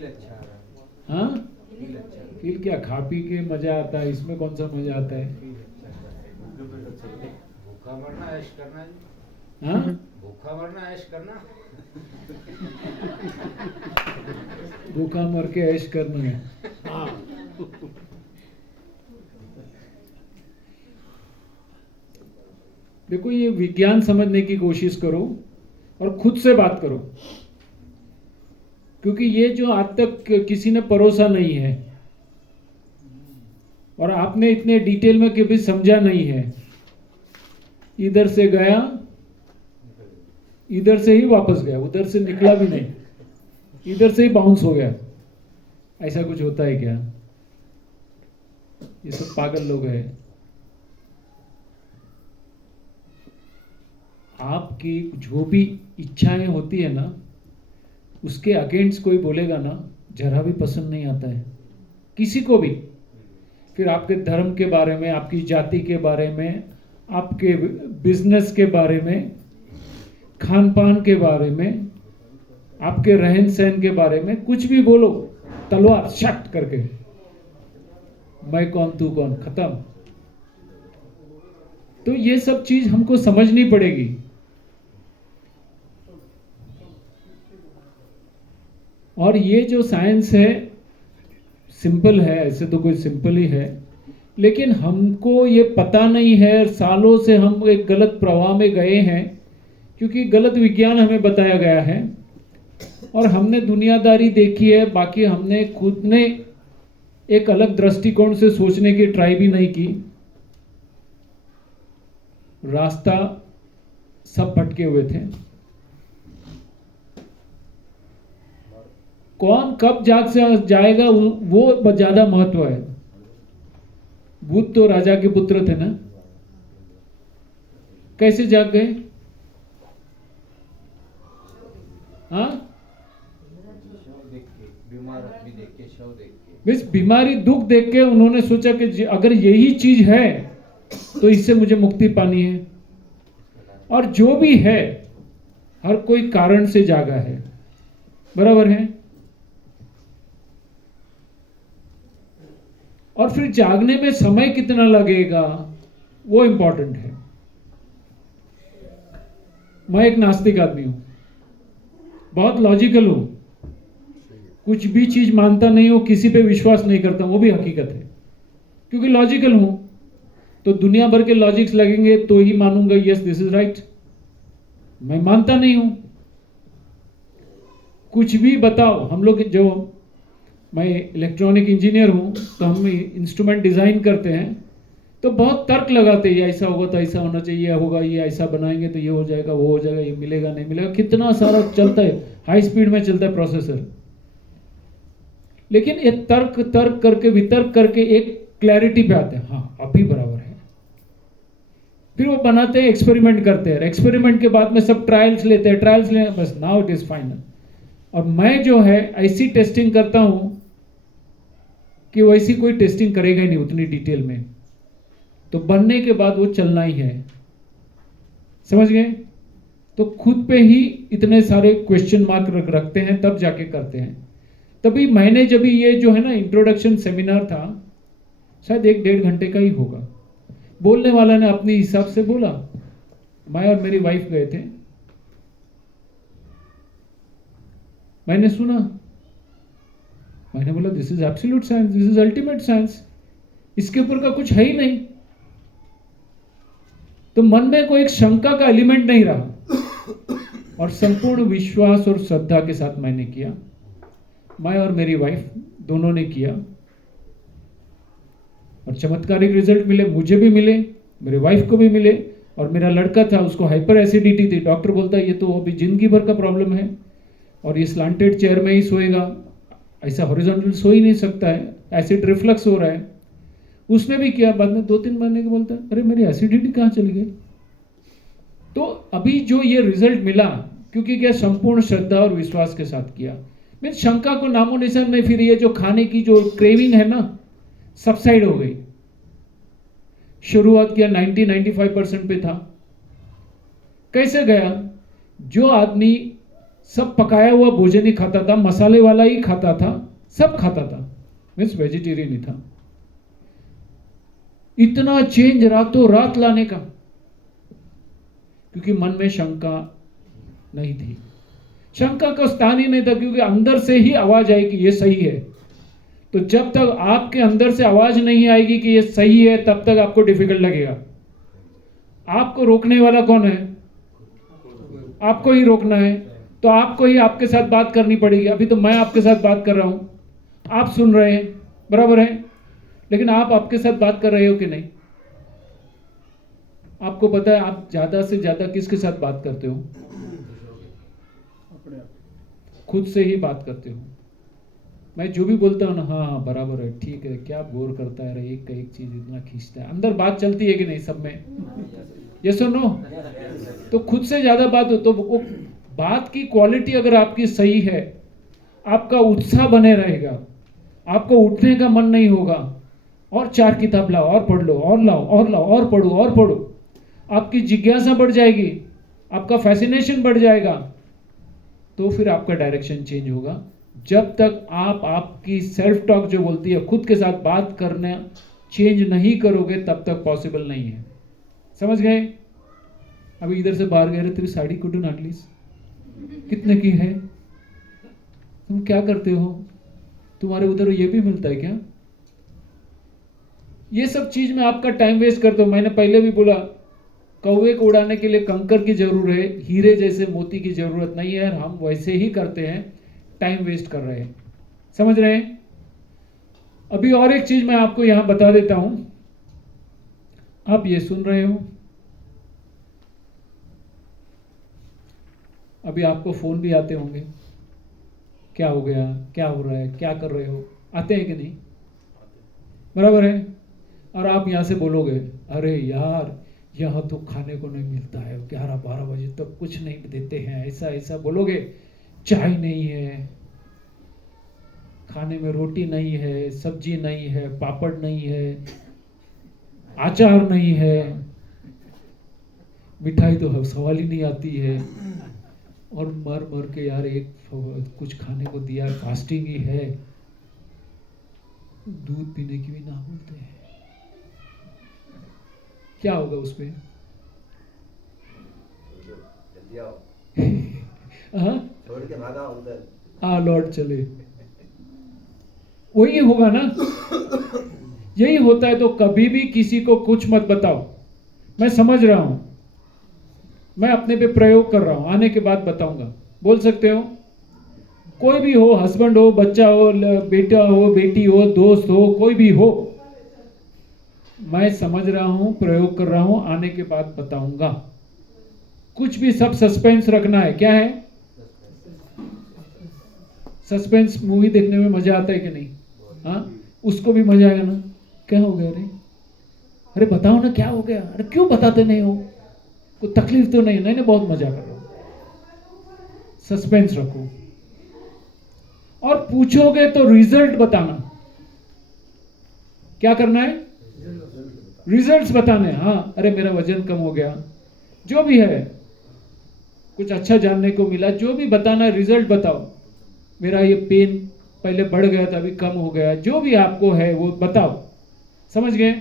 Feel अच्छा आ रहा है। हाँ, फील अच्छा है। फील क्या, खा पी के मजा आता है, इसमें कौन सा मजा आता है? फील अच्छा है। भूखा मरना ऐश करना जी। हाँ, भूखा मरना ऐश करना। भूखा मर के ऐश करना है। हाँ। देखो, ये विज्ञान समझने की कोशिश करो और खुद से बात करो, क्योंकि ये जो आज तक किसी ने परोसा नहीं है और आपने इतने डिटेल में कभी समझा नहीं है। इधर से गया, इधर से ही वापस गया, उधर से निकला भी नहीं, इधर से ही बाउंस हो गया। ऐसा कुछ होता है क्या? ये सब पागल लोग हैं। आपकी जो भी इच्छाएं होती है ना, उसके अगेंस्ट कोई बोलेगा ना, जरा भी पसंद नहीं आता है किसी को भी। फिर आपके धर्म के बारे में, आपकी जाति के बारे में, आपके बिजनेस के बारे में, खान पान के बारे में, आपके रहन सहन के बारे में कुछ भी बोलो, तलवार शट करके, मैं कौन तू कौन, खत्म। तो ये सब चीज हमको समझनी पड़ेगी। और ये जो साइंस है सिंपल है, ऐसे तो कोई सिंपल ही है, लेकिन हमको ये पता नहीं है। सालों से हम एक गलत प्रवाह में गए हैं, क्योंकि गलत विज्ञान हमें बताया गया है और हमने दुनियादारी देखी है। बाकी हमने खुद ने एक अलग दृष्टिकोण से सोचने की ट्राई भी नहीं की। रास्ता सब भटके हुए थे। कौन कब जाग से जाएगा वो ज्यादा महत्व है। भूत तो राजा के पुत्र थे ना, कैसे जाग गए? हाँ, बीमार आदमी देख के, शव देख के, बस बीमारी दुख देख के उन्होंने सोचा कि अगर यही चीज है तो इससे मुझे मुक्ति पानी है। और जो भी है, हर कोई कारण से जागा है, बराबर है। और फिर जागने में समय कितना लगेगा वो इंपॉर्टेंट है। मैं एक नास्तिक आदमी हूं, बहुत लॉजिकल हूं, कुछ भी चीज मानता नहीं हूं, किसी पे विश्वास नहीं करता, वो भी हकीकत है। क्योंकि लॉजिकल हूं तो दुनिया भर के लॉजिक्स लगेंगे तो ही मानूंगा यस दिस इज राइट। मैं मानता नहीं हूं, कुछ भी बताओ। हम लोग जो, मैं इलेक्ट्रॉनिक इंजीनियर हूं तो हम इंस्ट्रूमेंट डिजाइन करते हैं तो बहुत तर्क लगाते हैं, ये ऐसा होगा तो ऐसा होना चाहिए, होगा ये ऐसा बनाएंगे तो ये हो जाएगा, वो हो जाएगा, ये मिलेगा नहीं मिलेगा, कितना सारा चलता है, हाई स्पीड में चलता है प्रोसेसर। लेकिन एक तर्क तर्क करके, वितर्क करके एक क्लैरिटी पे आते हैं, हाँ अभी बराबर है। फिर वो बनाते हैं, एक्सपेरिमेंट करते हैं, एक्सपेरिमेंट के बाद में सब ट्रायल्स लेते हैं, ट्रायल्स लेने बस नाउ इट इज फाइनल। और मैं जो है ऐसी टेस्टिंग करता हूं कि वैसी कोई टेस्टिंग करेगा ही नहीं उतनी डिटेल में। तो बनने के बाद वो चलना ही है, समझ गए? तो खुद पे ही इतने सारे क्वेश्चन मार्क रखते हैं, तब जाके करते हैं। तभी मैंने जब ये जो है ना इंट्रोडक्शन सेमिनार था, शायद 1-1.5 घंटे का ही होगा, बोलने वाला ने अपने हिसाब से बोला, मैं और मेरी वाइफ गए थे, मैंने सुना, मैंने बोला this is absolute science, this is ultimate science, इसके ऊपर का कुछ है ही नहीं। तो मन में कोई एक शंका का एलिमेंट नहीं रहा और संपूर्ण विश्वास और श्रद्धा के साथ मैंने किया। मैं और मेरी वाइफ दोनों ने किया और चमत्कारिक रिजल्ट मिले, मुझे भी मिले, मेरे वाइफ को भी मिले। और मेरा लड़का था, उसको हाइपर एसिडिटी थी, डॉक्टर बोलता है ये तो अभी जिंदगी भर का प्रॉब्लम है और ये स्लांटेड चेयर में ही सोएगा, ऐसा हॉरिजॉन्टल सो ही नहीं सकता है, एसिड रिफ्लक्स हो रहा है। उसने भी किया, बाद में 2-3 महीने के बोलता है अरे मेरी एसिडिटी कहाँ चली गई। तो अभी जो ये रिजल्ट मिला, क्योंकि क्या संपूर्ण श्रद्धा और विश्वास के साथ किया, मैं शंका को नामो निशान नहीं। फिर ये जो खाने की जो क्रेविंग है ना, सबसाइड हो गई। शुरुआत किया 90-95% पे था। कैसे गया? जो आदमी सब पकाया हुआ भोजन ही खाता था, मसाले वाला ही खाता था, सब खाता था, मीन्स वेजिटेरियन ही था। इतना चेंज रातों रात लाने का, क्योंकि मन में शंका नहीं थी। शंका का स्थान ही नहीं था, क्योंकि अंदर से ही आवाज आई कि ये सही है। तो जब तक आपके अंदर से आवाज नहीं आएगी कि ये सही है, तब तक आपको डिफिकल्ट लगेगा। आपको रोकने वाला कौन है? आपको ही रोकना है। तो आपको ही आपके साथ बात करनी पड़ेगी। अभी तो मैं आपके साथ बात कर रहा हूं, आप सुन रहे हैं, बराबर है, लेकिन आप आपके साथ बात कर रहे हो कि नहीं? आपको पता है आप ज्यादा से ज्यादा किसके साथ बात करते हो? खुद से ही बात करते हो। मैं जो भी बोलता हूँ ना, हाँ बराबर है, ठीक है, क्या बोर करता है, एक का एक चीज इतना खींचता है, अंदर बात चलती है कि नहीं सब में? यस और नो? तो खुद से ज्यादा बात हो तो वो बात की क्वालिटी अगर आपकी सही है, आपका उत्साह बने रहेगा, आपको उठने का मन नहीं होगा, और 4 किताब लाओ और पढ़ लो, और लाओ और लाओ और पढ़ो और पढ़ो, आपकी जिज्ञासा बढ़ जाएगी, आपका फैसिनेशन बढ़ जाएगा, तो फिर आपका डायरेक्शन चेंज होगा। जब तक आप आपकी सेल्फ टॉक जो बोलती है, खुद के साथ बात करना चेंज नहीं करोगे, तब तक पॉसिबल नहीं है। समझ गए? अभी इधर से बाहर गए, तेरी साड़ी कुठून आणलीस, कितने की है, तुम क्या करते हो, तुम्हारे उधर ये भी मिलता है क्या? ये सब चीज में आपका टाइम वेस्ट करते हो। मैंने पहले भी बोला, कौवे को उड़ाने के लिए कंकर की जरूरत है, हीरे जैसे मोती की जरूरत नहीं है। हम वैसे ही करते हैं, टाइम वेस्ट कर रहे हैं। समझ रहे हैं? अभी और एक चीज मैं आपको यहां बता देता हूं। आप ये सुन रहे हो, अभी आपको फोन भी आते होंगे, क्या हो गया, क्या हो रहा है, क्या कर रहे हो, आते हैं कि नहीं? बराबर है। और आप यहां से बोलोगे, अरे यार यहाँ तो खाने को नहीं मिलता है, 11-12 बजे तक कुछ नहीं देते हैं, ऐसा ऐसा बोलोगे। चाय नहीं है, खाने में रोटी नहीं है, सब्जी नहीं है, पापड़ नहीं है, अचार नहीं है, मिठाई तो सवाल ही नहीं आती है, और मर मर के यार एक कुछ खाने को दिया, फास्टिंग ही है, दूध पीने की भी ना बोलते हैं। क्या होगा उसमें? छोड़ के भागा उधर, हाँ लौट चले, वही होगा ना। यही होता है। तो कभी भी किसी को कुछ मत बताओ। मैं समझ रहा हूं, मैं अपने पे प्रयोग कर रहा हूं, आने के बाद बताऊंगा। बोल सकते हो, कोई भी हो, हस्बैंड हो, बच्चा हो, बेटा हो, बेटी हो, दोस्त हो, कोई भी हो, मैं समझ रहा हूं, प्रयोग कर रहा हूं, आने के बाद बताऊंगा। कुछ भी, सब सस्पेंस रखना है। क्या है? सस्पेंस मूवी देखने में मजा आता है कि नहीं? हाँ, उसको भी मजा आएगा ना। क्या हो गया रे, अरे बताओ ना क्या हो गया, अरे क्यों बताते नहीं हो, कोई तकलीफ तो नहीं? नहीं, बहुत मजा कर रहा हूं। सस्पेंस रखो, और पूछोगे तो रिजल्ट बताना। क्या करना है? रिजल्ट्स बताने। हाँ, अरे मेरा वजन कम हो गया, जो भी है, कुछ अच्छा जानने को मिला, जो भी बताना, रिजल्ट बताओ। मेरा ये पेन पहले बढ़ गया था, अभी कम हो गया, जो भी आपको है वो बताओ। समझ गए?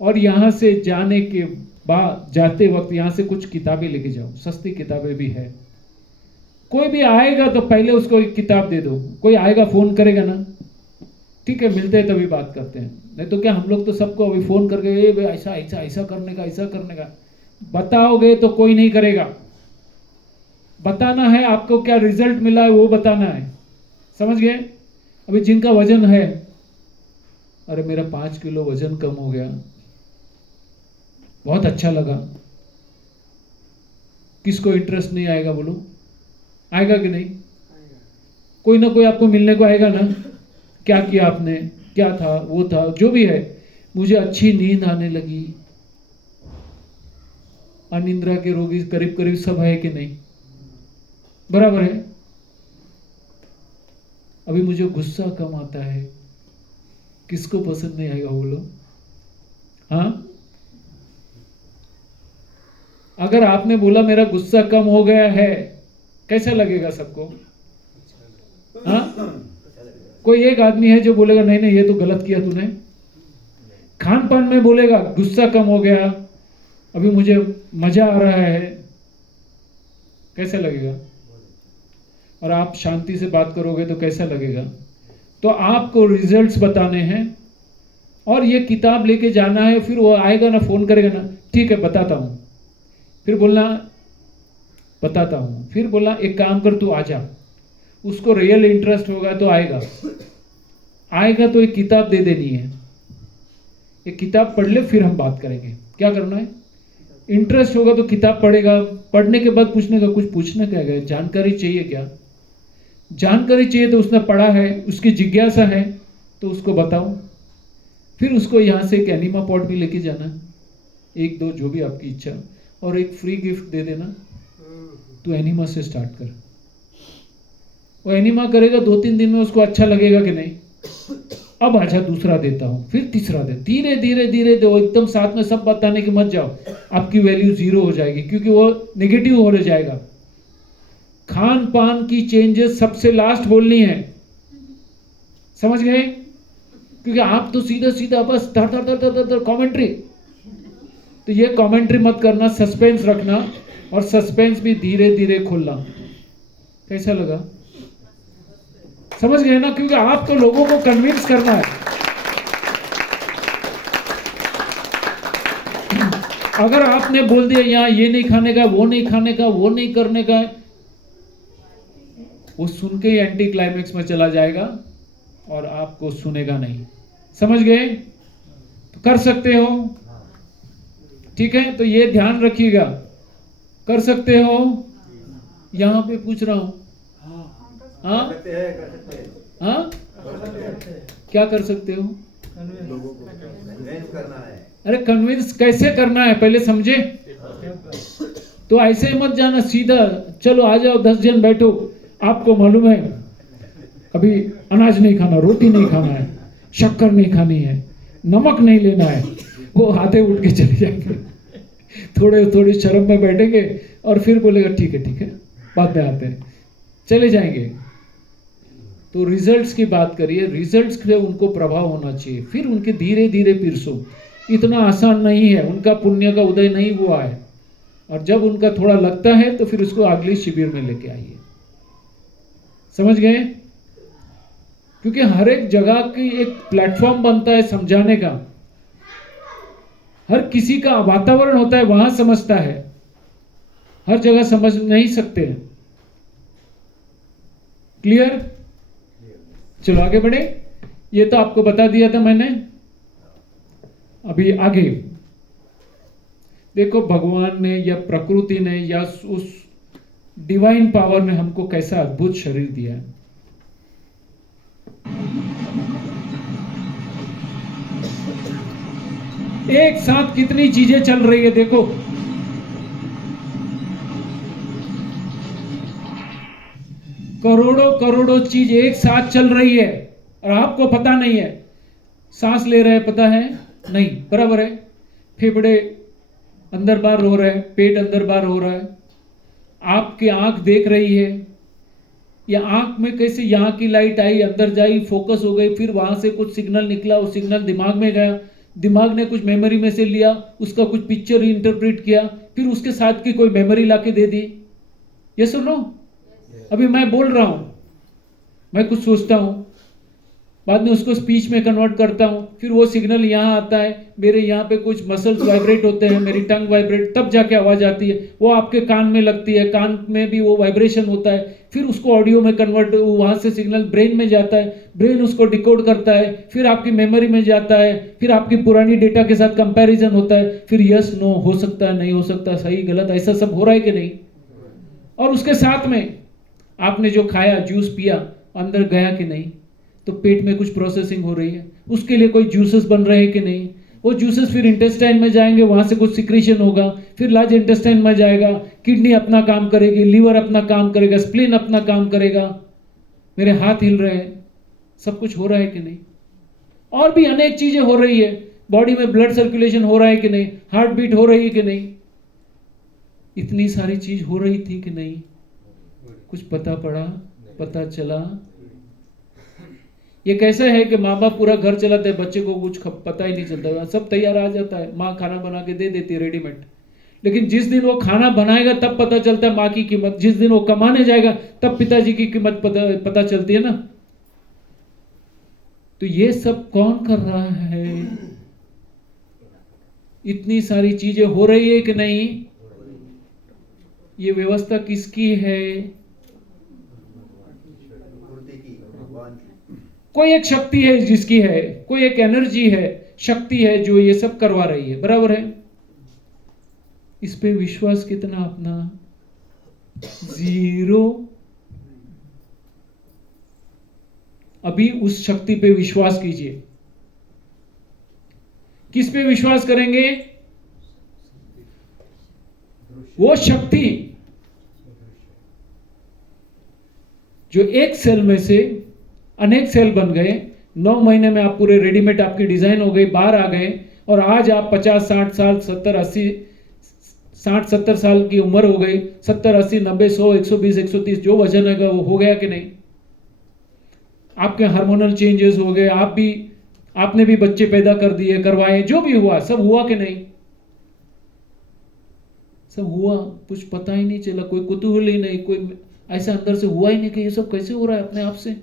और यहां से जाने के बाद, जाते वक्त यहां से कुछ किताबें लेके जाओ, सस्ती किताबें भी है। कोई भी आएगा तो पहले उसको एक किताब दे दो। कोई आएगा फोन करेगा ना, ठीक है, मिलते हैं तभी बात करते हैं। नहीं तो क्या, हम लोग तो सबको अभी फोन करके ऐसा ऐसा ऐसा करने का, ऐसा करने का, बताओगे तो कोई नहीं करेगा। बताना है आपको, क्या रिजल्ट मिला है वो बताना है। समझ गए? अभी जिनका वजन है, अरे मेरा 5 किलो वजन कम हो गया, बहुत अच्छा लगा, किसको इंटरेस्ट नहीं आएगा? बोलो, आएगा कि नहीं? कोई ना कोई आपको मिलने को आएगा ना। क्या किया आपने, क्या था, वो था, जो भी है। मुझे अच्छी नींद आने लगी। अनिद्रा के रोगी करीब करीब सब है कि नहीं? बराबर है। अभी मुझे गुस्सा कम आता है, किसको पसंद नहीं आएगा? बोलो। हाँ, अगर आपने बोला मेरा गुस्सा कम हो गया है, कैसा लगेगा सबको? हाँ, कोई एक आदमी है जो बोलेगा नहीं नहीं ये तो गलत किया तूने? खान पान में बोलेगा गुस्सा कम हो गया, अभी मुझे मजा आ रहा है, कैसा लगेगा? और आप शांति से बात करोगे तो कैसा लगेगा? तो आपको रिजल्ट्स बताने हैं और ये किताब लेके जाना है। फिर वो आएगा ना, फोन करेगा ना, ठीक है बताता हूँ, फिर बोलना बताता हूँ, फिर बोलना एक काम कर तू आ जा। उसको रियल इंटरेस्ट होगा तो आएगा तो एक किताब दे देनी है, एक किताब पढ़ ले, फिर हम बात करेंगे क्या करना है। इंटरेस्ट होगा तो किताब पढ़ेगा, पढ़ने के बाद पूछने का, कुछ पूछना क्या है, जानकारी चाहिए क्या? जानकारी चाहिए तो उसने पढ़ा है, उसकी जिज्ञासा है तो उसको बताओ। फिर उसको यहाँ से एक एनिमा पॉट भी लेके जाना, एक दो जो भी आपकी इच्छा, और एक फ्री गिफ्ट दे देना। तो एनिमा से स्टार्ट कर, वो एनिमा करेगा 2-3 दिन में, उसको अच्छा लगेगा कि नहीं, अब आजा दूसरा देता हूँ, फिर तीसरा दे, धीरे धीरे धीरे दो, एकदम साथ में सब बताने के मत जाओ, आपकी वैल्यू 0 हो जाएगी, क्योंकि वो नेगेटिव हो जाएगा। खान पान की चेंजेस सबसे लास्ट बोलनी है, समझ गए? क्योंकि आप तो सीधा सीधा बस धर कमेंट्री, तो ये कमेंट्री मत करना, सस्पेंस रखना, और सस्पेंस भी धीरे धीरे खोलना। कैसा लगा? समझ गए ना? क्योंकि आपको लोगों को कन्विंस करना है। अगर आपने बोल दिया यहाँ ये नहीं खाने का, वो नहीं खाने का, वो नहीं करने का, वो सुन के ही एंटी क्लाइमेक्स में चला जाएगा और आपको सुनेगा नहीं। समझ गए? तो कर सकते हो, ठीक है? तो ये ध्यान रखिएगा, कर सकते हो। यहां पे पूछ रहा हूं, हाँ हाँ, क्या कर सकते हो? लोगों को कन्विंस करना है। अरे कन्विंस कैसे करना है पहले समझे। तो ऐसे ही मत जाना सीधा, चलो आ जाओ 10 जन बैठो, आपको मालूम है अभी अनाज नहीं खाना, रोटी नहीं खाना है, शक्कर नहीं खानी है, नमक नहीं लेना है, वो आधे उठ के चले जाएंगे, थोड़ी शर्म में बैठेंगे और फिर बोलेगा ठीक है बाद में आते हैं, चले जाएंगे। तो रिजल्ट्स की बात करिए, रिजल्ट्स से उनको प्रभाव होना चाहिए, फिर उनके धीरे धीरे पिरसो। इतना आसान नहीं है, उनका पुण्य का उदय नहीं हुआ है, और जब उनका थोड़ा लगता है तो फिर उसको अगली शिविर में लेके आइए। समझ गए? क्योंकि हर एक जगह की एक प्लेटफॉर्म बनता है समझाने का, हर किसी का वातावरण होता है, वहां समझता है, हर जगह समझ नहीं सकते। क्लियर? चलो आगे बढ़े। ये तो आपको बता दिया था मैंने। अभी आगे देखो, भगवान ने या प्रकृति ने या उस डिवाइन पावर ने हमको कैसा अद्भुत शरीर दिया है। एक साथ कितनी चीजें चल रही है देखो। करोड़ों चीज एक साथ चल रही है और आपको पता नहीं है। सांस ले रहे हैं, पता है नहीं, बराबर है। फेफड़े अंदर बाहर हो रहे हैं, पेट अंदर बाहर हो रहा है, आपकी आंख देख रही है, या आंख में कैसे यहाँ की लाइट आई, अंदर जाई, फोकस हो गई, फिर वहां से कुछ सिग्नल निकला, वो सिग्नल दिमाग में गया, दिमाग ने कुछ मेमोरी में से लिया, उसका कुछ पिक्चर इंटरप्रेट किया, फिर उसके साथ की कोई मेमोरी लाके दे दी। ये सुनो, अभी मैं बोल रहा हूं, मैं कुछ सोचता हूं, बाद में उसको स्पीच में कन्वर्ट करता हूं, फिर वो सिग्नल यहाँ आता है, मेरे यहाँ पे कुछ मसल्स वाइब्रेट होते हैं, मेरी टंग वाइब्रेट, तब जाके आवाज आती है, वो आपके कान में लगती है, कान में भी वो वाइब्रेशन होता है, फिर उसको ऑडियो में कन्वर्ट, वहां से सिग्नल ब्रेन में जाता है, ब्रेन उसको डिकोड करता है, फिर आपकी मेमोरी में जाता है, फिर आपकी पुरानी डेटा के साथ कंपैरिजन होता है, फिर यस नो, हो सकता है, नहीं हो सकता, सही गलत, ऐसा सब हो रहा है कि नहीं। और उसके साथ में आपने जो खाया, जूस पिया, अंदर गया कि नहीं, तो पेट में कुछ प्रोसेसिंग हो रही है, उसके लिए कोई जूसेस बन रहे हैं कि नहीं, वो जूसेस फिर इंटेस्टाइन में जाएंगे, वहां से कुछ सिक्रीशन होगा, फिर लार्ज इंटेस्टाइन में जाएगा, किडनी अपना काम करेगी, लीवर अपना काम करेगा, स्प्लीन अपना काम करेगा, मेरे हाथ हिल रहे हैं, सब कुछ हो रहा है कि नहीं। और भी अनेक चीजें हो रही है, बॉडी में ब्लड सर्कुलेशन हो रहा है कि नहीं, हार्ट बीट हो रही है कि नहीं, इतनी सारी चीज हो रही थी कि नहीं। कुछ पता पड़ा, पता चला? ये कैसा है कि माँ बाप पूरा घर चलाते हैं, बच्चे को कुछ पता ही नहीं चलता, सब तैयार आ जाता है, माँ खाना बना के दे देती है रेडीमेड। लेकिन जिस दिन वो खाना बनाएगा तब पता चलता है माँ की कीमत, जिस दिन वो कमाने जाएगा तब पिताजी की कीमत पता चलती है ना। तो ये सब कौन कर रहा है? इतनी सारी चीजें हो रही है कि नहीं? ये व्यवस्था किसकी है? कोई एक शक्ति है जिसकी है, कोई एक एनर्जी है, शक्ति है जो ये सब करवा रही है, बराबर है? इस पे विश्वास कितना अपना? 0। अभी उस शक्ति पे विश्वास कीजिए। किस पे विश्वास करेंगे? वो शक्ति जो एक सेल में से अनेक सेल बन गए, 9 महीने में आप पूरे रेडीमेड, आपकी डिजाइन हो गई, बाहर आ गए, और आज आप 50, 60 साल, 70, 80, 60, 70 साल की उम्र हो गई, 70, 80, 90, 100, 120, 130 जो वजन है वो हो गया कि नहीं? आपके हार्मोनल चेंजेस हो गए, आपने भी बच्चे पैदा कर दिए, करवाए, जो भी हुआ सब हुआ कि नहीं? सब हुआ, कुछ पता ही नहीं चला, कोई कुतूहल ही नहीं, कोई ऐसा अंदर से हुआ ही नहीं कि ये सब कैसे हो रहा है अपने आप से।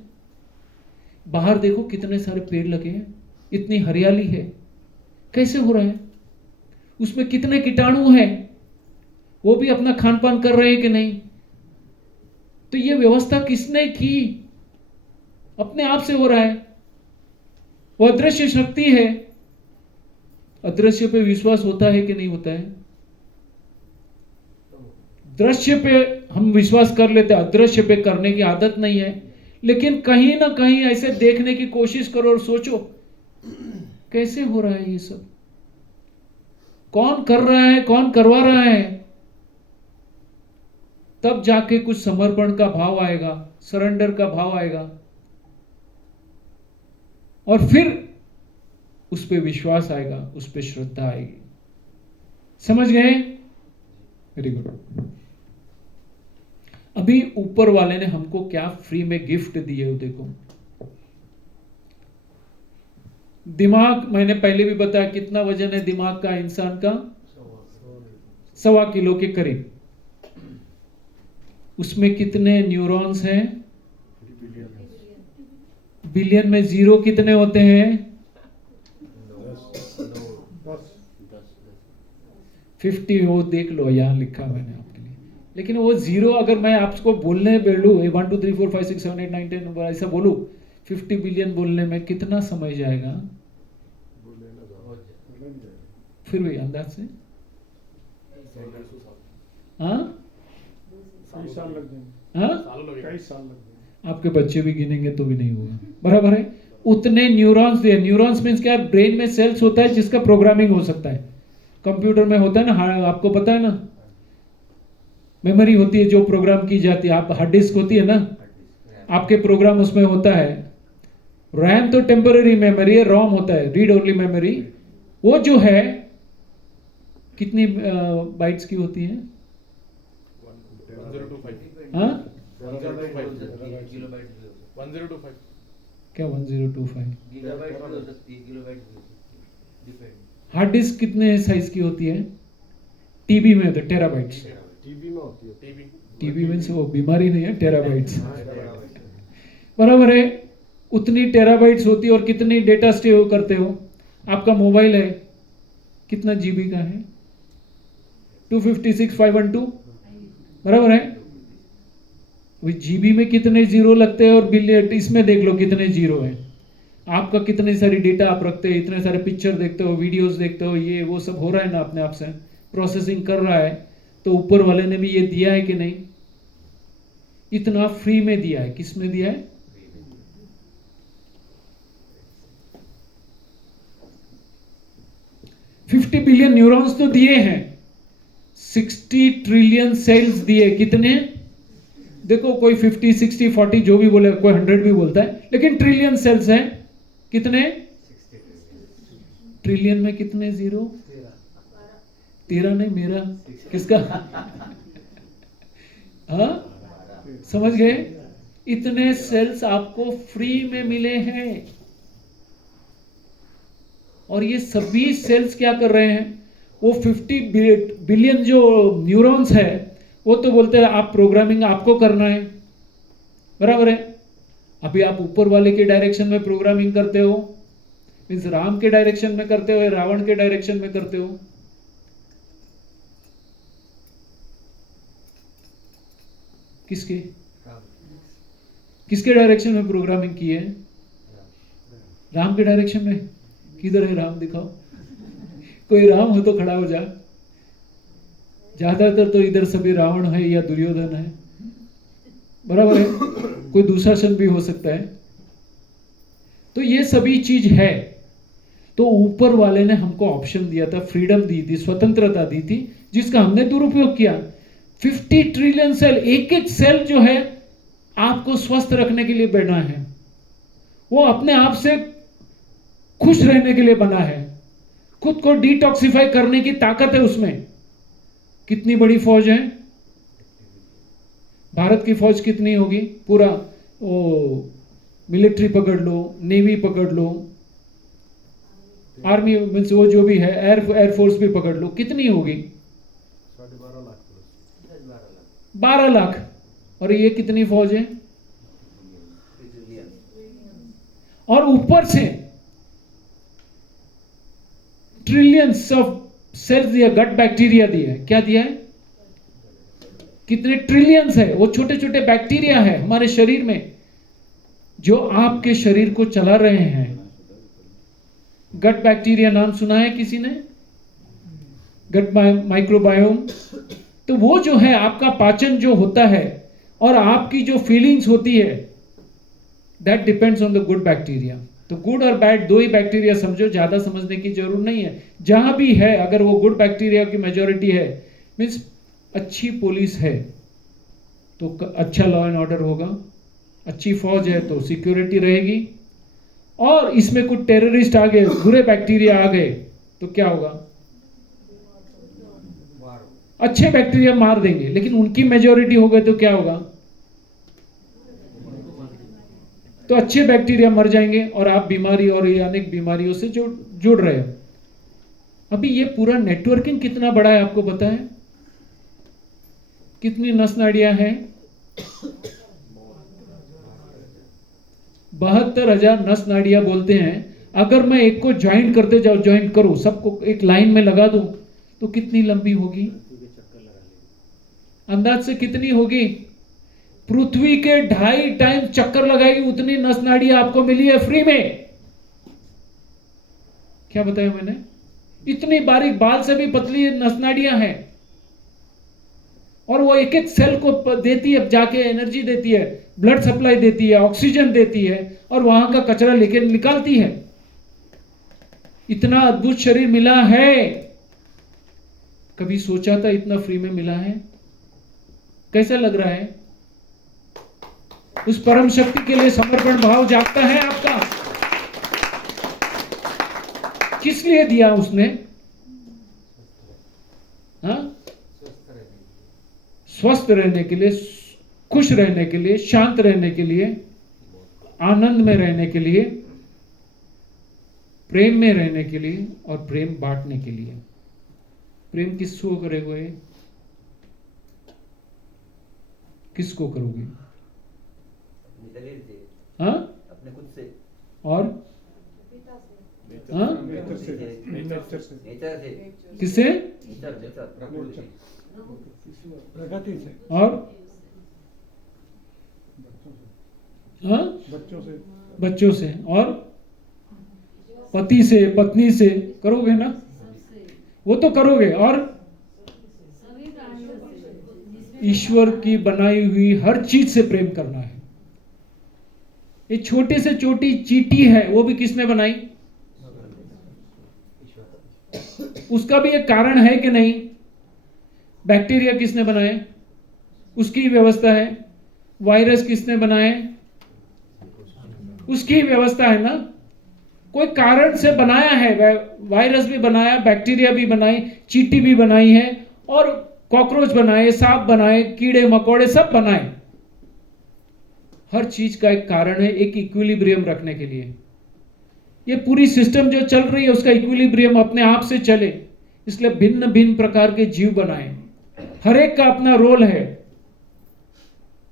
बाहर देखो कितने सारे पेड़ लगे हैं, इतनी हरियाली है, कैसे हो रहा है? उसमें कितने कीटाणु हैं, वो भी अपना खान पान कर रहे हैं कि नहीं? तो ये व्यवस्था किसने की? अपने आप से हो रहा है। वो अदृश्य शक्ति है। अदृश्य पे विश्वास होता है कि नहीं होता है? दृश्य पे हम विश्वास कर लेते हैं, अदृश्य पे करने की आदत नहीं है। लेकिन कहीं ना कहीं ऐसे देखने की कोशिश करो और सोचो कैसे हो रहा है ये सब, कौन कर रहा है, कौन करवा रहा है? तब जाके कुछ समर्पण का भाव आएगा, सरेंडर का भाव आएगा, और फिर उस पे विश्वास आएगा, उस पे श्रद्धा आएगी। समझ गए? Very good. अभी ऊपर वाले ने हमको क्या फ्री में गिफ्ट दिए हो, देखो। दिमाग, मैंने पहले भी बताया कितना वजन है दिमाग का, इंसान का 1.25 किलो के करीब। उसमें कितने न्यूरॉन्स हैं? बिलियन में 0 कितने होते हैं? 50। वो देख लो, यहां लिखा मैंने आपके लिए। लेकिन वो 0 अगर मैं आपको बोलने बैठूं 1 2 3 4 5 6 7 8 9 10 ऐसा बोलूं, 50 बिलियन बोलने में कितना समय जाएगा? फिर भी अंदाज से हाँ, कई साल लग जाएंगे। हाँ, कई साल लग जाएंगे। आपके बच्चे भी गिनेंगे तो भी नहीं होगा, बराबर है? उतने न्यूरॉन्स दिए। न्यूरॉन्स मीन्स क्या? ब्रेन में सेल्स होता है जिसका प्रोग्रामिंग हो सकता है। कंप्यूटर में होता है ना, आपको पता है ना, मेमोरी होती है जो प्रोग्राम की जाती है। आप हार्ड डिस्क होती है ना, आपके प्रोग्राम उसमें होता है। रैम तो टेम्पररी मेमोरी है, रोम होता है रीड ओनली मेमोरी। वो जो है कितनी बाइट्स की होती है? 1025 हाँ, 1025 क्या 1025? गीगाबाइट भी हो सकती है, किलोबाइट भी हो सकती है, डिपेंड। हार्ड डिस्क कितने साइज की होती है? टीबी में होता है टेराबाइट्स। टीबी में होती है। टीबी मीन्स वो बीमारी नहीं है, टेराबाइट्स, बराबर है? उतनी टेराबाइट्स होती है। और कितनी डेटा स्टोर करते हो? आपका मोबाइल है कितना जीबी का है? 256 512, बराबर है? जीबी में कितने जीरो लगते हैं, और बिलियन इसमें देख लो कितने जीरो है। आपका कितने सारी डेटा आप रखते हैं, इतने सारे पिक्चर देखते हो, वीडियोस देखते हो, ये वो सब हो रहा है ना, अपने आप से प्रोसेसिंग कर रहा है। तो ऊपर वाले ने भी ये दिया है कि नहीं? इतना फ्री में दिया है। किस में दिया है? $50 बिलियन न्यूरॉन्स तो दिए हैं, 60 ट्रिलियन सेल्स दिए। कितने? देखो, कोई 50, 60, 40 जो भी बोले, कोई 100 भी बोलता है, लेकिन ट्रिलियन सेल्स हैं। कितने? ट्रिलियन में कितने जीरो? 13 नहीं, मेरा किसका? हाँ, समझ गए? इतने सेल्स आपको फ्री में मिले हैं और ये सभी सेल्स क्या कर रहे हैं? वो 50 बिलियन जो न्यूरॉन्स है वो तो बोलते हैं आप प्रोग्रामिंग आपको करना है, बराबर है? अभी आप ऊपर वाले के डायरेक्शन में प्रोग्रामिंग करते हो, मीन्स राम के डायरेक्शन में करते हो या रावण के डायरेक्शन में करते हो? किसके किसके डायरेक्शन में प्रोग्रामिंग की है? राम के डायरेक्शन में। किधर है राम? दिखाओ, कोई राम हो तो खड़ा हो जा। ज्यादातर तो इधर सभी रावण है या दुर्योधन है, बराबर है? कोई दुशासन भी हो सकता है। तो ये सभी चीज है। तो ऊपर वाले ने हमको ऑप्शन दिया था, फ्रीडम दी थी, स्वतंत्रता दी थी, जिसका हमने दुरुपयोग किया। 50 ट्रिलियन सेल, एक एक सेल जो है आपको स्वस्थ रखने के लिए बना है, वो अपने आप से खुश रहने के लिए बना है, खुद को डिटॉक्सिफाई करने की ताकत है उसमें। कितनी बड़ी फौज है भारत की? फौज कितनी होगी? पूरा वो मिलिट्री पकड़ लो, नेवी पकड़ लो, आर्मी मीन्स वो जो भी है, एयरफोर्स भी पकड़ लो, कितनी होगी? 12 लाख। और ये कितनी फौज है? और ऊपर से ट्रिलियंस ऑफ सेल्स दिया, गट बैक्टीरिया दिया है। क्या दिया है? कितने ट्रिलियंस है? वो छोटे छोटे बैक्टीरिया है हमारे शरीर में जो आपके शरीर को चला रहे हैं। गट बैक्टीरिया नाम सुना है किसी ने? Gut microbiome. तो वो जो है आपका पाचन जो होता है और आपकी जो फीलिंग्स होती है, that depends on the good bacteria. तो गुड और बैड दो ही बैक्टीरिया समझो, ज्यादा समझने की जरूरत नहीं है। जहां भी है अगर वो गुड बैक्टीरिया की मेजोरिटी है, मीन्स अच्छी पुलिस है तो अच्छा लॉ एंड ऑर्डर होगा, अच्छी फौज है तो सिक्योरिटी रहेगी। और इसमें कुछ टेररिस्ट आ गए, बुरे बैक्टीरिया आ गए तो क्या होगा? अच्छे बैक्टीरिया मार देंगे, लेकिन उनकी मेजोरिटी हो गए तो क्या होगा? तो अच्छे बैक्टीरिया मर जाएंगे और आप बीमारी और ये अनेक बीमारियों से जुड़ रहे हो। अभी ये पूरा नेटवर्किंग कितना बड़ा है आपको पता है? कितनी नस नाड़ियां हैं? 72,000 नस नाड़ियां बोलते हैं। अगर मैं एक को ज्वाइन करते जाऊं, ज्वाइन करूं, सबको एक लाइन में लगा दूं तो कितनी लंबी होगी? अंदाज से कितनी होगी? पृथ्वी के 2.5 टाइम चक्कर लगाएगी उतनी नस नाड़ियां आपको मिली है फ्री में। क्या बताया मैंने? इतनी बारीक, बाल से भी पतली नस नाड़ियां हैं और वो एक एक सेल को देती है, जाके एनर्जी देती है, ब्लड सप्लाई देती है, ऑक्सीजन देती है और वहां का कचरा लेके निकालती है। इतना अद्भुत शरीर मिला है, कभी सोचा था इतना फ्री में मिला है? कैसा लग रहा है? उस परम शक्ति के लिए समर्पण भाव जागता है आपका? किस लिए दिया उसने? हाँ? स्वस्थ रहने के लिए, खुश रहने के लिए, शांत रहने के लिए, आनंद में रहने के लिए, प्रेम में रहने के लिए और प्रेम बांटने के लिए। प्रेम किसको करे हुए? किसको करोगे? हाँ? अपने खुद से और हाँ? नेचर से नेचर से किससे? प्रगति से और हाँ? बच्चों से और पति से, पत्नी से करोगे ना? वो तो करोगे। और ईश्वर की बनाई हुई हर चीज से प्रेम करना है। ये छोटे से छोटी चींटी है, वो भी किसने बनाई? उसका भी एक कारण है कि नहीं? बैक्टीरिया किसने बनाए? उसकी व्यवस्था है। वायरस किसने बनाए? उसकी व्यवस्था है ना। कोई कारण से बनाया है। वायरस भी बनाया, बैक्टीरिया भी बनाई, चींटी भी बनाई है और कॉकरोच बनाए, सांप बनाए, कीड़े मकोड़े सब बनाए। हर चीज का एक कारण है, एक इक्विलिब्रियम रखने के लिए। ये पूरी सिस्टम जो चल रही है उसका इक्विलिब्रियम अपने आप से चले, इसलिए भिन्न भिन्न प्रकार के जीव बनाए, हर एक का अपना रोल है।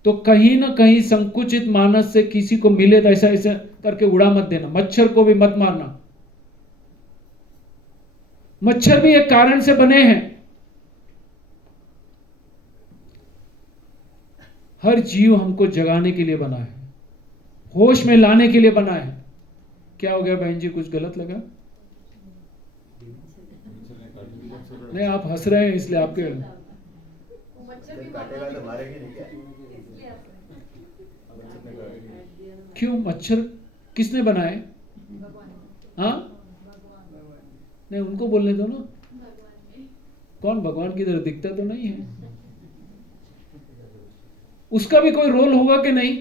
तो कहीं ना कहीं संकुचित मानस से किसी को मिले तो ऐसा ऐसा करके उड़ा मत देना, मच्छर को भी मत मारना। मच्छर भी एक कारण से बने हैं। हर जीव हमको जगाने के लिए बना है, होश में लाने के लिए बना है। क्या हो गया बहन जी, कुछ गलत लगा? नहीं, आप हंस रहे हैं इसलिए आपके काटेगा तो मारेंगे नहीं क्या? क्यों? मच्छर किसने बनाए? हाँ, नहीं उनको बोलने दो ना। कौन? भगवान की तरह दिखता तो नहीं है। उसका भी कोई रोल होगा कि नहीं?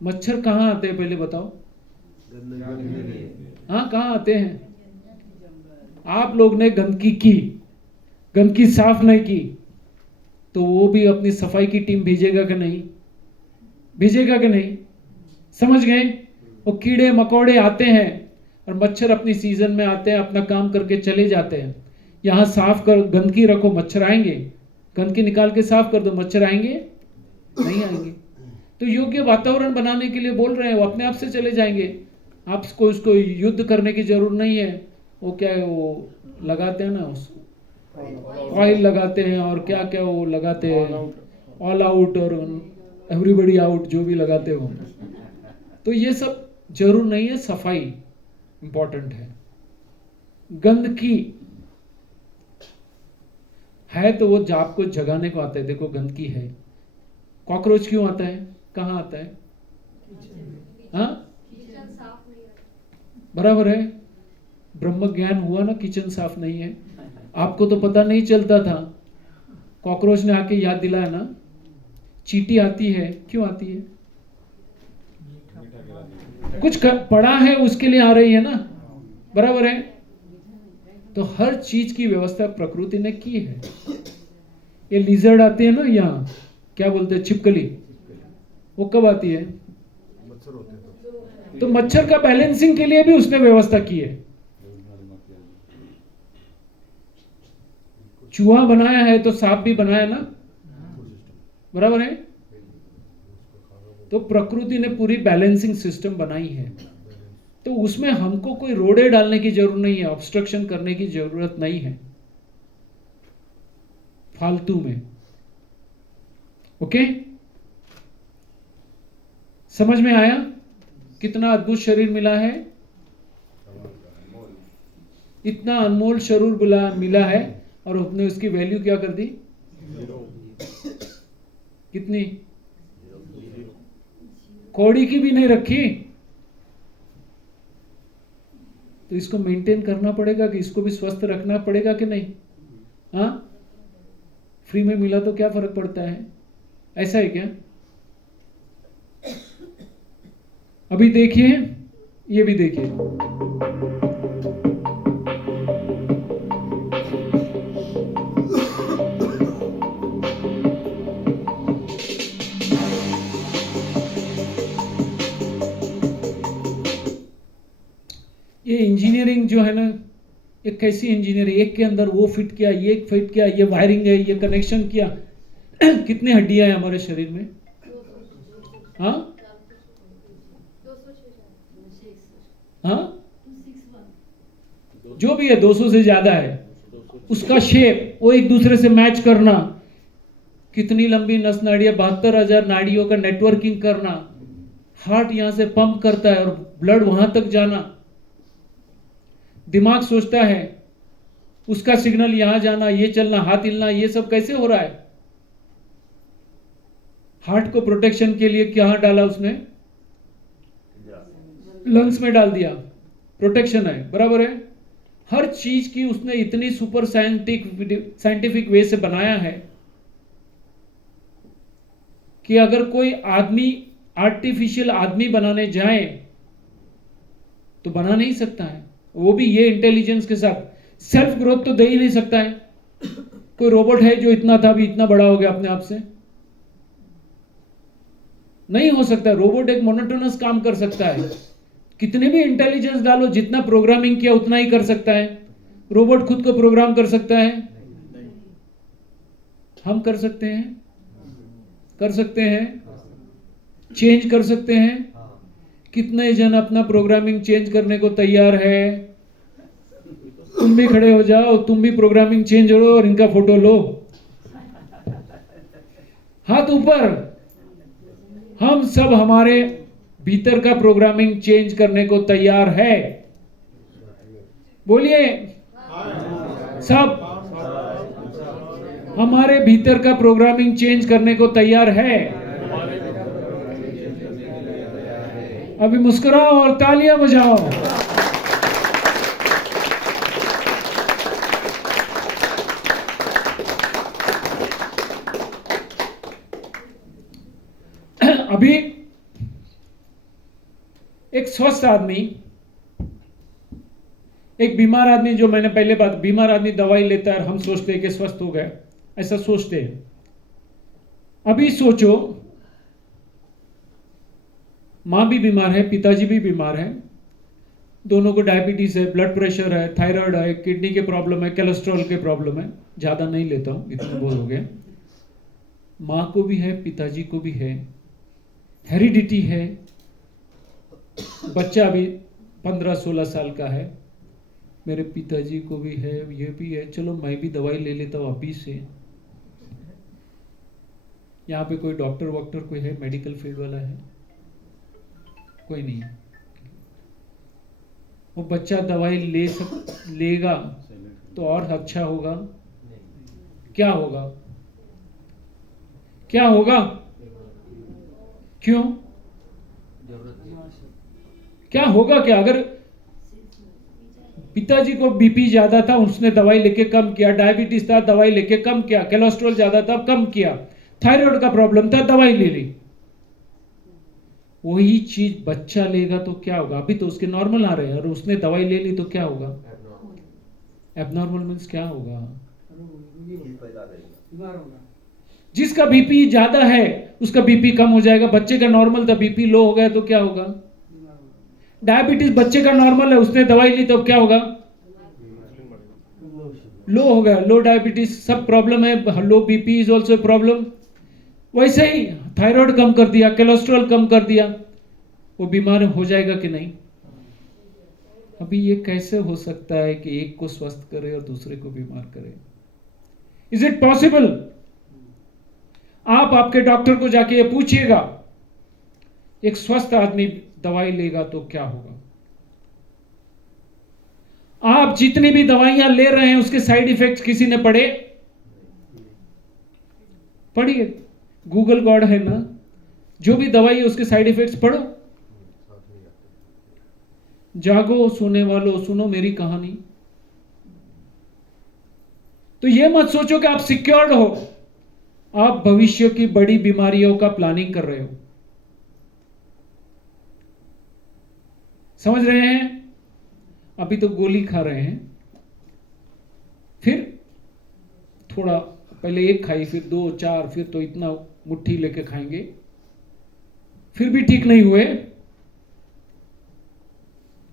मच्छर कहाँ आते हैं पहले बताओ? हाँ, कहाँ आते हैं? आप लोग ने गंदगी की, गंदगी साफ नहीं की, तो वो भी अपनी सफाई की टीम भेजेगा कि नहीं? भेजेगा कि नहीं? समझ गए? वो कीड़े मकोड़े आते हैं और मच्छर अपनी सीजन में आते हैं, अपना काम करके चले जाते हैं। यहां साफ कर, गंदगी रखो, मच्छर आएंगे। गंदगी निकाल के साफ कर दो, मच्छर आएंगे? नहीं आएंगे। तो योग्य वातावरण बनाने के लिए बोल रहे हैं, वो अपने आप से चले जाएंगे। आपको उसको युद्ध करने की जरूरत नहीं है। वो क्या है, वो लगाते हैं ना, उसको ऑयल लगाते हैं और क्या क्या वो लगाते हैं, ऑल आउट और एवरीबडी आउट, जो भी लगाते हो। तो ये सब जरूर नहीं है, सफाई इंपॉर्टेंट है। गंदगी है तो वो आपको जगाने को आता है। देखो गंदगी है। कॉकरोच क्यों आता है? कहाँ आता है? हाँ, बराबर है। ब्रह्म ज्ञान हुआ ना, किचन साफ नहीं है। आपको तो पता नहीं चलता था, कॉकरोच ने आके याद दिलाया ना। चींटी आती है, क्यों आती है? कुछ पड़ा है उसके लिए आ रही है ना, बराबर है। तो हर चीज की व्यवस्था प्रकृति ने की है। ये लिजर्ड आती है ना, यहाँ क्या बोलते हैं, छिपकली, वो कब आती है? तो मच्छर का बैलेंसिंग के लिए भी उसने व्यवस्था की है। चूहा बनाया है तो सांप भी बनाया ना, बराबर है। तो प्रकृति ने पूरी बैलेंसिंग सिस्टम बनाई है। तो उसमें हमको कोई रोड़े डालने की जरूरत नहीं है, ऑब्स्ट्रक्शन करने की जरूरत नहीं है फालतू में। ओके, समझ में आया? कितना अद्भुत शरीर मिला है, इतना अनमोल शरीर मिला है, और उसने उसकी वैल्यू क्या कर दी? कितनी? कौड़ी की भी नहीं रखी। तो इसको मेंटेन करना पड़ेगा कि इसको भी स्वस्थ रखना पड़ेगा कि नहीं? हाँ, फ्री में मिला तो क्या फर्क पड़ता है? ऐसा है क्या? अभी देखिए, ये भी देखिए। ये इंजीनियरिंग जो है ना, ये कैसी इंजीनियरिंग, एक के अंदर वो फिट किया, ये फिट किया, ये वायरिंग है, ये कनेक्शन किया। कितने हड्डियां हैं हमारे शरीर में? हाँ हाँ, जो भी है 200 से ज्यादा है। उसका शेप वो एक दूसरे से मैच करना, कितनी लंबी नस नाड़ियां, 72,000 नाड़ियों का नेटवर्किंग करना, हार्ट यहां से पंप करता है और ब्लड वहां तक जाना, दिमाग सोचता है उसका सिग्नल यहां जाना, ये चलना, हाथ हिलना, ये सब कैसे हो रहा है? हार्ट को प्रोटेक्शन के लिए क्या डाला उसने? लंग्स में डाल दिया, प्रोटेक्शन है, बराबर है। हर चीज की उसने इतनी सुपर साइंटिफिक वे से बनाया है कि अगर कोई आदमी आर्टिफिशियल आदमी बनाने जाए तो बना नहीं सकता है। वो भी ये इंटेलिजेंस के साथ सेल्फ ग्रोथ तो दे ही नहीं सकता है। कोई रोबोट है जो इतना था भी इतना बड़ा हो गया अपने आप से? नहीं हो सकता। रोबोट एक मोनोटोनस काम कर सकता है, कितने भी इंटेलिजेंस डालो, जितना प्रोग्रामिंग किया उतना ही कर सकता है। रोबोट खुद को प्रोग्राम कर सकता है? हम कर सकते हैं, कर सकते हैं, चेंज कर सकते हैं। कितने जन अपना प्रोग्रामिंग चेंज करने को तैयार है? तुम भी खड़े हो जाओ, तुम भी प्रोग्रामिंग चेंज करो और इनका फोटो लो, हाथ ऊपर। हम सब हमारे भीतर का प्रोग्रामिंग चेंज करने को तैयार है। बोलिए सब हमारे भीतर का प्रोग्रामिंग चेंज करने को तैयार है। अभी मुस्कुराओ और तालियां बजाओ। अभी एक स्वस्थ आदमी, एक बीमार आदमी, जो मैंने पहले बात, बीमार आदमी दवाई लेता है, हम सोचते हैं कि स्वस्थ हो गए, ऐसा सोचते हैं। अभी सोचो, मां भी बीमार है, पिताजी भी बीमार है, दोनों को डायबिटीज है, ब्लड प्रेशर है, थायराइड है, किडनी के प्रॉब्लम है, कोलेस्ट्रॉल के प्रॉब्लम है। ज्यादा नहीं लेता हूं, इतना बहुत हो गया। मां को भी है, पिताजी को भी है, हेरिडिटी है। बच्चा भी 15-16 साल का है, मेरे पिताजी को भी है, ये भी है, चलो मैं भी दवाई ले लेता हूं अभी से। यहाँ पे कोई डॉक्टर वॉक्टर कोई है, मेडिकल फील्ड वाला है? कोई नहीं। वो बच्चा दवाई लेगा तो और अच्छा होगा। क्या होगा? क्या होगा? क्यों? क्या होगा? क्या अगर पिताजी को बीपी ज्यादा था, उसने दवाई लेके कम किया, डायबिटीज था, दवाई लेके कम किया, कोलेस्ट्रॉल ज्यादा था, कम किया, थायराइड का प्रॉब्लम था, दवाई ले ली, वही चीज बच्चा लेगा तो क्या होगा? अभी तो उसके नॉर्मल आ रहे हैं और उसने दवाई ले ली तो क्या होगा? एबनॉर्मल मीन्स क्या होगा? जिसका बीपी ज्यादा है उसका बीपी कम हो जाएगा। बच्चे का नॉर्मल था, बीपी लो हो गया तो क्या होगा? डायबिटीज बच्चे का नॉर्मल है, उसने दवाई ली तो क्या होगा? लो हो गया। लो डायबिटीज सब प्रॉब्लम है, लो बीपी इज ऑल्सो प्रॉब्लम। वैसे ही थायराइड कम कर दिया, कोलेस्ट्रॉल कम कर दिया, वो बीमार हो जाएगा कि नहीं? अभी ये कैसे हो सकता है कि एक को स्वस्थ करे और दूसरे को बीमार करे? Is it possible? आप आपके डॉक्टर को जाके ये पूछिएगा, एक स्वस्थ आदमी दवाई लेगा तो क्या होगा? आप जितनी भी दवाइयां ले रहे हैं उसके साइड इफेक्ट्स किसी ने पढ़े? पढ़िए, गूगल गॉड है ना, जो भी दवाई है उसके साइड इफेक्ट्स पढ़ो। जागो सुनने वालों, सुनो मेरी कहानी। तो यह मत सोचो कि आप सिक्योर्ड हो, आप भविष्य की बड़ी बीमारियों का प्लानिंग कर रहे हो। समझ रहे हैं? अभी तो गोली खा रहे हैं, फिर थोड़ा पहले एक खाई, फिर 2, 4, फिर तो इतना मुट्ठी लेके खाएंगे, फिर भी ठीक नहीं हुए,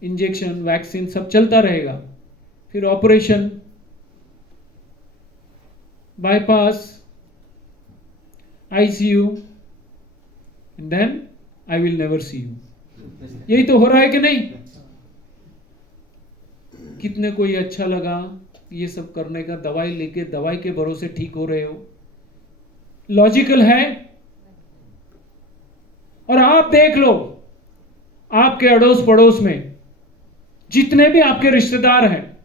इंजेक्शन वैक्सीन सब चलता रहेगा, फिर operation, bypass, ICU, and then I will never see you। यही तो हो रहा है कि नहीं? कितने को ये अच्छा लगा ये सब करने का, दवाई लेके दवाई के भरोसे ठीक हो रहे हो, लॉजिकल है? और आप देख लो, आपके अड़ोस पड़ोस में जितने भी आपके रिश्तेदार हैं,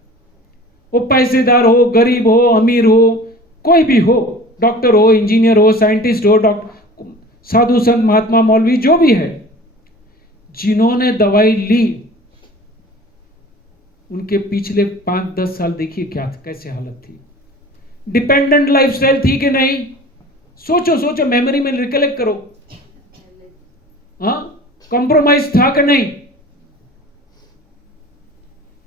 वो पैसेदार हो, गरीब हो, अमीर हो, कोई भी हो, डॉक्टर हो, इंजीनियर हो, साइंटिस्ट हो, डॉक्टर, साधु संत, महात्मा, मौलवी, जो भी है, जिन्होंने दवाई ली उनके पिछले 5-10 साल देखिए क्या था, कैसे हालत थी। डिपेंडेंट लाइफस्टाइल थी कि नहीं? सोचो सोचो, मेमोरी में रिकलेक्ट करो। हाँ, कॉम्प्रोमाइज था कि नहीं?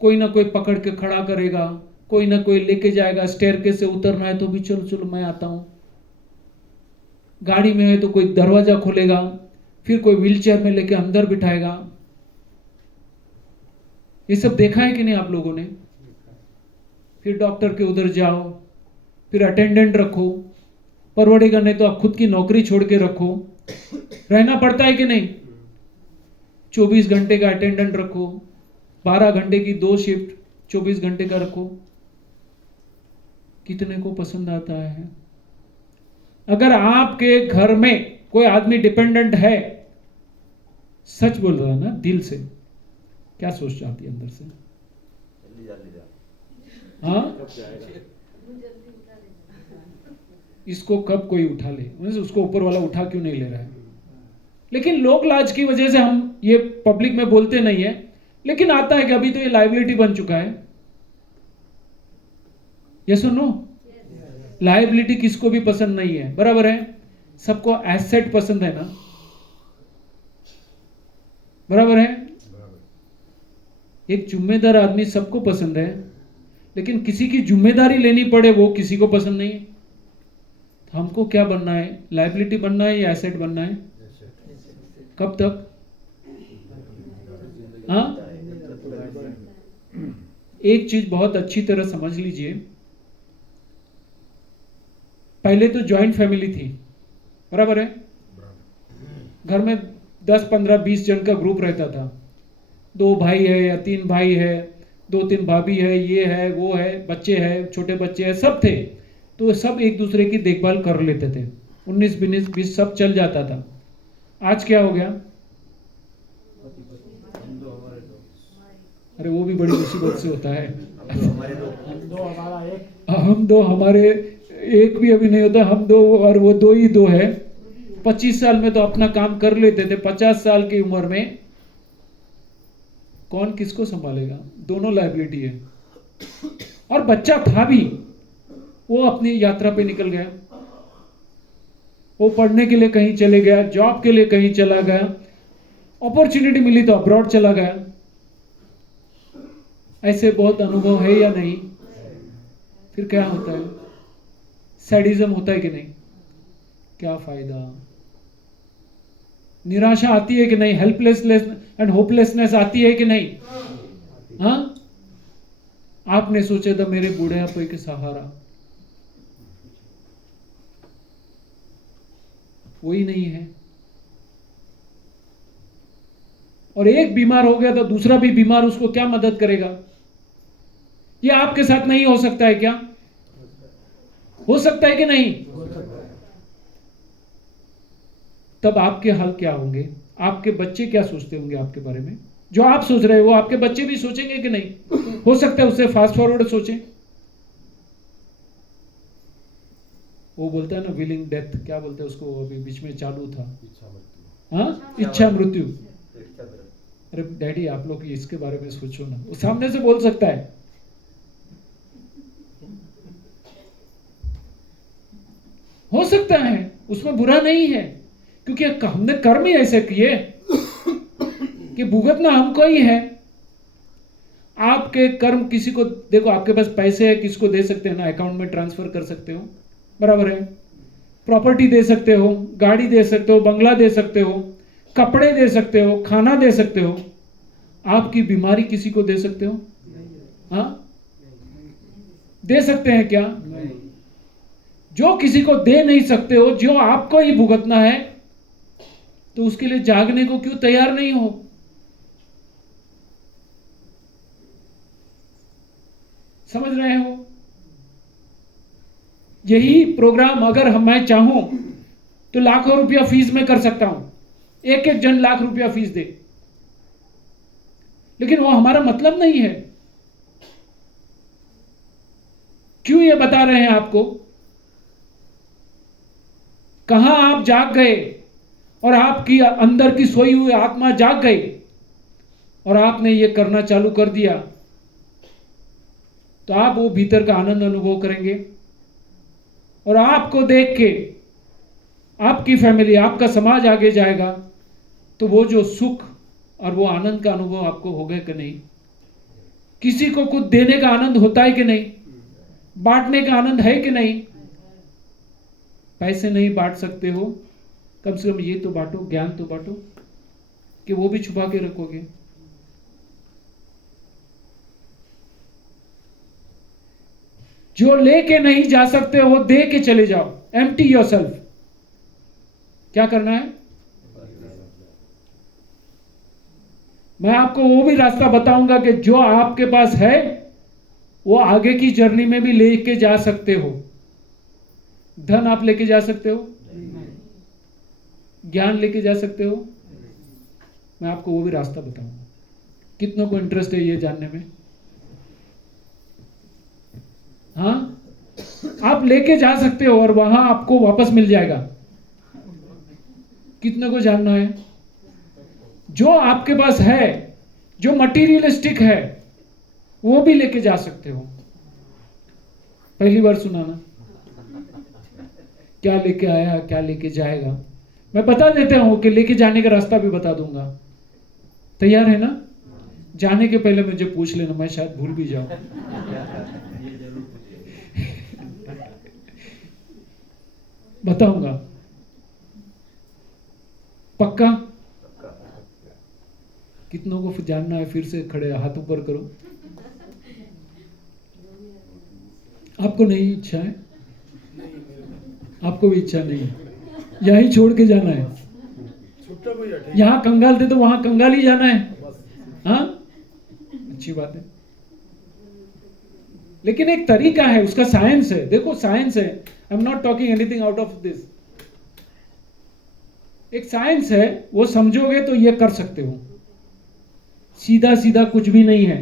कोई ना कोई पकड़ के खड़ा करेगा, कोई ना कोई लेके जाएगा, स्टेयरकेस से उतरना है तो भी चलो चलो मैं आता हूं, गाड़ी में है तो कोई दरवाजा खोलेगा, फिर कोई व्हीलचेयर में लेके अंदर बिठाएगा। ये सब देखा है कि नहीं आप लोगों ने? फिर डॉक्टर के उधर जाओ, फिर अटेंडेंट रखो, परवड़ेगा नहीं तो आप खुद की नौकरी छोड़ के रखो, रहना पड़ता है कि नहीं? 24 घंटे का अटेंडेंट रखो, 12 घंटे की 2 शिफ्ट, 24 घंटे का रखो। कितने को पसंद आता है? अगर आपके घर में कोई आदमी डिपेंडेंट है, सच बोल रहा ना दिल से, क्या सोच जाती है अंदर से? हाँ, इसको कब कोई उठा ले, मतलब उसको ऊपर वाला उठा क्यों नहीं ले रहा है? लेकिन लोक लाज की वजह से हम ये पब्लिक में बोलते नहीं है, लेकिन आता है कि अभी तो ये लायबिलिटी बन चुका है। यस और नो? लायबिलिटी किसको भी पसंद नहीं है, बराबर है? सबको एसेट पसंद है ना, बराबर है? एक जिम्मेदार आदमी सबको पसंद है, लेकिन किसी की जिम्मेदारी लेनी पड़े वो किसी को पसंद नहीं है। तो हमको क्या बनना है? लायबिलिटी बनना है या एसेट बनना है? कब तक? हाँ, एक चीज बहुत अच्छी तरह समझ लीजिए, पहले तो जॉइंट फैमिली थी, बराबर है? घर में 10, 15, 20 जन का ग्रुप रहता था। 2 भाई है या 3 भाई है, 2-3 भाभी है, ये है वो है, बच्चे हैं, छोटे बच्चे हैं, सब थे। तो सब एक दूसरे की देखभाल कर लेते थे, 19, 20 सब चल जाता था। आज क्या हो गया? अरे वो भी बड़ी मुसीबत से होता है। हम दो हमारे एक भी अभी नहीं होता, हम 2 और वो 2 ही 2 है। 25 साल में तो अपना काम कर लेते थे, 50 साल की उम्र में कौन किसको संभालेगा? दोनों लायबिलिटी है। और बच्चा था भी, वो अपनी यात्रा पे निकल गया, वो पढ़ने के लिए कहीं चले गया, जॉब के लिए कहीं चला गया, अपॉर्चुनिटी मिली तो अब्रॉड चला गया। ऐसे बहुत अनुभव है या नहीं? फिर क्या होता है? सैडिज्म होता है कि नहीं? क्या फायदा? निराशा आती है कि नहीं? हेल्पलेसनेस एंड होपलेसनेस आती है कि नहीं? हाँ, आपने सोचा था मेरे बुढ़ापे के सहारा, वही नहीं है। और एक बीमार हो गया तो दूसरा भी बीमार उसको क्या मदद करेगा? ये आपके साथ नहीं हो सकता है क्या? हो सकता है कि नहीं? तब आपके हाल क्या होंगे? आपके बच्चे क्या सोचते होंगे आपके बारे में? जो आप सोच रहे हो वो आपके बच्चे भी सोचेंगे कि नहीं? हो सकता है उससे फास्ट फॉरवर्ड सोचें। वो बोलता है ना विलिंग डेथ, क्या बोलते हैं उसको? अभी बीच में चालू था, हाँ, इच्छा मृत्यु। अरे डैडी आप लोग इसके बारे में सोचो ना, वो सामने से बोल सकता है। हो सकता है, उसमें बुरा नहीं है, क्योंकि हमने कर्म ही ऐसे किए कि भुगतना हमको ही है। आपके कर्म किसी को, देखो आपके पास पैसे है, किसको दे सकते हैं ना, अकाउंट में ट्रांसफर कर सकते हो, बराबर है? प्रॉपर्टी दे सकते हो, गाड़ी दे सकते हो, बंगला दे सकते हो, कपड़े दे सकते हो, खाना दे सकते हो। आपकी बीमारी किसी को दे सकते हो? हाँ, दे सकते हैं क्या? जो किसी को दे नहीं सकते हो, जो आपको ही भुगतना है, तो उसके लिए जागने को क्यों तैयार नहीं हो? समझ रहे हो? यही प्रोग्राम अगर मैं चाहूं तो लाखों रुपया फीस में कर सकता हूं, एक एक जन लाख रुपया फीस दे, लेकिन वो हमारा मतलब नहीं है। क्यों ये बता रहे हैं आपको? कहां आप जाग गए और आपकी अंदर की सोई हुई आत्मा जाग गई और आपने ये करना चालू कर दिया, तो आप वो भीतर का आनंद अनुभव करेंगे। और आपको देख के आपकी फैमिली, आपका समाज आगे जाएगा, तो वो जो सुख और वो आनंद का अनुभव आपको होगा कि नहीं? किसी को कुछ देने का आनंद होता है कि नहीं? बांटने का आनंद है कि नहीं? पैसे नहीं बांट सकते हो, कम से कम ये तो बांटो, ज्ञान तो बांटो, कि वो भी छुपा के रखोगे। जो लेके नहीं जा सकते वो दे के चले जाओ, एम्प्टी योरसेल्फ। क्या करना है? मैं आपको वो भी रास्ता बताऊंगा कि जो आपके पास है वो आगे की जर्नी में भी लेके जा सकते हो। धन आप लेके जा सकते हो, ज्ञान लेके जा सकते हो। मैं आपको वो भी रास्ता बताऊंगा। कितनों को इंटरेस्ट है ये जानने में? हाँ, आप लेके जा सकते हो और वहां आपको वापस मिल जाएगा। कितने को जानना है? जो आपके पास है, जो मटीरियलिस्टिक है, वो भी लेके जा सकते हो। पहली बार सुना ना? क्या लेके आया, क्या लेके जाएगा, मैं बता देता हूं कि लेके जाने का रास्ता भी बता दूंगा। तैयार है ना? जाने के पहले मुझे पूछ लेना, मैं शायद भूल भी जाऊं। बताऊंगा पक्का? कितनों को जानना है? फिर से खड़े हाथ ऊपर करो। आपको नहीं इच्छा है? आपको भी इच्छा नहीं है? यहीं छोड़ के जाना है? यहां कंगाल थे तो वहां कंगाल ही जाना है? हाँ, अच्छी बात है। लेकिन एक तरीका है, उसका साइंस है। देखो साइंस है, I am not talking anything out of this. एक साइंस है, वो समझोगे तो ये कर सकते हो। सीधा सीधा कुछ भी नहीं है।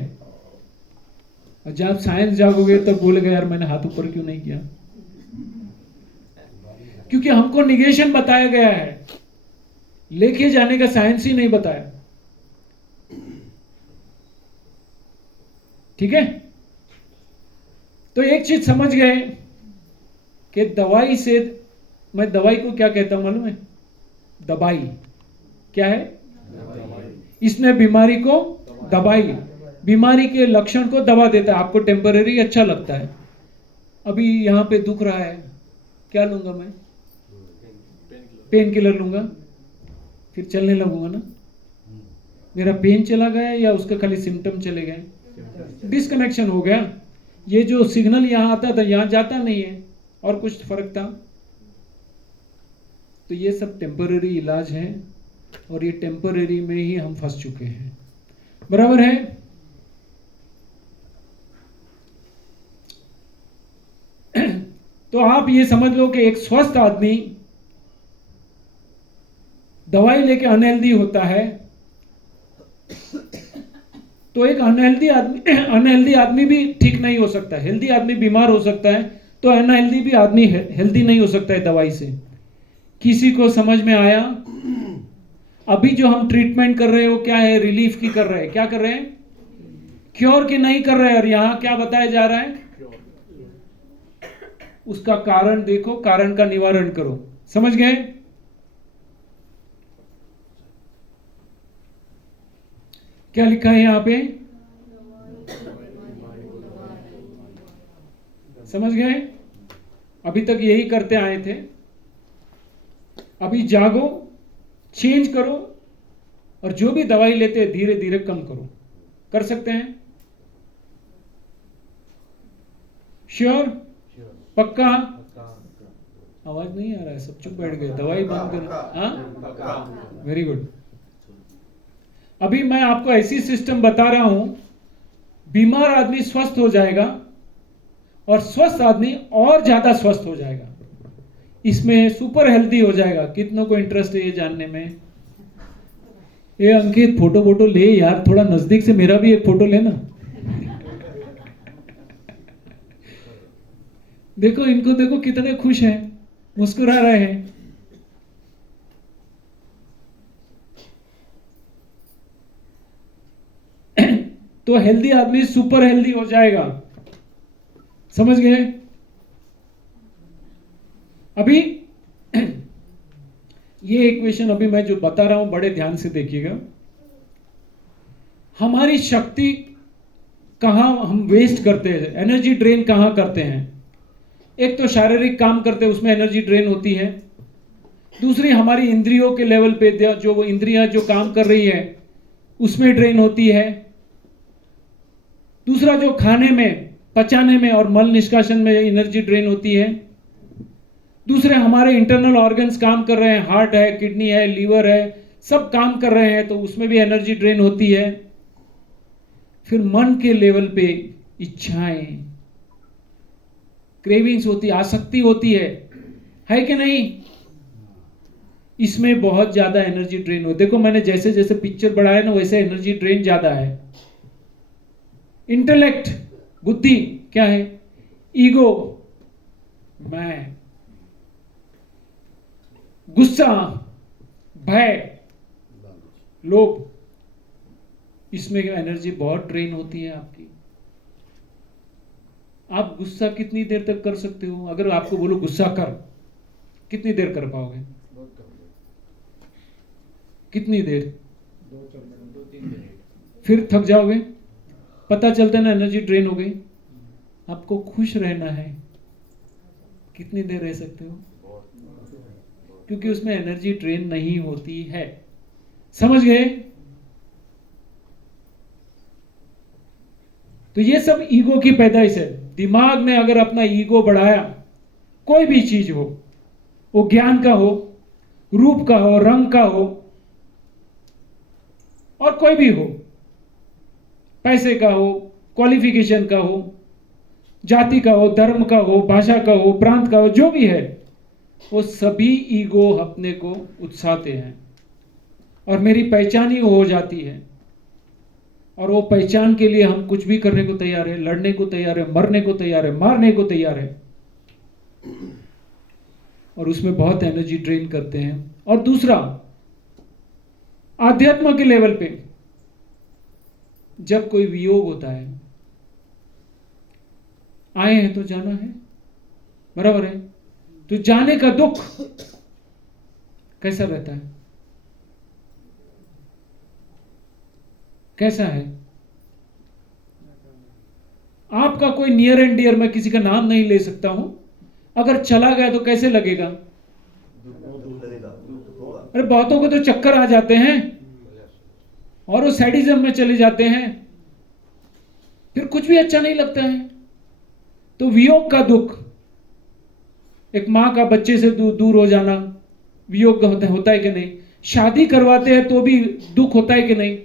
और जब आप साइंस जागोगे तब बोलेगा यार मैंने हाथ ऊपर क्यों नहीं किया? क्योंकि हमको निगेशन बताया गया है, लेके जाने का साइंस ही नहीं बताया। ठीक है? तो एक चीज समझ गए कि दवाई से, मैं दवाई को क्या कहता हूं मालूम है? दवाई क्या है? इसने बीमारी को दबाई, बीमारी के लक्षण को दबा देता है। आपको टेम्पररी अच्छा लगता है, अभी यहां पे दुख रहा है, क्या लूंगा मैं? पेन किलर लूंगा, फिर चलने लगूंगा ना। मेरा पेन चला गया या उसका खाली सिम्टम चले गए? डिस्कनेक्शन हो गया। ये जो सिग्नल यहां आता था यहां जाता नहीं है, और कुछ फर्क था। तो ये सब टेम्पररी इलाज है, और ये टेम्पररी में ही हम फंस चुके हैं। बराबर है? तो आप ये समझ लो कि एक स्वस्थ आदमी दवाई लेके अनहेल्दी होता है, तो एक अनहेल्दी आदमी भी ठीक नहीं हो सकता। हेल्दी आदमी बीमार हो सकता है, तो अनहेल्दी भी आदमी हेल्दी नहीं हो सकता है दवाई से। किसी को समझ में आया? अभी जो हम ट्रीटमेंट कर रहे हैं वो क्या है? रिलीफ की कर रहे हैं। क्या कर रहे हैं? क्योर की नहीं कर रहे हैं। और यहां क्या बताया जा रहा है? उसका कारण देखो, कारण का निवारण करो। समझ गए? क्या लिखा है यहां पे? समझ गए? अभी तक यही करते आए थे। अभी जागो, चेंज करो, और जो भी दवाई लेते हैं धीरे धीरे कम करो। कर सकते हैं? श्योर? पक्का? आवाज नहीं आ रहा है, सब चुप बैठ गए। दवाई बंद करो। हाँ, वेरी गुड। अभी मैं आपको ऐसी सिस्टम बता रहा हूं, बीमार आदमी स्वस्थ हो जाएगा और स्वस्थ आदमी और ज्यादा स्वस्थ हो जाएगा। इसमें सुपर हेल्दी हो जाएगा। कितनों को इंटरेस्ट है ये जानने में? ये अंकित फोटो ले यार, थोड़ा नजदीक से मेरा भी एक फोटो लेना। देखो इनको, देखो कितने खुश हैं, मुस्कुरा रहे हैं। तो हेल्दी आदमी सुपर हेल्दी हो जाएगा। समझ गए? अभी ये इक्वेशन अभी मैं जो बता रहा हूं बड़े ध्यान से देखिएगा। हमारी शक्ति कहां हम वेस्ट करते हैं, एनर्जी ड्रेन कहां करते हैं? एक तो शारीरिक काम करते हैं, उसमें एनर्जी ड्रेन होती है। दूसरी हमारी इंद्रियों के लेवल पे जो वो इंद्रियां जो काम कर रही है उसमें ड्रेन होती है। दूसरा जो खाने में, पचाने में और मल निष्कासन में एनर्जी ड्रेन होती है। दूसरे हमारे इंटरनल ऑर्गन्स काम कर रहे हैं, हार्ट है, किडनी है, लीवर है, सब काम कर रहे हैं तो उसमें भी एनर्जी ड्रेन होती है। फिर मन के लेवल पे इच्छाएं, क्रेविंग्स होती, आसक्ति होती है कि नहीं? इसमें बहुत ज्यादा एनर्जी ड्रेन हो। देखो मैंने जैसे जैसे पिक्चर बढ़ाया ना वैसे एनर्जी ड्रेन ज्यादा है। इंटेलेक्ट, बुद्धि क्या है? ईगो, मैं, गुस्सा, भय, लोभ, इसमें एनर्जी बहुत ड्रेन होती है आपकी। आप गुस्सा कितनी देर तक कर सकते हो? अगर आपको बोलो गुस्सा कर, कितनी देर कर पाओगे? कितनी देर? 2-3 मिनट। फिर थक जाओगे, पता चलता है ना एनर्जी ड्रेन हो गई। आपको खुश रहना है, कितनी देर रह सकते हो? क्योंकि उसमें एनर्जी ड्रेन नहीं होती है। समझ गए? तो ये सब ईगो की पैदाइश है। दिमाग ने अगर अपना ईगो बढ़ाया, कोई भी चीज हो, वो ज्ञान का हो, रूप का हो, रंग का हो, और कोई भी हो, पैसे का हो, क्वालिफिकेशन का हो, जाति का हो, धर्म का हो, भाषा का हो, प्रांत का हो, जो भी है, वो सभी ईगो अपने को उत्साहते हैं और मेरी पहचान ही हो जाती है। और वो पहचान के लिए हम कुछ भी करने को तैयार है, लड़ने को तैयार है, मरने को तैयार है, मारने को तैयार है, और उसमें बहुत एनर्जी ड्रेन करते हैं। और दूसरा, आध्यात्म के लेवल पे जब कोई वियोग होता है, आए हैं तो जाना है, बराबर है, तो जाने का दुख कैसा रहता है? कैसा है? आपका कोई नियर एंड डियर, मैं किसी का नाम नहीं ले सकता हूं, अगर चला गया तो कैसे लगेगा? अरे बहुतों को तो चक्कर आ जाते हैं और वो सैडिज्म में चले जाते हैं, फिर कुछ भी अच्छा नहीं लगता है। तो वियोग का दुख, एक मां का बच्चे से दूर हो जाना वियोग होता है कि नहीं? शादी करवाते हैं तो भी दुख होता है कि नहीं?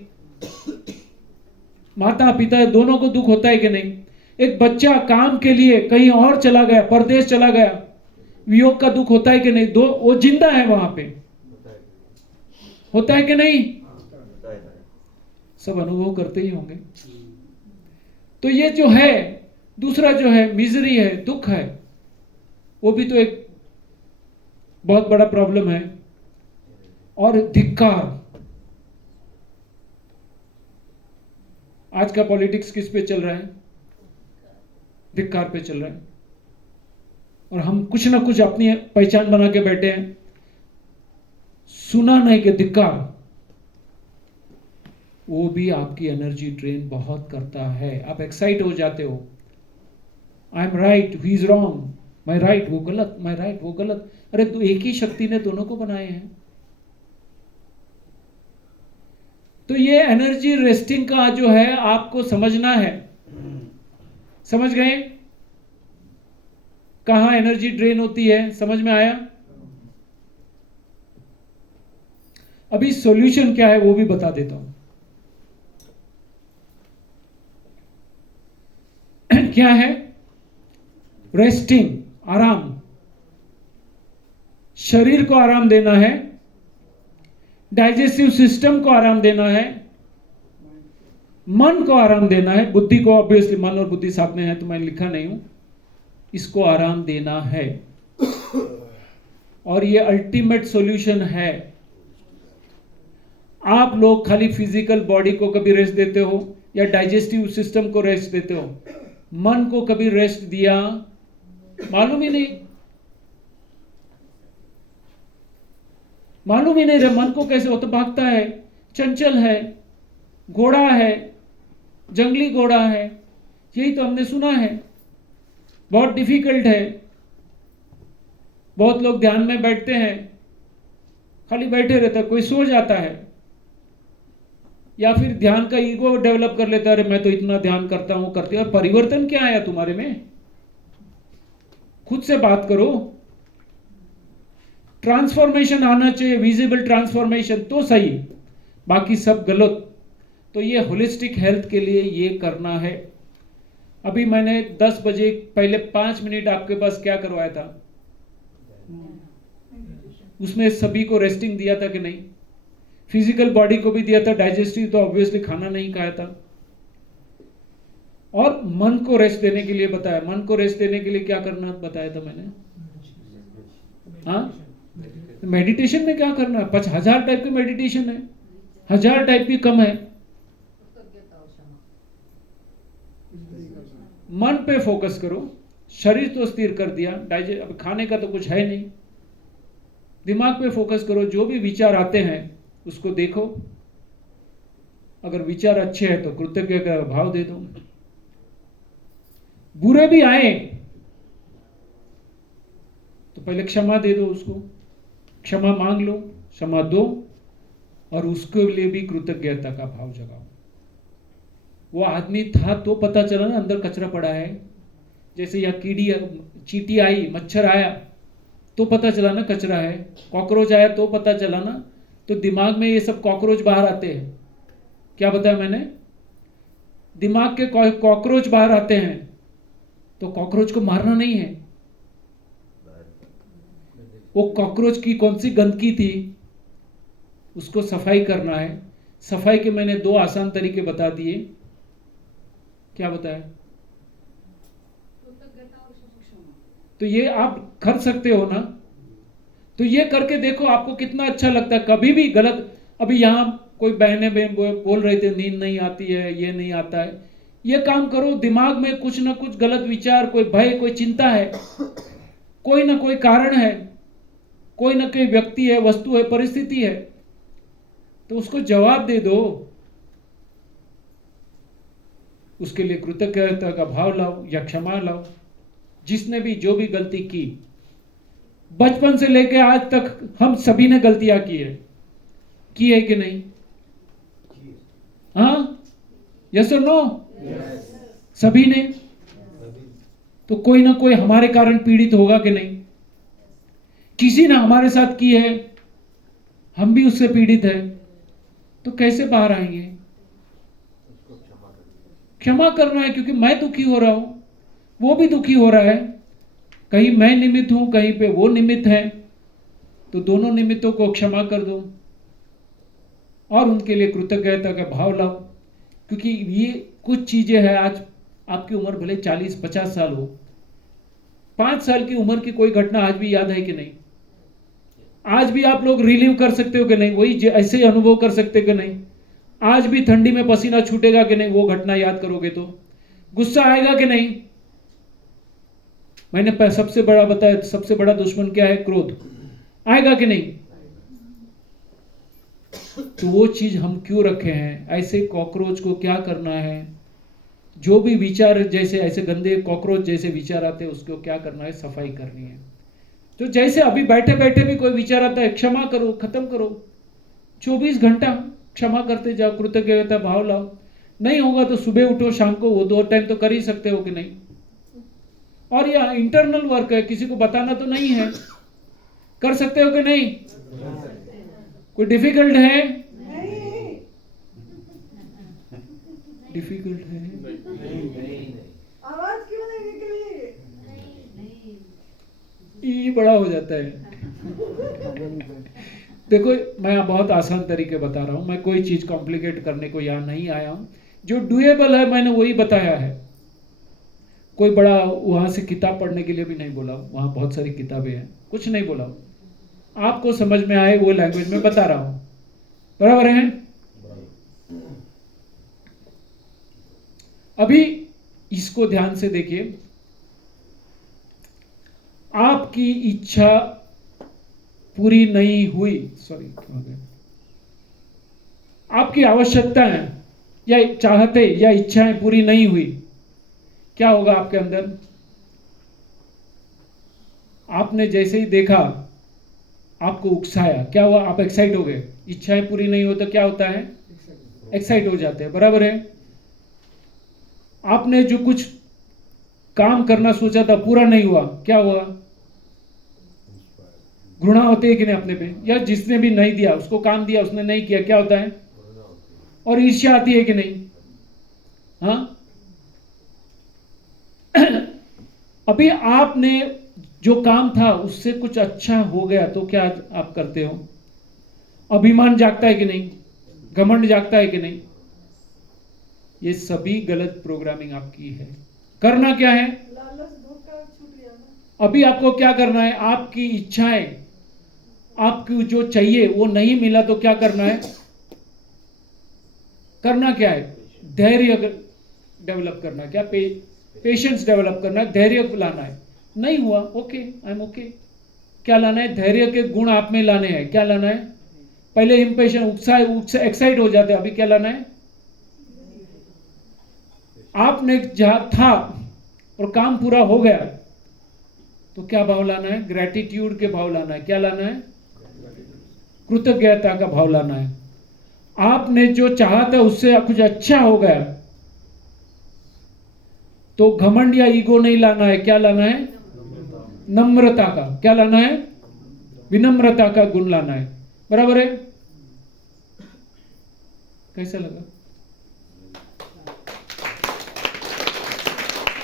माता पिता दोनों को दुख होता है कि नहीं? एक बच्चा काम के लिए कहीं और चला गया, परदेश चला गया, वियोग का दुख होता है कि नहीं? दो, वो जिंदा है वहां पे, होता है कि नहीं? सब अनुभव करते ही होंगे। तो ये जो है, दूसरा जो है मिजरी है, दुख है, वो भी तो एक बहुत बड़ा प्रॉब्लम है। और धिक्कार, आज का पॉलिटिक्स किस पे चल रहा है? धिक्कार पे चल रहा है। और हम कुछ ना कुछ अपनी पहचान बना के बैठे हैं। सुना नहीं कि धिक्कार, वो भी आपकी एनर्जी ड्रेन बहुत करता है। आप एक्साइट हो जाते हो, I am right, he is wrong, मैं राइट वो गलत, मैं राइट वो गलत। अरे तो एक ही शक्ति ने दोनों को बनाए हैं। तो ये एनर्जी रेस्टिंग का जो है आपको समझना है। समझ गए कहां एनर्जी ड्रेन होती है? समझ में आया? अभी सॉल्यूशन क्या है वो भी बता देता हूं। क्या है? रेस्टिंग, आराम। शरीर को आराम देना है, डाइजेस्टिव सिस्टम को आराम देना है, मन को आराम देना है, बुद्धि को, ऑब्वियसली मन और बुद्धि साथ में है तो मैंने लिखा नहीं हूं, इसको आराम देना है। और ये अल्टीमेट सॉल्यूशन है। आप लोग खाली फिजिकल बॉडी को कभी रेस्ट देते हो या डाइजेस्टिव सिस्टम को रेस्ट देते हो? मन को कभी रेस्ट दिया? मालूम ही नहीं, मालूम ही नहीं रहा मन को कैसे। हो तो भागता है, चंचल है, घोड़ा है, जंगली घोड़ा है, यही तो हमने सुना है। बहुत डिफिकल्ट है। बहुत लोग ध्यान में बैठते हैं, खाली बैठे रहता है, कोई सो जाता है, या फिर ध्यान का ईगो डेवलप कर लेता है, अरे मैं तो इतना ध्यान करता हूं करती हूं। परिवर्तन क्या आया तुम्हारे में? खुद से बात करो। ट्रांसफॉर्मेशन आना चाहिए, विजिबल ट्रांसफॉर्मेशन तो सही, बाकी सब गलत। तो ये होलिस्टिक हेल्थ के लिए ये करना है। अभी मैंने 10 बजे पहले 5 मिनट आपके पास क्या करवाया था? उसमें सभी को रेस्टिंग दिया था कि नहीं? फिजिकल बॉडी को भी दिया था, डाइजेस्टिव तो ऑब्वियसली खाना नहीं खाया था, और मन को रेस्ट देने के लिए बताया। मन को रेस्ट देने के लिए क्या करना बताया था मैंने? हाँ, मेडिटेशन में क्या करना है? 5000 टाइप के मेडिटेशन है, 1000 टाइप की कम है। मन पे फोकस करो, शरीर तो स्थिर कर दिया, डाइजेस्ट अब खाने का तो कुछ है नहीं। दिमाग पे फोकस करो, जो भी विचार आते हैं उसको देखो, अगर विचार अच्छे हैं तो कृतज्ञ का भाव दे दो। बुरे भी आए तो पहले क्षमा दे दो उसको, क्षमा मांग लो, क्षमा दो, और उसके लिए भी कृतज्ञता का भाव जगाओ। वो आदमी था तो पता चला ना अंदर कचरा पड़ा है, जैसे या कीड़ी चींटी आई, मच्छर आया तो पता चला ना कचरा है, कॉकरोच आया तो पता चला ना। तो दिमाग में ये सब कॉकरोच बाहर आते हैं। क्या बताया मैंने? दिमाग के कॉकरोच बाहर आते हैं, तो कॉकरोच को मारना नहीं है, वो कॉकरोच की कौन सी गंदगी थी उसको सफाई करना है। सफाई के मैंने 2 आसान तरीके बता दिए। क्या बताया? तो ये आप कर सकते हो ना, तो ये करके देखो आपको कितना अच्छा लगता है। कभी भी गलत, अभी यहां कोई बहनें बोल रहे थे नींद नहीं आती है, ये नहीं आता है, ये काम करो। दिमाग में कुछ ना कुछ गलत विचार, कोई भय, कोई चिंता है, कोई ना कोई कारण है, कोई ना कोई व्यक्ति है, वस्तु है, परिस्थिति है, तो उसको जवाब दे दो। उसके लिए कृतज्ञता का भाव लाओ या क्षमा लाओ। जिसने भी जो भी गलती की, बचपन से लेके आज तक हम सभी ने गलतियां की है कि नहीं? हाँ, यस और नो? सभी ने। तो कोई ना कोई हमारे कारण पीड़ित होगा कि नहीं? किसी ने हमारे साथ की है, हम भी उससे पीड़ित है, तो कैसे बाहर आएंगे? क्षमा करना है, क्योंकि मैं दुखी हो रहा हूं, वो भी दुखी हो रहा है, कहीं मैं निमित्त हूं, कहीं पे वो निमित्त है, तो दोनों निमित्तों को क्षमा कर दो और उनके लिए कृतज्ञता का भाव लाओ। क्योंकि ये कुछ चीजें हैं, आज आपकी उम्र भले 40-50 साल हो, 5 साल की उम्र की कोई घटना आज भी याद है कि नहीं? आज भी आप लोग रिलीव कर सकते हो कि नहीं? वही ऐसे अनुभव कर सकते हो कि नहीं? आज भी ठंडी में पसीना छूटेगा कि नहीं? वो घटना याद करोगे तो गुस्सा आएगा कि नहीं? मैंने सबसे बड़ा बताया, सबसे बड़ा दुश्मन क्या है? क्रोध। आएगा कि नहीं? तो वो चीज हम क्यों रखे हैं? ऐसे कॉकरोच को क्या करना है? जो भी विचार, जैसे ऐसे गंदे कॉकरोच जैसे विचार आते हैं, उसको क्या करना है? सफाई करनी है। तो जैसे अभी बैठे बैठे भी कोई विचार आता है, क्षमा करो, खत्म करो। 24 घंटा क्षमा करते जाओ, कृतज्ञता भाव लाओ। नहीं होगा तो सुबह उठो, शाम को, वो 2 टाइम तो कर ही सकते हो कि नहीं? और यह इंटरनल वर्क है, किसी को बताना तो नहीं है, कर सकते हो कि नहीं? कोई डिफिकल्ट है? डिफिकल्ट है? आवाज क्यों नहीं निकली? ये बड़ा हो जाता है। देखो, मैं बहुत आसान तरीके बता रहा हूं, मैं कोई चीज कॉम्प्लिकेट करने को यहां नहीं आया हूं। जो डुएबल है मैंने वही बताया है। कोई बड़ा वहां से किताब पढ़ने के लिए भी नहीं बोला, वहां बहुत सारी किताबें हैं, कुछ नहीं बोला। आपको समझ में आए वो लैंग्वेज में बता रहा हूं, बराबर है? अभी इसको ध्यान से देखिए। आपकी इच्छा पूरी नहीं हुई, सॉरी, आपकी आवश्यकताएं या चाहते या इच्छाएं पूरी नहीं हुई, क्या होगा आपके अंदर? आपने जैसे ही देखा आपको उकसाया, क्या हुआ? आप एक्साइट हो गए। इच्छाएं पूरी नहीं हो तो क्या होता है? एक्साइट हो जाते हैं, बराबर है। आपने जो कुछ काम करना सोचा था पूरा नहीं हुआ, क्या हुआ? घृणा होती है कि नहीं अपने पे? या जिसने भी नहीं दिया, उसको काम दिया, उसने नहीं किया, क्या होता है? और ईर्ष्या आती है कि नहीं? हाँ। अभी आपने जो काम था उससे कुछ अच्छा हो गया तो क्या आप करते हो? अभिमान जागता है कि नहीं? घमंड जागता है कि नहीं? ये सभी गलत प्रोग्रामिंग आपकी है। करना क्या है? अभी आपको क्या करना है? आपकी इच्छाएं, आपको जो चाहिए वो नहीं मिला तो क्या करना है? करना क्या है? धैर्य डेवलप करना है। क्या? पेशेंस डेवलप करना है, धैर्य लाना है। नहीं हुआ, ओके, आई एम ओके। क्या लाना है? धैर्य के गुण आप में लाने हैं। क्या लाना है? पहले इम्पेशेंट एक्साइट हो जाते, अभी क्या लाना है? आपने जहां था और काम पूरा हो गया तो क्या भाव लाना है? ग्रेटिट्यूड के भाव लाना है। क्या लाना है? कृतज्ञता का भाव लाना है। आपने जो चाहा था उससे कुछ अच्छा हो गया तो घमंड या ईगो नहीं लाना है। क्या लाना है? नम्रता का। क्या लाना है? विनम्रता का गुण लाना है, बराबर है। कैसा लगा?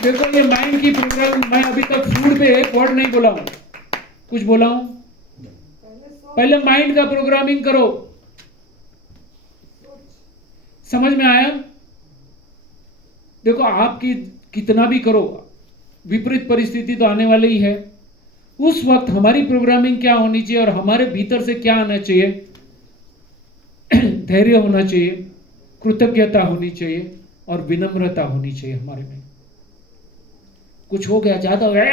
देखो ये माइंड की प्रोग्राम, मैं अभी तक फूड पे एक वर्ड नहीं बोला हूं, कुछ बोला हूं? पहले माइंड का प्रोग्रामिंग करो। समझ में आया? देखो आपकी कितना भी करो, विपरीत परिस्थिति तो आने वाली ही है। उस वक्त हमारी प्रोग्रामिंग क्या होनी चाहिए और हमारे भीतर से क्या आना चाहिए? धैर्य होना चाहिए, कृतज्ञता होनी चाहिए और विनम्रता होनी चाहिए हमारे में। कुछ हो गया, ज्यादा हो गया,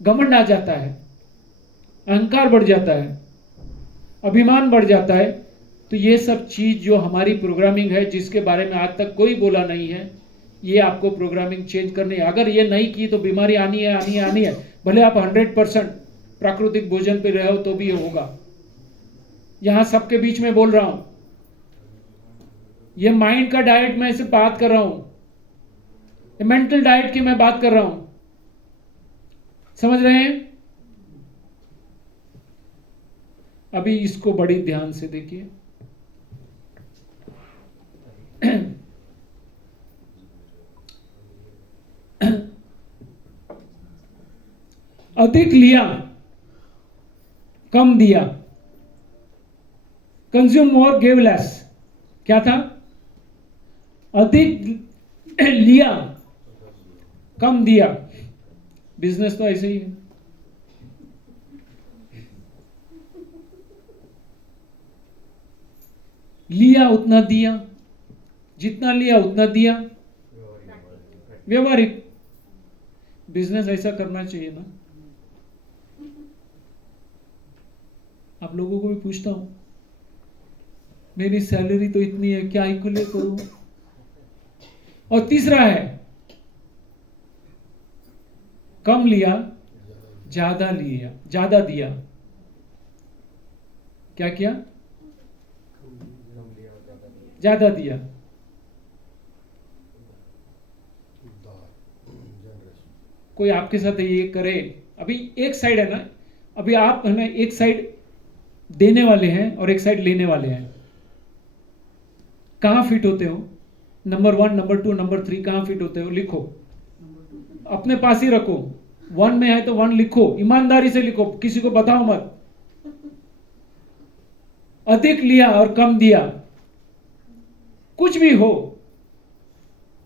घमंड आ जाता है, अहंकार बढ़ जाता है, अभिमान बढ़ जाता है। तो ये सब चीज जो हमारी प्रोग्रामिंग है, जिसके बारे में आज तक कोई बोला नहीं है, ये आपको प्रोग्रामिंग चेंज करनी है। अगर ये नहीं की तो बीमारी आनी है, आनी है, आनी है। भले आप 100% प्राकृतिक भोजन पे रहो तो भी ये होगा। यहां सबके बीच में बोल रहा हूं, ये माइंड का डाइट में से बात कर रहा हूं, ये मेंटल डाइट की मैं बात कर रहा हूं। समझ रहे हैं? अभी इसको बड़ी ध्यान से देखिए। अधिक लिया, कम दिया। Consume more, give less. क्या था? अधिक लिया, कम दिया। बिजनेस तो ऐसे ही है। लिया उतना दिया, जितना लिया उतना दिया। व्यवहारिक बिजनेस ऐसा करना चाहिए ना। आप लोगों को भी पूछता हूं, मेरी सैलरी तो इतनी है, क्या इक्वली करूं? और तीसरा है, कम लिया, ज्यादा लिया, ज्यादा दिया। क्या किया? ज्यादा दिया। कोई आपके साथ ये करे, अभी एक साइड है ना, अभी आप है ना, एक साइड देने वाले हैं और एक साइड लेने वाले हैं। कहां फिट होते हो? नंबर 1, नंबर 2, नंबर 3 कहां फिट होते हो? लिखो, अपने पास ही रखो। 1 में है तो 1 लिखो, ईमानदारी से लिखो, किसी को बताओ मत। अधिक लिया और कम दिया, कुछ भी हो,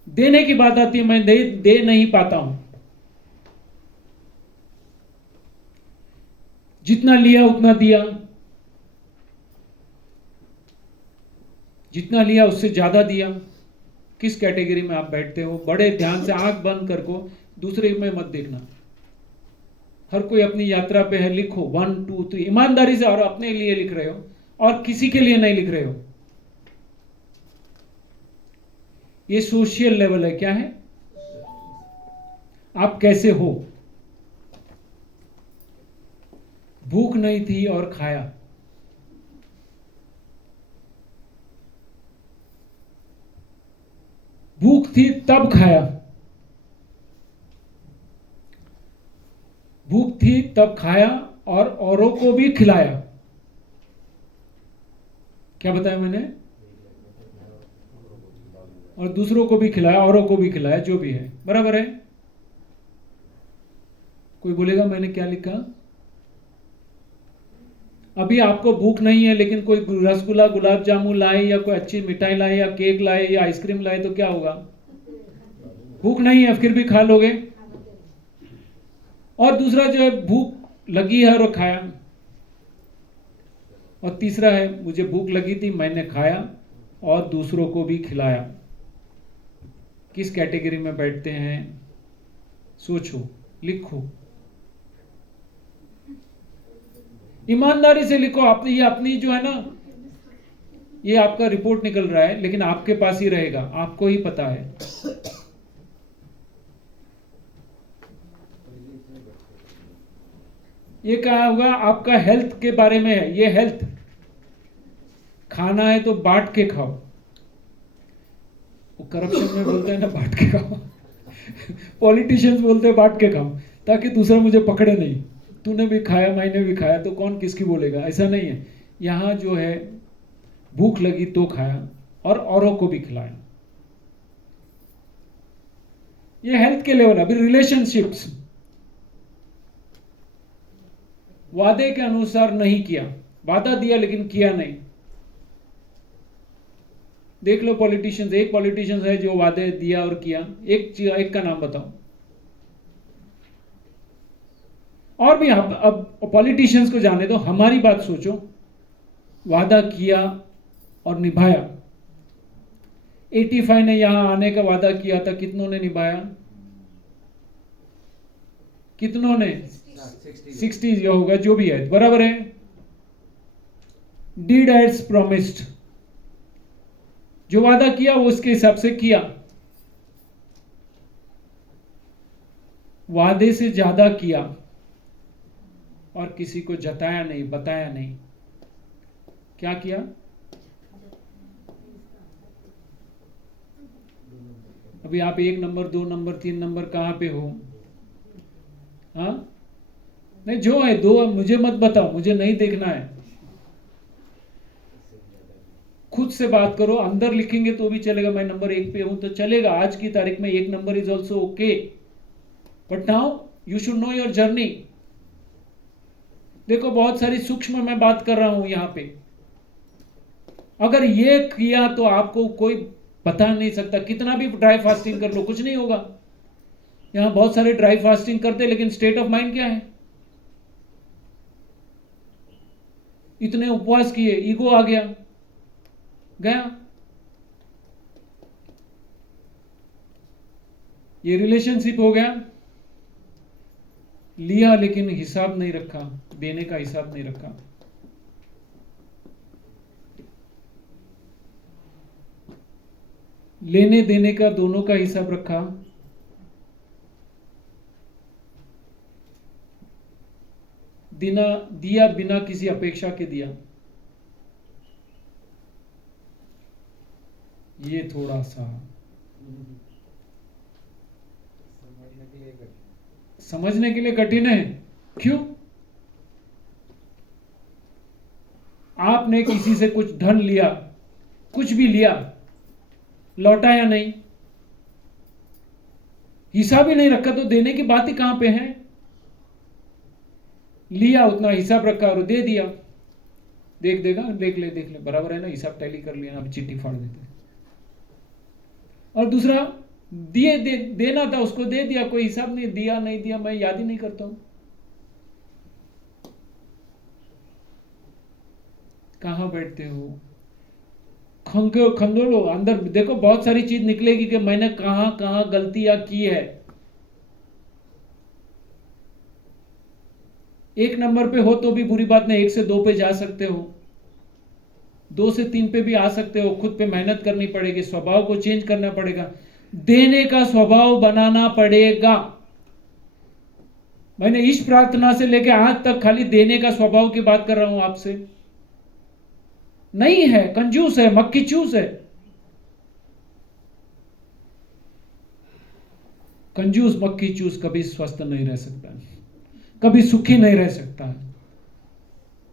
देने की बात आती है, मैं दे नहीं पाता हूं। जितना लिया उतना दिया, जितना लिया उससे ज्यादा दिया। किस कैटेगरी में आप बैठते हो? बड़े ध्यान से आंख बंद कर को दूसरे में मत देखना। हर कोई अपनी यात्रा पे है, लिखो 1, 2, 3 ईमानदारी से, और अपने लिए लिख रहे हो और किसी के लिए नहीं लिख रहे हो। ये सोशल लेवल है। क्या है? आप कैसे हो? भूख नहीं थी और खाया। भूख थी तब खाया, भूख थी तब खाया और औरों को भी खिलाया। क्या बताया मैंने? और दूसरों को भी खिलाया, औरों को भी खिलाया, जो भी है, बराबर है। कोई बोलेगा मैंने क्या लिखा? अभी आपको भूख नहीं है लेकिन कोई रसगुल्ला, गुलाब जामुन लाए या कोई अच्छी मिठाई लाए या केक लाए या आइसक्रीम लाए तो क्या होगा? भूख नहीं है फिर भी खा लोगे। और दूसरा जो है भूख लगी है और खाया। और तीसरा है मुझे भूख लगी थी मैंने खाया और दूसरों को भी खिलाया। किस कैटेगरी में बैठते हैं? सोचो, लिखो, ईमानदारी से लिखो। आप ये अपनी जो है ना, ये आपका रिपोर्ट निकल रहा है लेकिन आपके पास ही रहेगा, आपको ही पता है। ये क्या होगा? आपका हेल्थ के बारे में है। ये हेल्थ खाना है तो बांट के खाओ। वो करप्शन में बोलते हैं ना बांट के खाओ। पॉलिटिशियंस बोलते हैं बांट के खाओ ताकि दूसरा मुझे पकड़े नहीं। तूने भी खाया मैंने भी खाया तो कौन किसकी बोलेगा? ऐसा नहीं है। यहां जो है भूख लगी तो खाया और औरों को भी खिलाया। ये हेल्थ के लेवल। अभी रिलेशनशिप्स, वादे के अनुसार नहीं किया, वादा दिया लेकिन किया नहीं। देख लो पॉलिटिशियंस, एक पॉलिटिशियंस है जो वादे दिया और किया। एक का नाम बताओ। और भी अब पॉलिटिशियंस को जाने दो, हमारी बात सोचो। वादा किया और निभाया। 85 ने यहां आने का वादा किया था, कितनों ने निभाया? कितनों ने? 60 जो होगा, जो भी है, बराबर है। डीड एज प्रॉमिस्ड, जो वादा किया वो उसके हिसाब से किया। वादे से ज्यादा किया और किसी को जताया नहीं, बताया नहीं। क्या किया? अभी आप 1 नंबर 2 नंबर 3 नंबर कहां पे हो? हाँ नहीं, जो है 2 मुझे मत बताओ, मुझे नहीं देखना है। खुद से बात करो। अंदर लिखेंगे तो भी चलेगा, मैं नंबर 1 पे हूं तो चलेगा। आज की तारीख में 1 number is also okay, but now you should know your journey. देखो बहुत सारी सूक्ष्म मैं बात कर रहा हूं यहां पे। अगर ये किया तो आपको कोई बता नहीं सकता। कितना भी ड्राई फास्टिंग कर लो कुछ नहीं होगा। यहां बहुत सारे ड्राई फास्टिंग करते लेकिन स्टेट ऑफ माइंड क्या है? इतने उपवास किए, ईगो आ गया, गया। ये रिलेशनशिप हो गया। लिया लेकिन हिसाब नहीं रखा, देने का हिसाब नहीं रखा। लेने देने का दोनों का हिसाब रखा। दिया बिना किसी अपेक्षा के दिया। ये थोड़ा सा समझने के लिए कठिन है। क्यों? आपने किसी से कुछ धन लिया, कुछ भी लिया, लौटाया नहीं, हिसाब ही नहीं रखा तो देने की बात ही कहां पे है? लिया उतना हिसाब रखा और दे दिया। देख ले बराबर है ना, हिसाब टैली कर लिया, अब चिट्ठी फाड़ देते। और दूसरा देना था उसको दे दिया, कोई हिसाब नहीं, दिया नहीं दिया मैं याद ही नहीं करता हूं। कहां बैठते हो? खंगोलो अंदर। देखो बहुत सारी चीज निकलेगी कि मैंने कहां कहां गलतियां की है। 1 नंबर पे हो तो भी बुरी बात नहीं, 1 से 2 पे जा सकते हो, 2 से 3 पे भी आ सकते हो। खुद पे मेहनत करनी पड़ेगी, स्वभाव को चेंज करना पड़ेगा, देने का स्वभाव बनाना पड़ेगा। मैंने इस प्रार्थना से लेके आज तक खाली देने का स्वभाव की बात कर रहा हूं आपसे। नहीं है, कंजूस है, मक्खी चूस है। कंजूस मक्खी चूस कभी स्वस्थ नहीं रह सकता है, कभी सुखी नहीं रह सकता है,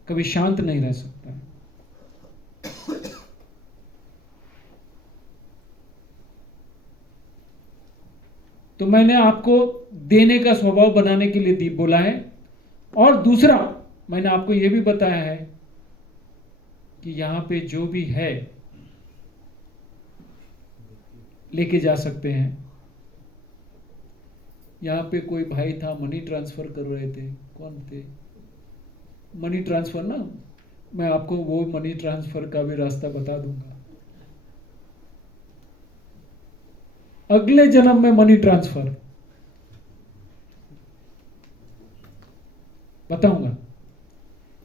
कभी शांत नहीं रह सकता है। तो मैंने आपको देने का स्वभाव बनाने के लिए बोला है। और दूसरा मैंने आपको यह भी बताया है कि यहां पे जो भी है लेके जा सकते हैं। यहां पे कोई भाई था, मनी ट्रांसफर कर रहे थे। कौन थे? मनी ट्रांसफर ना, मैं आपको वो मनी ट्रांसफर का भी रास्ता बता दूंगा। अगले जन्म में मनी ट्रांसफर बताऊंगा,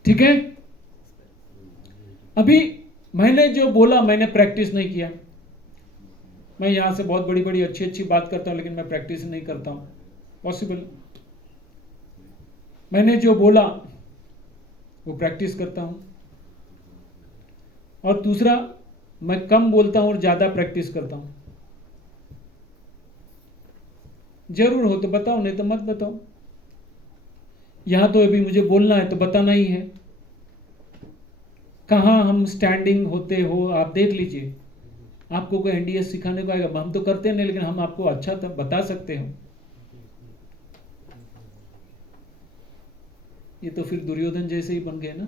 ठीक है? अभी मैंने जो बोला, मैंने प्रैक्टिस नहीं किया। मैं यहां से बहुत बड़ी बड़ी अच्छी अच्छी बात करता हूं, लेकिन मैं प्रैक्टिस नहीं करता हूं। पॉसिबल मैंने जो बोला वो प्रैक्टिस करता हूं। और दूसरा, मैं कम बोलता हूं और ज्यादा प्रैक्टिस करता हूं। जरूर हो तो बताओ, नहीं तो मत बताओ। यहां तो अभी मुझे बोलना है तो बताना ही है। कहां हम स्टैंडिंग होते हो आप देख लीजिए। आपको कोई एनडीएस सिखाने को आएगा? हम तो करते नहीं, लेकिन हम आपको अच्छा बता सकते हो। ये तो फिर दुर्योधन जैसे ही बन गए ना।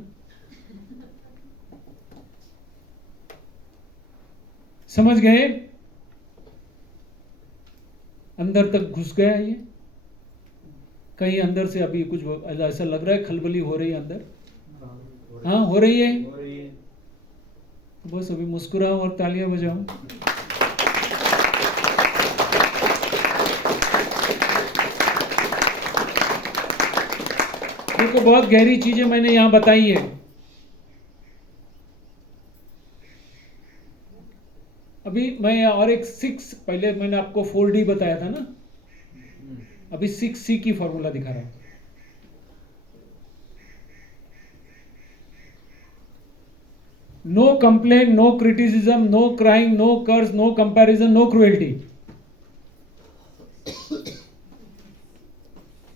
समझ गए? अंदर तक घुस गया ये। कहीं अंदर से अभी कुछ ऐसा लग रहा है, खलबली हो रही है अंदर। हाँ, हो रही है। बस अभी मुस्कुराओ और तालियां बजाओ। देखो, बहुत गहरी चीजें मैंने यहां बताई है। अभी मैं और एक 6, पहले मैंने आपको 4D बताया था ना, अभी 6C की फॉर्मूला दिखा रहा हूं। No complain, no criticism, no crying, no curse, no comparison, no cruelty.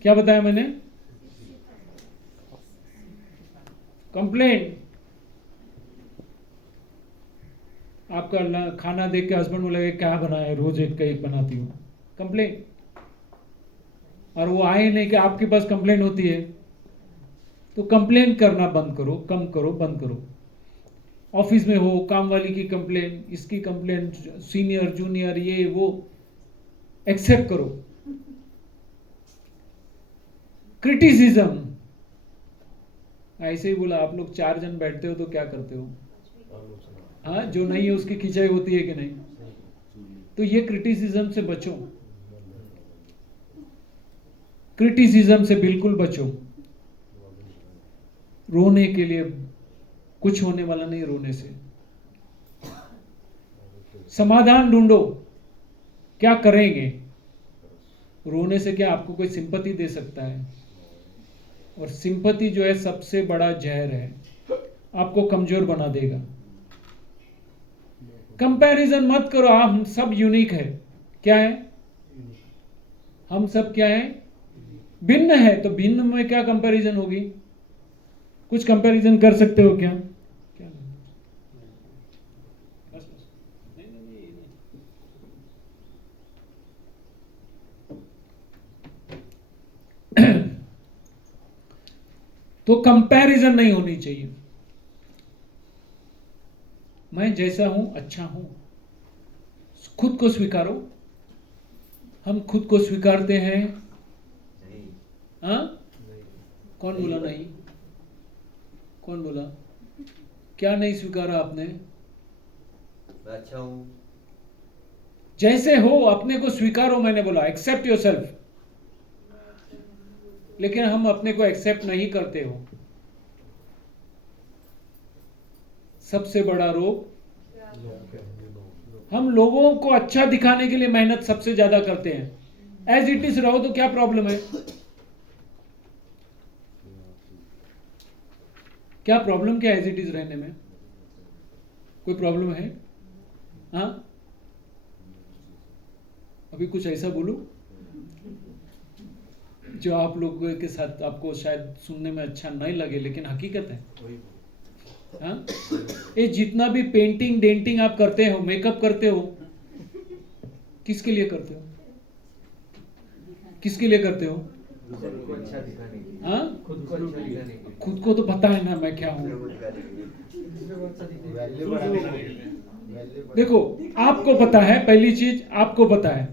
क्या बताया मैंने? कंप्लेन, आपका खाना देख के हस्बैंड बोलेगा क्या बनाया, रोज एक का एक बनाती हूं। कंप्लेन। और वो आए नहीं कि आपके पास कंप्लेन होती है, तो कंप्लेन करना बंद करो, कम करो, बंद करो। ऑफिस में हो, काम वाली की कंप्लेन, इसकी कंप्लेन, सीनियर जूनियर ये वो, एक्सेप्ट करो। क्रिटिसिज्म, ऐसे ही बोला, आप लोग 4 जन बैठते हो तो क्या करते हो? हाँ, जो नहीं है उसकी खिंचाई होती है कि नहीं? तो ये क्रिटिसिज्म से बचो, क्रिटिसिज्म से बिल्कुल बचो। रोने के लिए कुछ होने वाला नहीं, रोने से समाधान ढूंढो। क्या करेंगे? रोने से क्या आपको कोई सिंपैथी दे सकता है? और सिंपैथी जो है सबसे बड़ा जहर है, आपको कमजोर बना देगा। कंपैरिजन मत करो, हम सब यूनिक है। क्या है? हम सब क्या है? भिन्न है। तो भिन्न में क्या कंपैरिजन होगी? कुछ कंपैरिजन कर सकते हो क्या? क्या? तो कंपैरिजन नहीं होनी चाहिए। मैं जैसा हूं अच्छा हूं, खुद को स्वीकारो। हम खुद को स्वीकारते हैं? हाँ? कौन बोला नहीं? कौन बोला? क्या नहीं स्वीकारा आपने? अच्छा हूं। जैसे हो अपने को स्वीकारो, मैंने बोला एक्सेप्ट योरसेल्फ। लेकिन हम अपने को एक्सेप्ट नहीं करते हो। सबसे बड़ा रोग, हम लोगों को अच्छा दिखाने के लिए मेहनत सबसे ज्यादा करते हैं। एज इट इज रहो तो क्या प्रॉब्लम है? क्या प्रॉब्लम क्या एज इट इज रहने में? कोई प्रॉब्लम है? हाँ, अभी कुछ ऐसा बोलूं जो आप लोगों के साथ आपको शायद सुनने में अच्छा नहीं लगे, लेकिन हकीकत है। हाँ, ये जितना भी पेंटिंग डेंटिंग आप करते हो, मेकअप करते हो, किसके लिए करते हो? किसके लिए करते हो? दूसरे को अच्छा दिखाने के लिए। हाँ, खुद को अच्छा दिखाने के लिए। खुद को तो पता है ना मैं क्या हूं। दूसरे को दिखाने के लिए। वैल्यू बढ़ाने के लिए। वैल्यू देखो, आपको पता है, पहली चीज आपको पता है,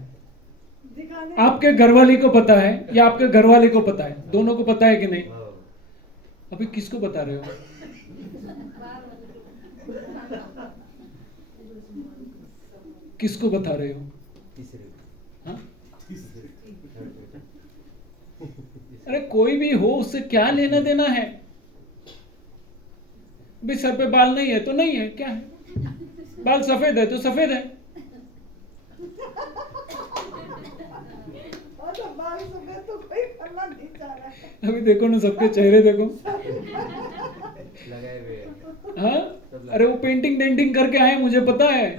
दिखाने आपके घरवाली को पता है या आपके घरवाले को पता है? दोनों को पता है कि नहीं? हाँ। अभी किसको बता रहे हो? किसको बता रहे हो? तीसरे को। हाँ? अरे कोई भी हो, उससे क्या लेना देना है? भी सर पे बाल नहीं है तो नहीं है, क्या है? बाल सफेद है तो सफेद है। और तो बाल सफेद तो कोई करना नहीं चाह रहा है। अभी देखो ना, सबके चेहरे देखो। लगाए हुए हैं। हाँ, अरे वो पेंटिंग डेंटिंग करके आए, मुझे पता है।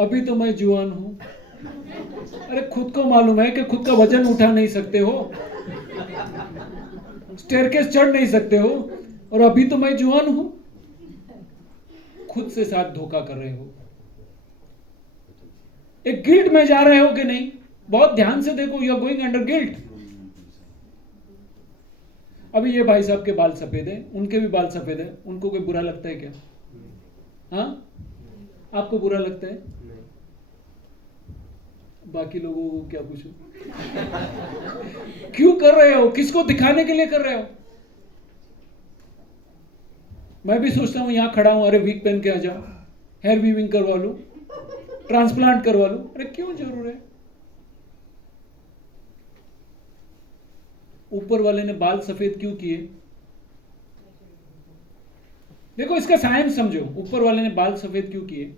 अभी तो मैं जुआन हूं। अरे खुद को मालूम है कि खुद का वजन उठा नहीं सकते हो, स्टेयरकेस चढ़ नहीं सकते हो, और अभी तो मैं जुआन हूं। खुद से साथ धोखा कर रहे हो। एक गिल्ट में जा रहे हो कि नहीं? बहुत ध्यान से देखो, you are going under guilt. अभी ये भाई साहब के बाल सफेद है, उनके भी बाल सफेद है, उनको कोई बुरा लगता है क्या? हाँ, आपको बुरा लगता है? बाकी लोगों को क्या पूछो? क्यों कर रहे हो? किसको दिखाने के लिए कर रहे हो? मैं भी सोचता हूं, यहां खड़ा हूं, अरे वीक पहन के आ जाओ, हेयर वीविंग करवा लूं, ट्रांसप्लांट करवा लूं। अरे क्यों जरूर है? ऊपर वाले ने बाल सफेद क्यों किए? देखो, इसका साइंस समझो। ऊपर वाले ने बाल सफेद क्यों किए?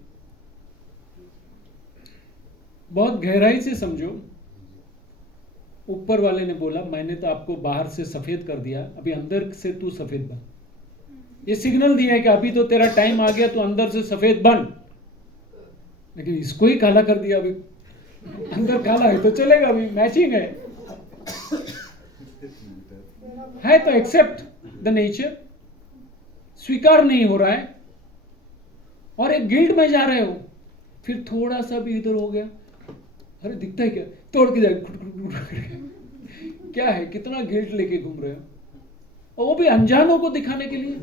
बहुत गहराई से समझो। ऊपर वाले ने बोला, मैंने तो आपको बाहर से सफेद कर दिया, अभी अंदर से तू सफेद बन। ये सिग्नल दिया है कि अभी तो तेरा टाइम आ गया, तू अंदर से सफेद बन। लेकिन इसको ही काला कर दिया। अभी अंदर काला है तो चलेगा, अभी मैचिंग है तो एक्सेप्ट द नेचर। स्वीकार नहीं हो रहा है और एक गिल्ट में जा रहे हो। फिर थोड़ा सा भी इधर हो गया, अरे दिखता है क्या, तोड़ के जाए। क्या है, कितना गिल्ट लेके घूम रहे हो, और वो भी अनजानों को दिखाने के लिए।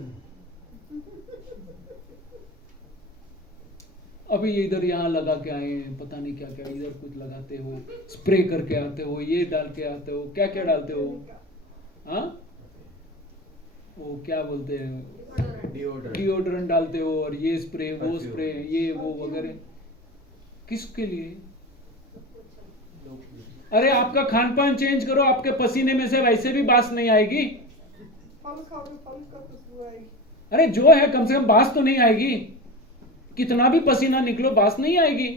अभी ये इधर यहाँ लगा के आए हैं, पता नहीं क्या क्या, इधर कुछ लगाते हो, स्प्रे करके आते हो, ये डाल के आते हो, क्या क्या डालते हो? हाँ, वो क्या बोलते हैं, डिओड्रेंट डालते हो, और ये स्प्रे वो स्प्रे, ये वो वगैरह। किसके लिए? अरे आपका खान पान चेंज करो, आपके पसीने में से वैसे भी बास नहीं आएगी। फल खाओगे, फल का खुशबू आएगी। अरे जो है, कम से कम बास तो नहीं आएगी। कितना भी पसीना निकलो, बास नहीं आएगी।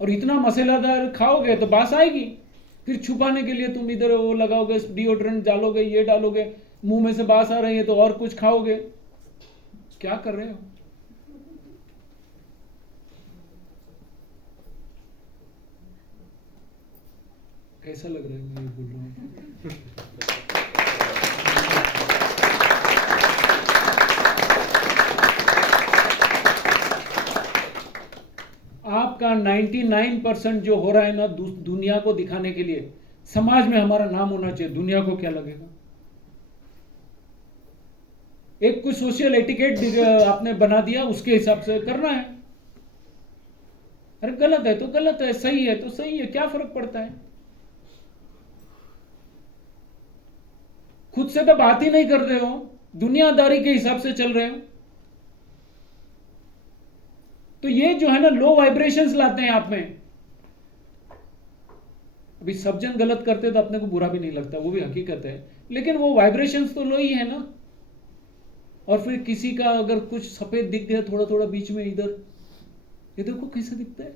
और इतना मसालेदार खाओगे तो बास आएगी। फिर छुपाने के लिए तुम इधर वो लगाओगे, डिओड्रेंट डालोगे, ये डालोगे, मुंह में से बास आ रही है तो और कुछ खाओगे। क्या कर रहे हो? कैसा लग रहा है मैं ये बोल रहा हूँ? आपका 99% जो हो रहा है ना, दुनिया को दिखाने के लिए। समाज में हमारा नाम होना चाहिए, दुनिया को क्या लगेगा? एक कुछ सोशल एटिकेट आपने बना दिया, उसके हिसाब से करना है। अरे गलत है तो गलत है, सही है तो सही है, क्या फर्क पड़ता है? खुद से तो बात ही नहीं कर रहे हो, दुनियादारी के हिसाब से चल रहे हो। तो ये जो है ना, लो वाइब्रेशंस लाते हैं आप में। अभी सब जन गलत करते तो अपने को बुरा भी नहीं लगता, वो भी हकीकत है, लेकिन वो वाइब्रेशंस तो लो ही है ना। और फिर किसी का अगर कुछ सफेद दिख गया थोड़ा थोड़ा बीच में इधर, ये देखो कैसे दिखता है।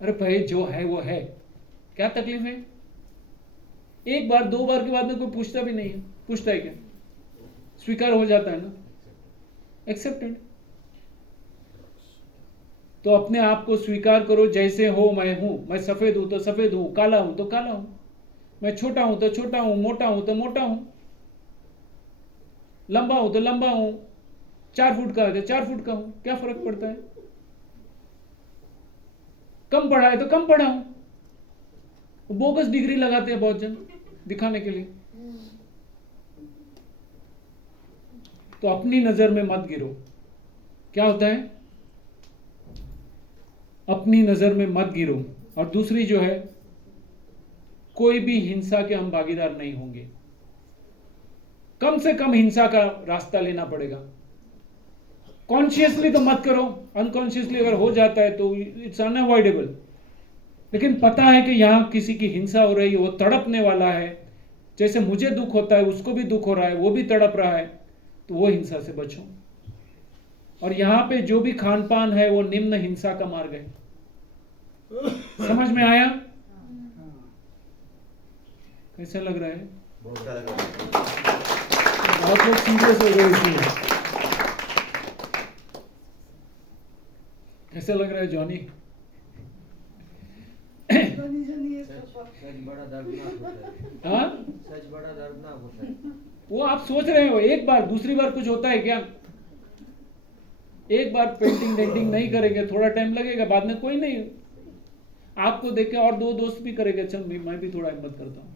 अरे भाई जो है वो है, क्या तकलीफ है? एक बार दो बार के बाद में कोई पूछता भी नहीं है। पूछता है क्या? स्वीकार हो जाता है ना, एक्सेप्टेड। तो अपने आप को स्वीकार करो जैसे हो। मैं हूं, मैं सफेद हूं तो सफेद हूं, काला हूं तो काला हूं, मैं छोटा हूं तो छोटा हूं, मोटा हूं तो मोटा हूं, लंबा हूं तो लंबा हूं, 4 फुट का है तो 4 फुट का हूं, क्या फर्क पड़ता है? कम पढ़ा है तो कम पढ़ा हूं। बोगस डिग्री लगाते हैं बहुत जन दिखाने के लिए। तो अपनी नजर में मत गिरो। क्या होता है? अपनी नजर में मत गिरो। और दूसरी जो है, कोई भी हिंसा के हम भागीदार नहीं होंगे। कम से कम हिंसा का रास्ता लेना पड़ेगा। कॉन्शियसली तो मत करो, अनकॉन्शियसली अगर हो जाता है तो इट्स अनअवॉइडेबल। लेकिन पता है कि यहां किसी की हिंसा हो रही है, वो तड़पने वाला है, जैसे मुझे दुख होता है उसको भी दुख हो रहा है, वो भी तड़प रहा है, तो वो हिंसा से बचो। और यहां पे जो भी खान पान है वो निम्न हिंसा का मार्ग है। समझ में आया? कैसा लग रहा है? बहुत लोग सीरियस हो गए इसलिए। कैसा लग रहा है जॉनी? सच बड़ा दर्दनाक होता है। हाँ, सच बड़ा दर्दनाक होता है। वो आप सोच रहे हो एक बार, दूसरी बार कुछ होता है क्या? एक बार पेंटिंग डेंटिंग नहीं करेंगे, थोड़ा टाइम लगेगा, बाद में कोई नहीं आपको देख के और 2 दोस्त भी करेंगे, चल मैं भी थोड़ा हिम्मत करता हूं।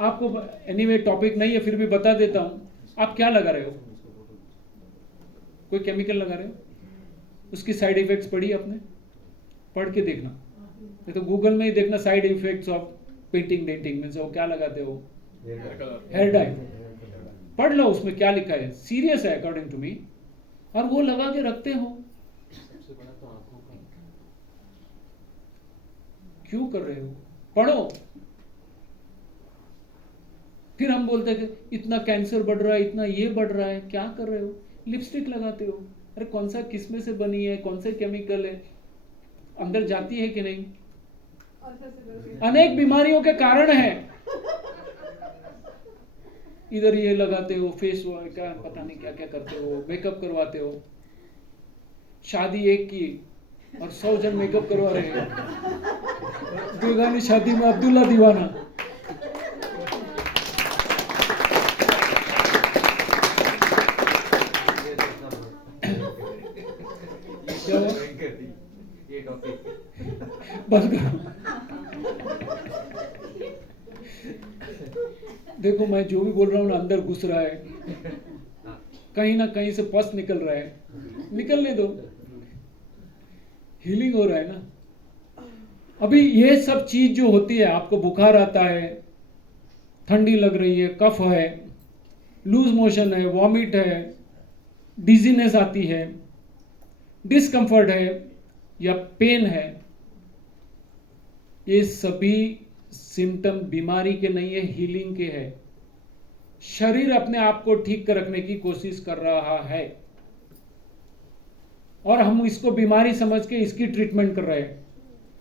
आपको एनीवे टॉपिक नहीं है, फिर भी बता देता हूं। आप क्या लगा रहे हो? कोई केमिकल लगा रहे हो? उसकी साइड इफेक्ट्स पढ़ी आपने? पढ़ के देखना, नहीं तो गूगल में ही देखना side effects of painting denting में। वो क्या लगाते हो? Hair dye. पढ़ लो उसमें क्या लिखा है, सीरियस है अकॉर्डिंग टू मी। और वो लगा के रखते हो, सबसे बड़ा तो आंखों का। क्यों कर रहे हो? पढ़ो। फिर हम बोलते हैं कि इतना कैंसर बढ़ रहा है, इतना ये बढ़ रहा है, क्या कर रहे हो? लिपस्टिक लगाते हो। अरे कौन सा किस में से बनी है, कौन सा केमिकल है, अंदर जाती है कि नहीं? अनेक बीमारियों के कारण है। इधर ये लगाते हो, फेस क्या पता नहीं क्या क्या करते हो, मेकअप करवाते हो। शादी एक की और 100 जन मेकअप करवा रहे हैं। बेगानी शादी में अब्दुल्ला दीवाना। क्या हुआ? ये टॉपिक बंद करो। देखो मैं जो भी बोल रहा हूँ ना, अंदर घुस रहा है, कहीं ना कहीं से पस निकल रहा है, निकलने दो, हीलिंग हो रहा है ना। अभी ये सब चीज जो होती है, आपको बुखार आता है, ठंडी लग रही है, कफ है, लूज मोशन है, वॉमिट है, डिजीनेस आती है, डिस्कंफर्ट है या पेन है, ये सभी सिम्टम बीमारी के नहीं है, हीलिंग के है। शरीर अपने आप को ठीक रखने की कोशिश कर रहा है और हम इसको बीमारी समझ के इसकी ट्रीटमेंट कर रहे हैं।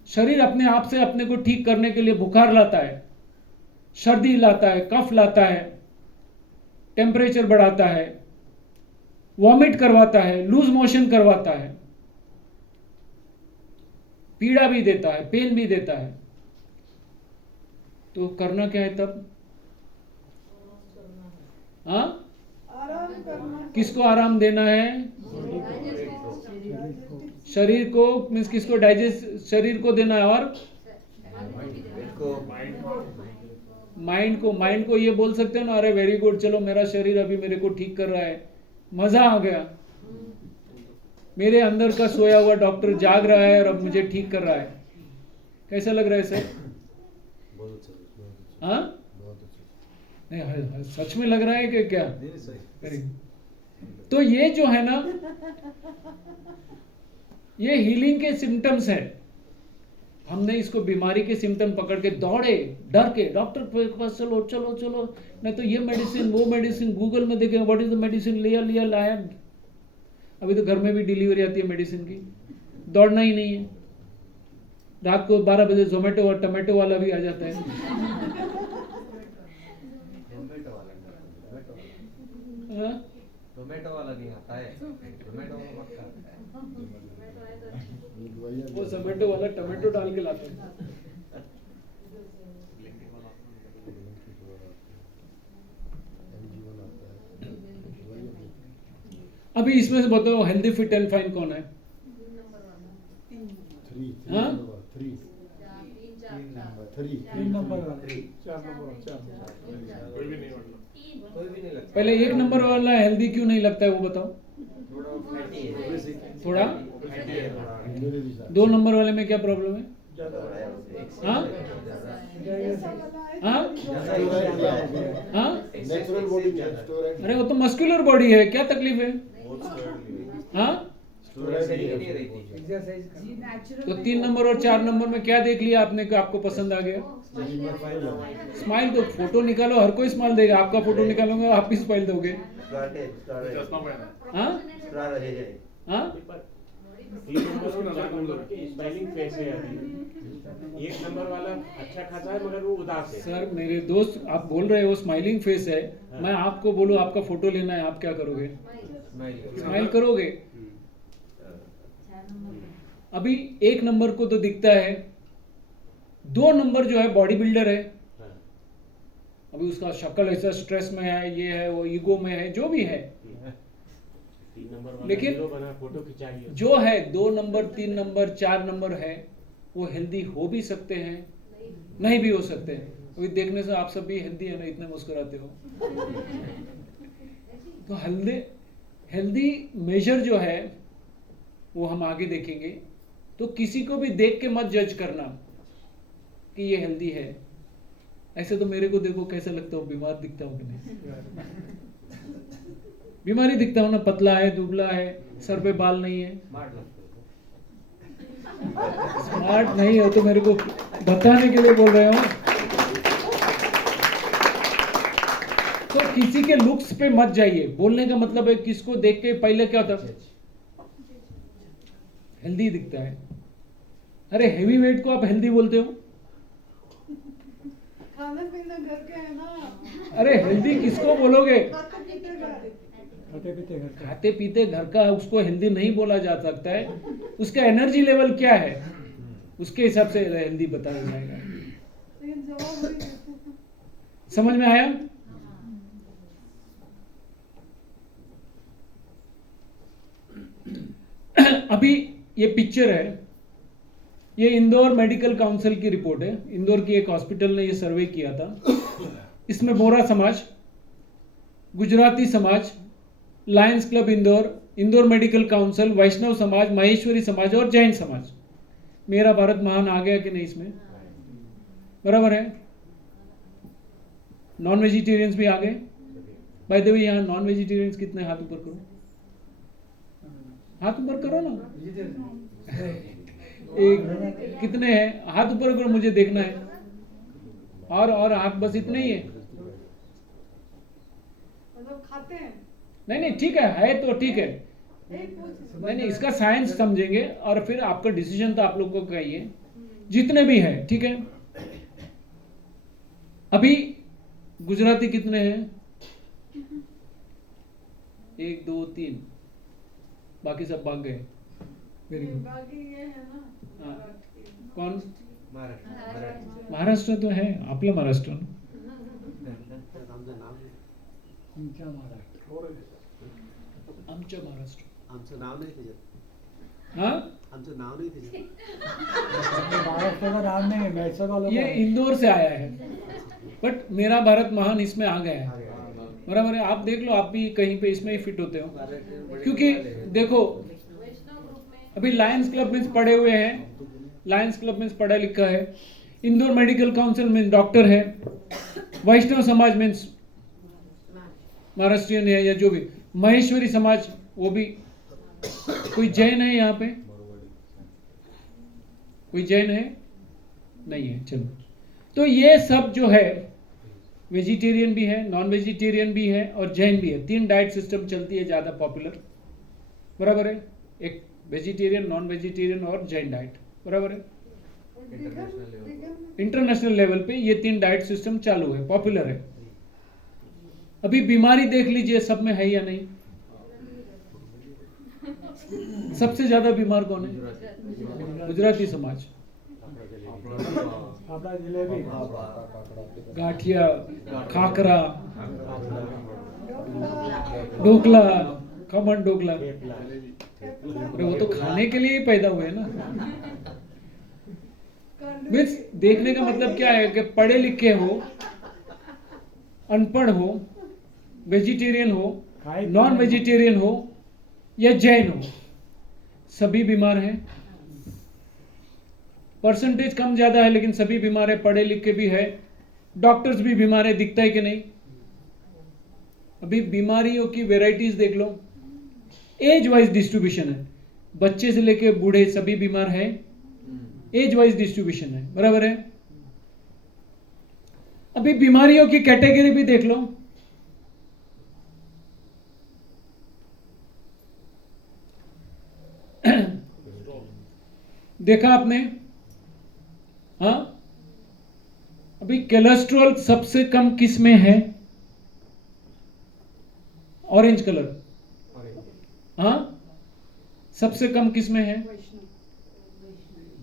शरीर अपने आप से अपने को ठीक करने के लिए बुखार लाता है, सर्दी लाता है, कफ लाता है, टेम्परेचर बढ़ाता है, वॉमिट करवाता है, लूज मोशन करवाता है, पीड़ा भी देता है, पेन भी देता है। तो करना क्या है तब? हाँ, आराम करना। किसको आराम देना है? शरीर को, मीन्स किसको? डाइजेस्ट शरीर को देना है। और माइंड को ये बोल सकते हो ना, अरे वेरी गुड, चलो मेरा शरीर अभी मेरे को ठीक कर रहा है, मजा आ गया, मेरे अंदर का सोया हुआ डॉक्टर जाग रहा है और अब मुझे ठीक कर रहा है। कैसा लग रहा है सर? हाँ, नहीं सच में लग रहा है कि क्या? तो ये जो है ना, ये हीलिंग के सिम्टम्स है। हमने इसको बीमारी के सिम्टम पकड़ के दौड़े, डर के डॉक्टर के पास चलो चलो चलो, नहीं तो ये मेडिसिन वो मेडिसिन, गूगल में देखें व्हाट इज द मेडिसिन, लिया लाया। अभी तो घर में भी डिलीवरी आती है मेडिसिन की, दौड़ना ही नहीं है। रात को 12 बजे जोमेटो और टमाटो वाला भी आ जाता है। जोमेटो वाला हाँ? टोमेटो वाला भी आता है, टोमेटो वाला पक्का। वो टोमेटो वाला टोमेटो डाल के लाते हैं। अभी इसमें से बताओ हेल्दी फिट एंड फाइन कौन है? हाँ? 3 नंबर वाला 4 नंबर 4 कोई भी नहीं लगता। पहले 1 नंबर वाला हेल्दी क्यों नहीं लगता है वो बताओ। थोड़ा फैटी है, थोड़ा फैटी है थोड़ा। 2 नंबर वाले में क्या प्रॉब्लम है? हाँ? हाँ? हाँ? नेचुरल बॉडी में स्टोरेज अरे वो तो मस्कुलर बॉडी है, क्या तकलीफ है? हाँ? नहीं रहती। तो 3 नंबर और 4 नंबर में क्या देख लिया आपने कि आपको पसंद आ गया? स्माइल तो फोटो निकालो, हर कोई स्माइल देगा। आपका फोटो निकालोगे आप भी स्माइल दोगे। हाँ? हाँ? 3 नंबर और 4 नंबर की स्माइलिंग फेस है अभी। 1 नंबर वाला अच्छा खासा है मगर वो उदास है। सर मेरे दोस्त आप बोल रहे हो स्माइलिंग फेस है, मैं आपको बोलूं आपका फोटो लेना है, आप क्या करोगे? स्माइल करोगे? अभी 1 नंबर को तो दिखता है, 2 नंबर जो है बॉडी बिल्डर है। अभी उसका शक्ल ऐसा स्ट्रेस में है, ये है, वो ईगो में है, जो भी है। 3 नंबर वाला लेकिन हीरो बना फोटो खिंचाई। जो है 2 नंबर 3 नंबर 4 नंबर है, वो हेल्दी हो भी सकते हैं, नहीं भी हो सकते हैं। अभी देखने से आप सब भी हेल्दी है ना, इतने मुस्कुराते हो। तो हेल्दी मेजर जो है वो हम आगे देखेंगे। तो किसी को भी देख के मत जज करना कि ये हेल्दी है। ऐसे तो मेरे को देखो कैसा लगता हूँ, बीमार दिखता हूँ कि नहीं? बीमारी दिखता हूँ ना, पतला है, दुबला है, सर पे बाल नहीं है। स्मार्ट लगता स्मार्ट नहीं हो तो मेरे को बताने के लिए बोल रहे हो। तो किसी के लुक्स पे मत जाइए। बोलने का मतलब है किसको देख के पहले क्या होता है, हेल्दी दिखता है। अरे हेवी वेट को आप हेल्दी बोलते हो? खाना पीना घर के है ना। अरे हेल्दी किसको बोलोगे? खाते पीते घर। खाते पीते घर का खाते पीते घर का उसको हेल्दी नहीं बोला जा सकता है। उसका एनर्जी लेवल क्या है उसके हिसाब से हेल्दी बताया जाएगा। लेकिन जवाब वही देते हैं। समझ में आया? अभी ये पिक्चर है, ये इंदौर मेडिकल काउंसिल की रिपोर्ट है। इंदौर की एक हॉस्पिटल ने ये सर्वे किया था। इसमें बोरा समाज, गुजराती समाज, lions club Indore, Indore medical council, Vaishnav समाज, महेश्वरी समाज और जैन समाज। मेरा भारत महान आ गया कि नहीं इसमें? बराबर है। नॉन वेजिटेरियंस भी आ गए। बाय द वे यहाँ नॉन वेजिटेरियंस कितने? हाथ ऊपर करो, हाथ ऊपर करो ना। एक कितने हैं? हाथ ऊपर करो, मुझे देखना है। और हाथ बस इतने ही है? मतलब खाते हैं। नहीं ठीक है तो ठीक है। एक पूछ नहीं इसका साइंस समझेंगे और फिर आपका डिसीजन तो आप लोग को कहिए। जितने भी हैं ठीक है। अभी गुजराती कितने हैं? 1 2 3, बाकी सब भाग गए। बाकी ये है ना। हाँ। कौन? महाराष्ट्र महाराष्ट्र तो है आपलं महाराष्ट्र। आमच्या महाराष्ट्र आमच्या महाराष्ट्र आमचं नाव नाही त्याच्यात, हाँ आमचं नाव नाही त्याच्यात. महाराष्ट्र का नाम नहीं है मैसूर वालों ये का है। इंदौर से आया है, बट मेरा भारत महान इसमें आ गया है। बराबर है। आप देख लो, आप भी कहीं पे इसमें ही फिट होते हो। क्योंकि देखो अभी लायंस क्लब में पढ़े हुए हैं, लायंस क्लब में पढ़ा लिखा है, इंदौर मेडिकल काउंसिल में डॉक्टर है, वैष्णव समाज में महाराष्ट्रियन है या जो भी, महेश्वरी समाज वो भी। कोई जैन है यहाँ पे? कोई जैन है? नहीं है। चलो, तो ये सब जो है वेजिटेरियन भी है, नॉन वेजिटेरियन भी है और जैन भी है। 3 डाइट सिस्टम चलती है ज्यादा पॉपुलर। बराबर है। एक वेजिटेरियन, नॉन वेजिटेरियन और जैन डाइट। बराबर है। इंटरनेशनल लेवल पे ये 3 डाइट सिस्टम चालू है, पॉपुलर है। अभी बीमारी देख लीजिए सब में है या नहीं? सबसे ज्यादा बीमार कौन है? गुजराती समाज। फाफड़ा जलेबी गाठिया, खाकरा, ढोकला, खमन ढोकला, अरे वो तो खाने के लिए ही पैदा हुए ना। मीन्स देखने का मतलब क्या है कि पढ़े लिखे हो, अनपढ़ हो, वेजिटेरियन हो, नॉन वेजिटेरियन हो या जैन हो, सभी बीमार हैं। परसेंटेज कम ज्यादा है लेकिन सभी बीमार है, पढ़े लिखे भी है, डॉक्टर्स भी बीमार है, दिखता है कि नहीं? अभी बीमारियों की वेराइटीज देख लो, एज वाइज डिस्ट्रीब्यूशन है, बच्चे से लेके बूढ़े सभी बीमार है, एज वाइज डिस्ट्रीब्यूशन है, बराबर है। अभी बीमारियों की कैटेगरी भी देख लो, देखा आपने? हाँ, अभी कोलेस्ट्रॉल सबसे कम किस में है? Orange colour. हाँ, सबसे कम किस में है?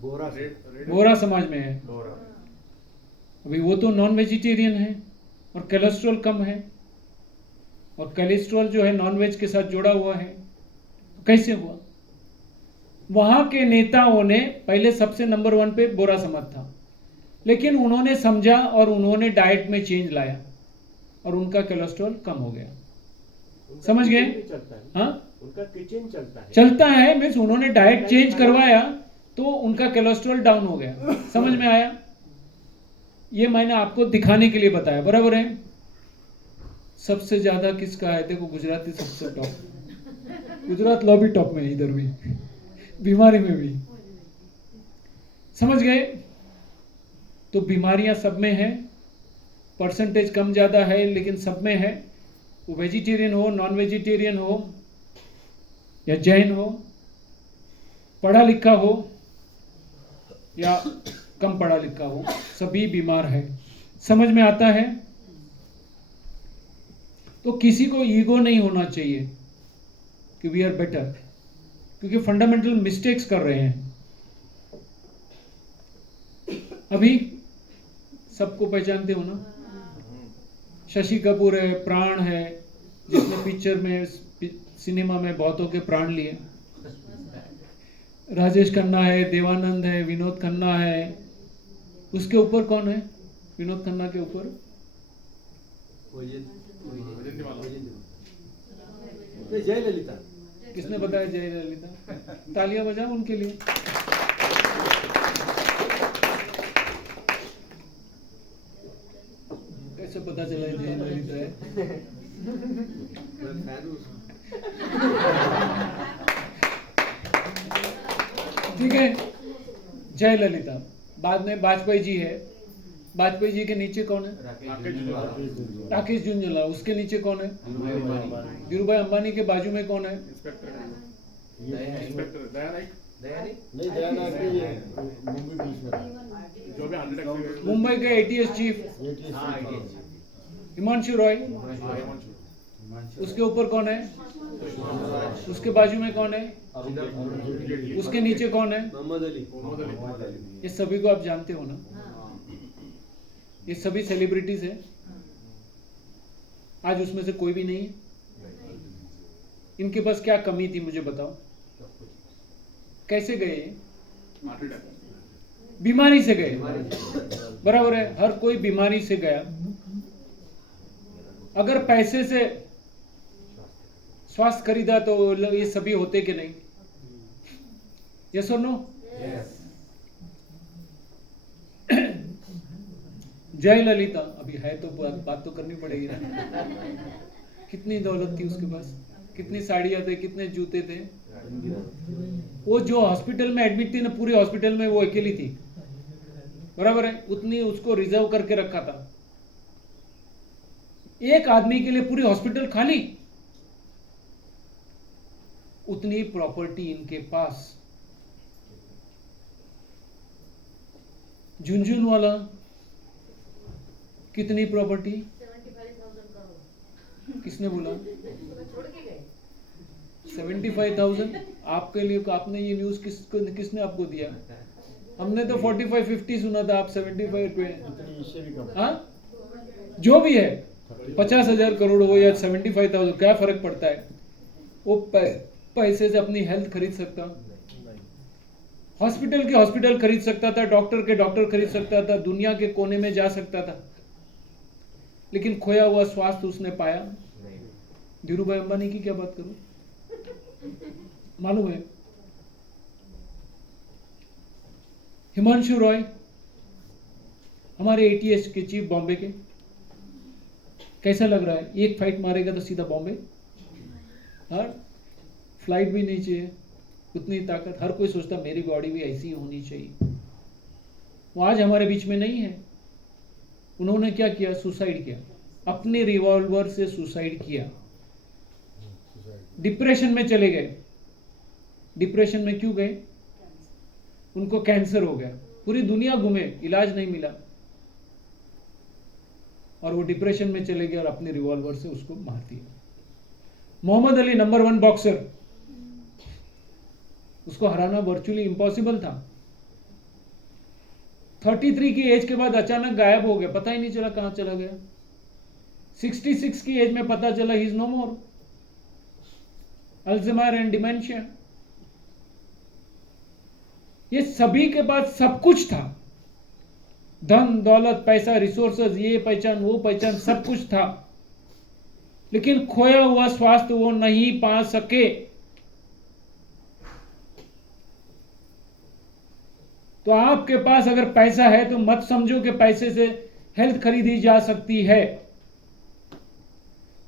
बोरा से बोरा समाज में है। अभी वो तो नॉन वेजिटेरियन है और कोलेस्ट्रॉल कम है, और कोलेस्ट्रॉल जो है नॉन वेज के साथ जुड़ा हुआ है। कैसे हुआ? वहां के नेताओं ने पहले सबसे नंबर 1 पे बोरा समाज था, लेकिन उन्होंने समझा और उन्होंने डाइट में चेंज लाया और उनका कोलेस्ट्रॉल कम हो गया। समझ गए? हाँ, उनका किचन चलता है। चलता है मीन्स उन्होंने डाइट चेंज करवाया तो उनका कोलेस्ट्रॉल डाउन हो गया। समझ में आया? ये मैंने आपको दिखाने के लिए बताया, बराबर है। सबसे ज्यादा किसका है? देखो गुजराती सबसे टॉप, गुजरात लॉबी टॉप में, इधर भी बीमारी में भी। समझ गए? तो बीमारियां सब में है, परसेंटेज कम ज्यादा है लेकिन सब में है। वो वेजिटेरियन हो, नॉन वेजिटेरियन हो या जैन हो, पढ़ा लिखा हो या कम पढ़ा लिखा हो, सभी बीमार है। समझ में आता है? तो किसी को ईगो नहीं होना चाहिए कि वी आर बेटर, क्योंकि फंडामेंटल मिस्टेक्स कर रहे हैं। अभी सबको पहचानते हो ना? शशि कपूर है, प्राण है, जिसने पिक्चर में, सिनेमा में बहुतों के प्राण लिए। राजेश खन्ना है, देवानंद है, विनोद खन्ना है। उसके ऊपर कौन है? विनोद खन्ना के ऊपर जयललिता। किसने बताया? जयललिता। तालियां बजाओ उनके लिए। कैसे पता चला जयललिता है? मैं फैन हूँ। ठीक है, जयललिता। बाद में वाजपेयी जी है। वाजपेयी जी के नीचे कौन है? राकेश झुंझुनवाला। उसके नीचे कौन है? धीरू भाई अंबानी के बाजू में कौन है? मुंबई के एटीएस चीफ हिमांशु रॉय। उसके ऊपर कौन है? उसके बाजू में कौन है? उसके नीचे कौन है? मोहम्मद अली। ये सभी को आप जानते हो ना? ये सभी सेलिब्रिटीज है। आज उसमें से कोई भी नहीं है। इनके पास क्या कमी थी मुझे बताओ? कैसे गए? बीमारी से गए। बराबर है, हर कोई बीमारी से गया। अगर पैसे से स्वास्थ्य खरीदा तो ये सभी होते कि नहीं? यस और नो? जयललिता अभी है तो बात तो करनी पड़ेगी ना। कितनी दौलत थी उसके पास, कितनी साड़ियां थे, कितने जूते थे। वो जो हॉस्पिटल में एडमिट थी ना, पूरे हॉस्पिटल में वो अकेली थी। बराबर है, उतनी उसको रिजर्व करके रखा था। एक आदमी के लिए पूरी हॉस्पिटल खाली। उतनी प्रॉपर्टी इनके पास। झुंझुनवाला कितनी प्रॉपर्टी? किसने बोला? 75,000 आपके लिए, आपने ये न्यूज किसने आपको दिया? हमने तो 45-50 सुना था, आप 75 पे। हाँ, जो भी है 50,000 करोड़ हो या 75,000, क्या फर्क पड़ता है? वो पैसे से अपनी हेल्थ खरीद सकता, हॉस्पिटल के हॉस्पिटल खरीद सकता था, डॉक्टर के डॉक्टर खरीद सकता था, दुनिया के कोने में जा सकता था, लेकिन खोया हुआ स्वास्थ्य उसने पाया। धीरू भाई अंबानी की क्या बात करूं, मालूम है? हिमांशु रॉय हमारे ATS के चीफ बॉम्बे के, कैसा लग रहा है? एक फाइट मारेगा तो सीधा बॉम्बे, हर फ्लाइट भी नहीं चाहिए, उतनी ताकत। हर कोई सोचता मेरी बॉडी भी ऐसी होनी चाहिए। वो आज हमारे बीच में नहीं है। उन्होंने क्या किया? सुसाइड किया, अपने रिवॉल्वर से सुसाइड किया। डिप्रेशन में चले गए। डिप्रेशन में क्यों गए? उनको कैंसर हो गया, पूरी दुनिया घूमे, इलाज नहीं मिला, और वो डिप्रेशन में चले गए और अपने रिवॉल्वर से उसको मार दिया। मोहम्मद अली नंबर 1 बॉक्सर, उसको हराना वर्चुअली इम्पॉसिबल था। 33 की एज के बाद अचानक गायब हो गया, पता ही नहीं चला कहां चला गया। 66 की एज में पता चला he is no more, Alzheimer and dementia. ये सभी के पास सब कुछ था, धन दौलत पैसा रिसोर्सेज, ये पहचान वो पहचान, सब कुछ था, लेकिन खोया हुआ स्वास्थ्य वो नहीं पा सके। तो आपके पास अगर पैसा है तो मत समझो कि पैसे से हेल्थ खरीदी जा सकती है।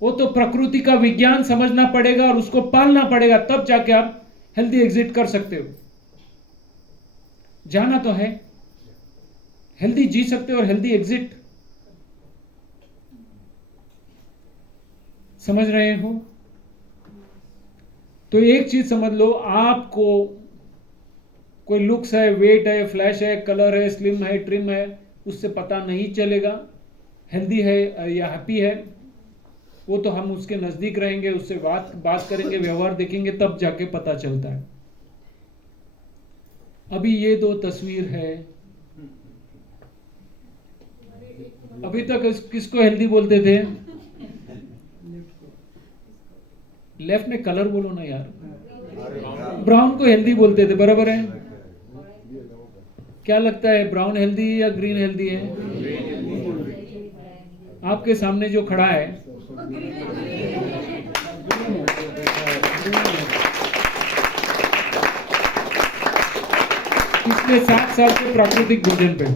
वो तो प्रकृति का विज्ञान समझना पड़ेगा और उसको पालना पड़ेगा, तब जाके आप हेल्दी एग्जिट कर सकते हो। जाना तो है, हेल्दी जी सकते हो और हेल्दी एग्जिट, समझ रहे हो? तो एक चीज समझ लो, आपको कोई लुक्स है, वेट है, फ्लैश है, कलर है, स्लिम है, ट्रिम है, उससे पता नहीं चलेगा हेल्दी है या हैप्पी है। वो तो हम उसके नजदीक रहेंगे, उससे बात करेंगे, व्यवहार देखेंगे, तब जाके पता चलता है। अभी ये 2 तस्वीर है, अभी तक किसको हेल्दी बोलते थे? लेफ्ट में कलर बोलो ना यार, ब्राउन को हेल्दी बोलते थे, बराबर है? क्या लगता है, ब्राउन हेल्दी या ग्रीन हेल्दी है? आपके सामने जो खड़ा है पिछले 7 साल से प्राकृतिक भोजन पे,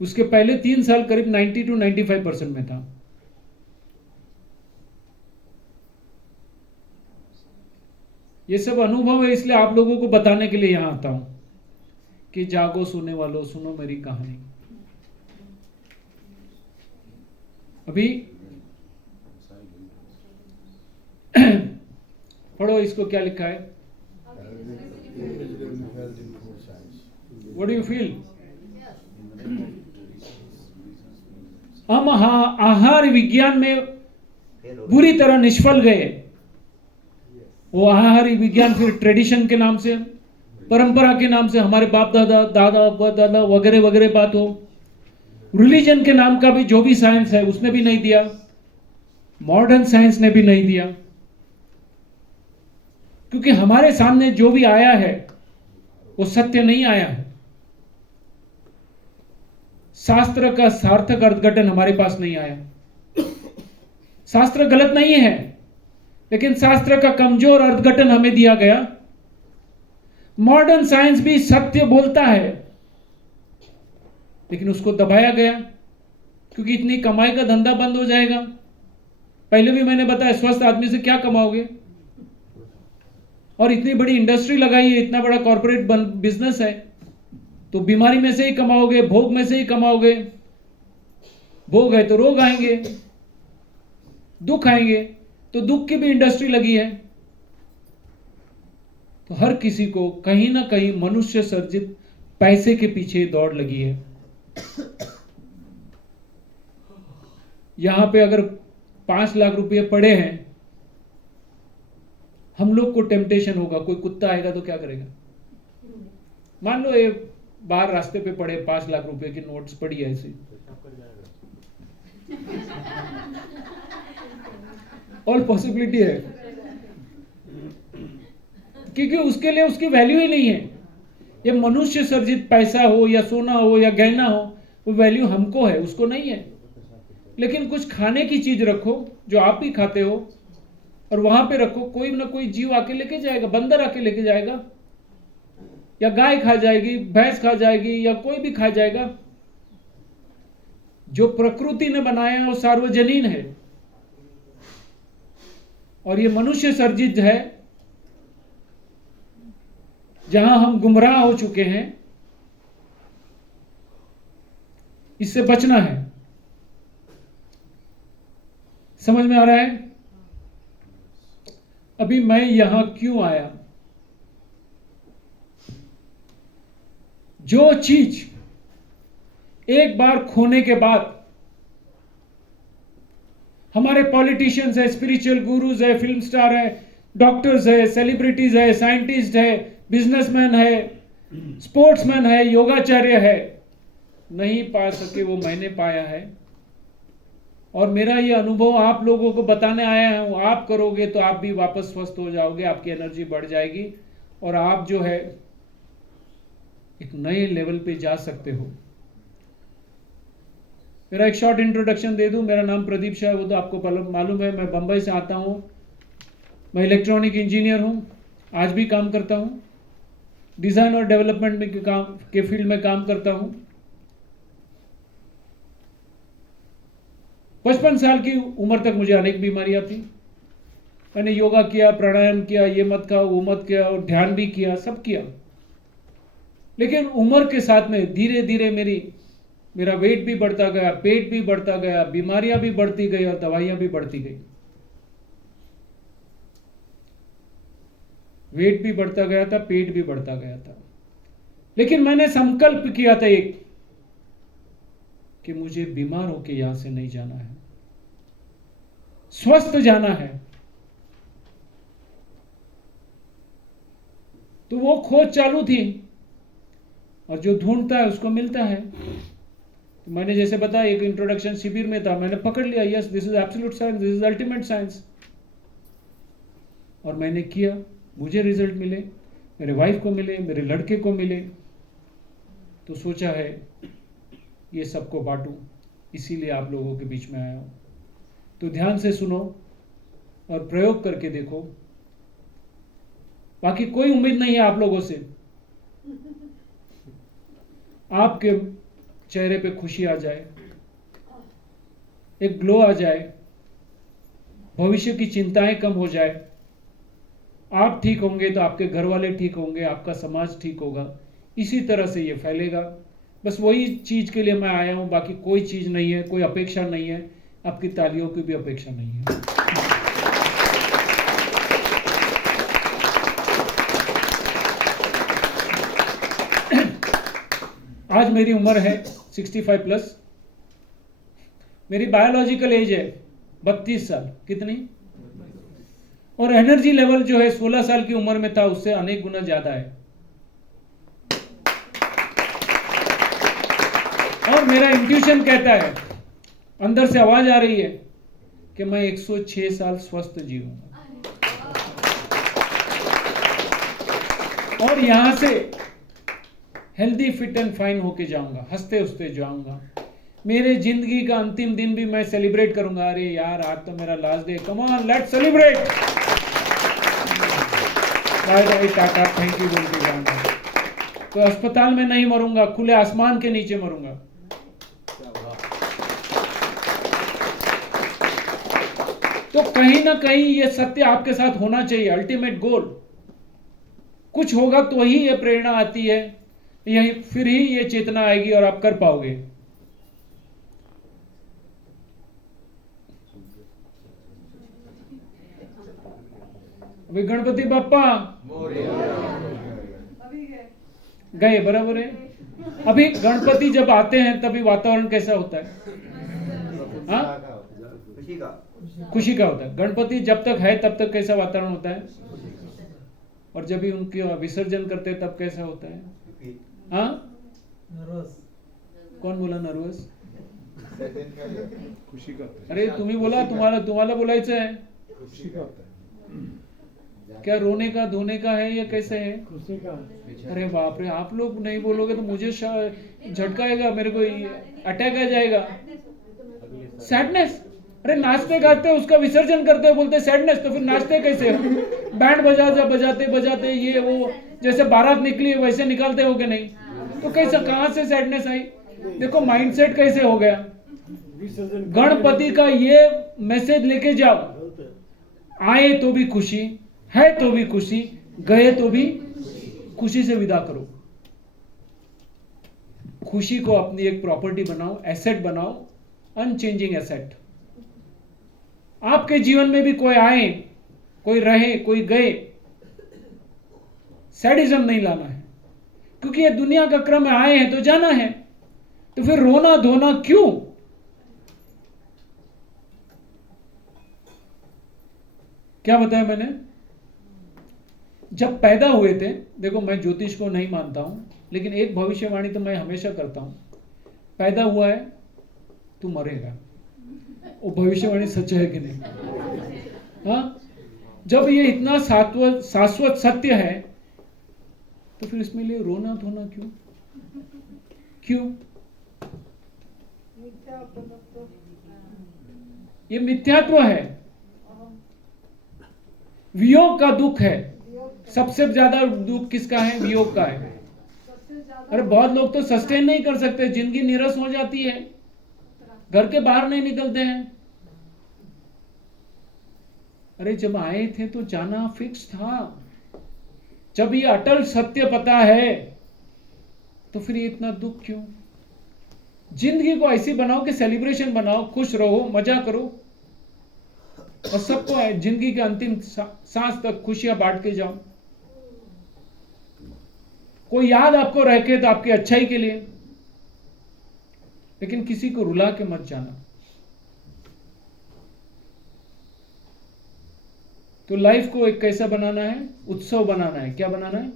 उसके पहले 3 साल करीब 90 to 95% में था। ये सब अनुभव है, इसलिए आप लोगों को बताने के लिए यहां आता हूं कि जागो सुनने वालों, सुनो मेरी कहानी। अभी पढ़ो, इसको क्या लिखा है? What do you feel? हम आहार विज्ञान में बुरी तरह निष्फल गए। वो आहार विज्ञान फिर ट्रेडिशन के नाम से, परंपरा के नाम से, हमारे बाप दादा दादा वगैरह वगैरह बात हो, रिलीजन के नाम का भी जो भी साइंस है उसने भी नहीं दिया, मॉडर्न साइंस ने भी नहीं दिया, क्योंकि हमारे सामने जो भी आया है वो सत्य नहीं आया है। शास्त्र का सार्थक अर्थघटन हमारे पास नहीं आया। शास्त्र गलत नहीं है, लेकिन शास्त्र का कमजोर अर्थघटन हमें दिया गया। मॉडर्न साइंस भी सत्य बोलता है, लेकिन उसको दबाया गया, क्योंकि इतनी कमाई का धंधा बंद हो जाएगा। पहले भी मैंने बताया, स्वस्थ आदमी से क्या कमाओगे? और इतनी बड़ी इंडस्ट्री लगाई है, इतना बड़ा कॉर्पोरेट बिजनेस है, तो बीमारी में से ही कमाओगे, भोग में से ही कमाओगे। भोग है तो रोग आएंगे, दुख आएंगे तो दुख की भी इंडस्ट्री लगी है। तो हर किसी को कहीं ना कहीं मनुष्य सर्जित पैसे के पीछे दौड़ लगी है। यहां पे अगर 5 लाख रुपए पड़े हैं, हम लोग को टेम्पटेशन होगा, कोई कुत्ता आएगा तो क्या करेगा? मान लो ये बाहर रास्ते पे पड़े 5 लाख रुपए की नोट्स पड़ी है ऐसी, ऑल पॉसिबिलिटी है, क्योंकि उसके लिए उसकी वैल्यू ही नहीं है। ये मनुष्य सर्जित पैसा हो या सोना हो या गहना हो, वो वैल्यू हमको है, उसको नहीं है। लेकिन कुछ खाने की चीज रखो जो आप ही खाते हो, और वहां पे रखो, कोई ना कोई जीव आके लेके जाएगा, बंदर आके लेके जाएगा, या गाय खा जाएगी, भैंस खा जाएगी, या कोई भी खा जाएगा। जो प्रकृति ने बनाया है वो सार्वजनीन है, और ये मनुष्य सर्जित है जहां हम गुमराह हो चुके हैं। इससे बचना है। समझ में आ रहा है? अभी मैं यहां क्यों आया? जो चीज एक बार खोने के बाद, हमारे पॉलिटिशियंस है, स्पिरिचुअल गुरुज है, फिल्म स्टार है, डॉक्टर्स है, सेलिब्रिटीज है, साइंटिस्ट है, बिजनेसमैन है, स्पोर्ट्समैन है, योगाचार्य है, नहीं पा सके वो मैंने पाया है। और मेरा ये अनुभव आप लोगों को बताने आया हूं। आप करोगे तो आप भी वापस स्वस्थ हो जाओगे, आपकी एनर्जी बढ़ जाएगी, और आप जो है एक नए लेवल पे जा सकते हो। मेरा एक शॉर्ट इंट्रोडक्शन दे दूं। मेरा नाम प्रदीप शाह, वो तो आपको मालूम है। मैं बंबई से आता हूं। मैं इलेक्ट्रॉनिक इंजीनियर हूं, आज भी काम करता हूं। डिजाइन और डेवलपमेंट में के फील्ड में काम करता हूं। 55 साल की उम्र तक मुझे अनेक बीमारियां थी। मैंने योगा किया, प्राणायाम किया, ये मत खाओ, वो मत किया, और ध्यान भी किया, सब किया। लेकिन उम्र के साथ में धीरे धीरे मेरा वेट भी बढ़ता गया, पेट भी बढ़ता गया, बीमारियां भी बढ़ती गई, और दवाइयां भी बढ़ती गई। वेट भी बढ़ता गया था, पेट भी बढ़ता गया था। लेकिन मैंने संकल्प किया था एक, कि मुझे बीमार होके यहां से नहीं जाना है, स्वस्थ जाना है। तो वो खोज चालू थी, और जो ढूंढता है उसको मिलता है। तो मैंने जैसे बताया, एक इंट्रोडक्शन शिविर में था, मैंने पकड़ लिया, yes this is absolute science, this is ultimate science. और मैंने किया, मुझे रिजल्ट मिले, मेरे वाइफ को मिले, मेरे लड़के को मिले। तो सोचा है ये सबको बांटूं, इसीलिए आप लोगों के बीच में आया हूं। तो ध्यान से सुनो और प्रयोग करके देखो। बाकी कोई उम्मीद नहीं है आप लोगों से। आपके चेहरे पे खुशी आ जाए, एक ग्लो आ जाए, भविष्य की चिंताएं कम हो जाए। आप ठीक होंगे तो आपके घर वाले ठीक होंगे, आपका समाज ठीक होगा। इसी तरह से ये फैलेगा। बस वही चीज के लिए मैं आया हूं, बाकी कोई चीज नहीं है, कोई अपेक्षा नहीं है, आपकी तालियों की भी अपेक्षा नहीं है। आज मेरी उम्र है 65 प्लस। मेरी बायोलॉजिकल एज है 32 साल। कितनी? और एनर्जी लेवल जो है 16 साल की उम्र में था, उससे अनेक गुना ज्यादा है। और मेरा इंट्यूशन कहता है, अंदर से आवाज आ रही है कि मैं 106 साल स्वस्थ जीऊंगा। और यहां से हेल्दी, फिट एंड फाइन होके जाऊंगा, हंसते हंसते जाऊंगा। मेरे जिंदगी का अंतिम दिन भी मैं सेलिब्रेट करूंगा। अरे यार, आज तो मेरा last day, come on let's celebrate. Bye bye, टाटा, थैंक यू बोल के जाऊंगा। तो अस्पताल में नहीं मरूंगा, खुले आसमान के नीचे मरूंगा। तो कहीं ना कहीं ये सत्य आपके साथ होना चाहिए, अल्टीमेट गोल। कुछ होगा तो ही ये प्रेरणा आती है, यही फिर ही ये चेतना आएगी और आप कर पाओगे। अभी गणपति बाप्पा अभी गए, बराबर है। अभी गणपति जब आते हैं तभी वातावरण कैसा होता है? हाँ, खुशी का खुशी का होता है। गणपति जब तक है तब तक कैसा वातावरण होता है, और जब भी उनके विसर्जन करते हैं तब कैसा होता है? हाँ, कौन बोला नर्वस? खुशी का अरे तुम्ही बोला, तुम्हाला बोलायचं आहे। खुशी का होता है। क्या रोने का धोने का है या कैसे है? खुशी का अरे बाप रे, आप लोग नहीं बोलोगे तो मुझे झटका आएगा, मेरे को अटैक आ जाएगा। सैडनेस। अरे नाचते गाते उसका विसर्जन करते हो बोलते सैडनेस, तो फिर नाचते कैसे हो? बैंड बजाते बजाते ये वो, जैसे बारात निकली है वैसे निकालते हो कि नहीं? तो कैसा, कहां से सैडनेस आई? देखो माइंडसेट कैसे हो गया। विसर्जन गणपति का ये मैसेज लेके जाओ, आए तो भी खुशी, है तो भी खुशी, गए तो भी खुशी से विदा करो। खुशी को अपनी एक प्रॉपर्टी बनाओ, एसेट बनाओ, अनचेंजिंग एसेट। आपके जीवन में भी कोई आए, कोई रहे, कोई गए, सैडिज्म नहीं लाना है, क्योंकि ये दुनिया का क्रम है, आए हैं तो जाना है, तो फिर रोना धोना क्यों? क्या बताया मैंने? जब पैदा हुए थे, देखो मैं ज्योतिष को नहीं मानता हूं, लेकिन एक भविष्यवाणी तो मैं हमेशा करता हूं, पैदा हुआ है तू मरेगा। वो भविष्यवाणी सच है कि नहीं? हाँ, जब ये इतना शाश्वत सत्य है तो फिर इसमें लिए रोना धोना क्यों? ये मिथ्यात्व है, वियोग का दुख है। सबसे ज्यादा दुख किसका है? वियोग का है। अरे बहुत लोग तो सस्टेन नहीं कर सकते, जिंदगी नीरस हो जाती है, घर के बाहर नहीं निकलते हैं। अरे जब आए थे तो जाना फिक्स था। जब ये अटल सत्य पता है तो फिर ये इतना दुख क्यों? जिंदगी को ऐसी बनाओ कि सेलिब्रेशन बनाओ, खुश रहो, मजा करो, और सबको जिंदगी के अंतिम सांस तक खुशियां बांट के जाओ। कोई याद आपको रखे तो आपकी अच्छाई के लिए, लेकिन किसी को रुला के मत जाना। तो लाइफ को एक कैसा बनाना है? उत्सव बनाना है। क्या बनाना है?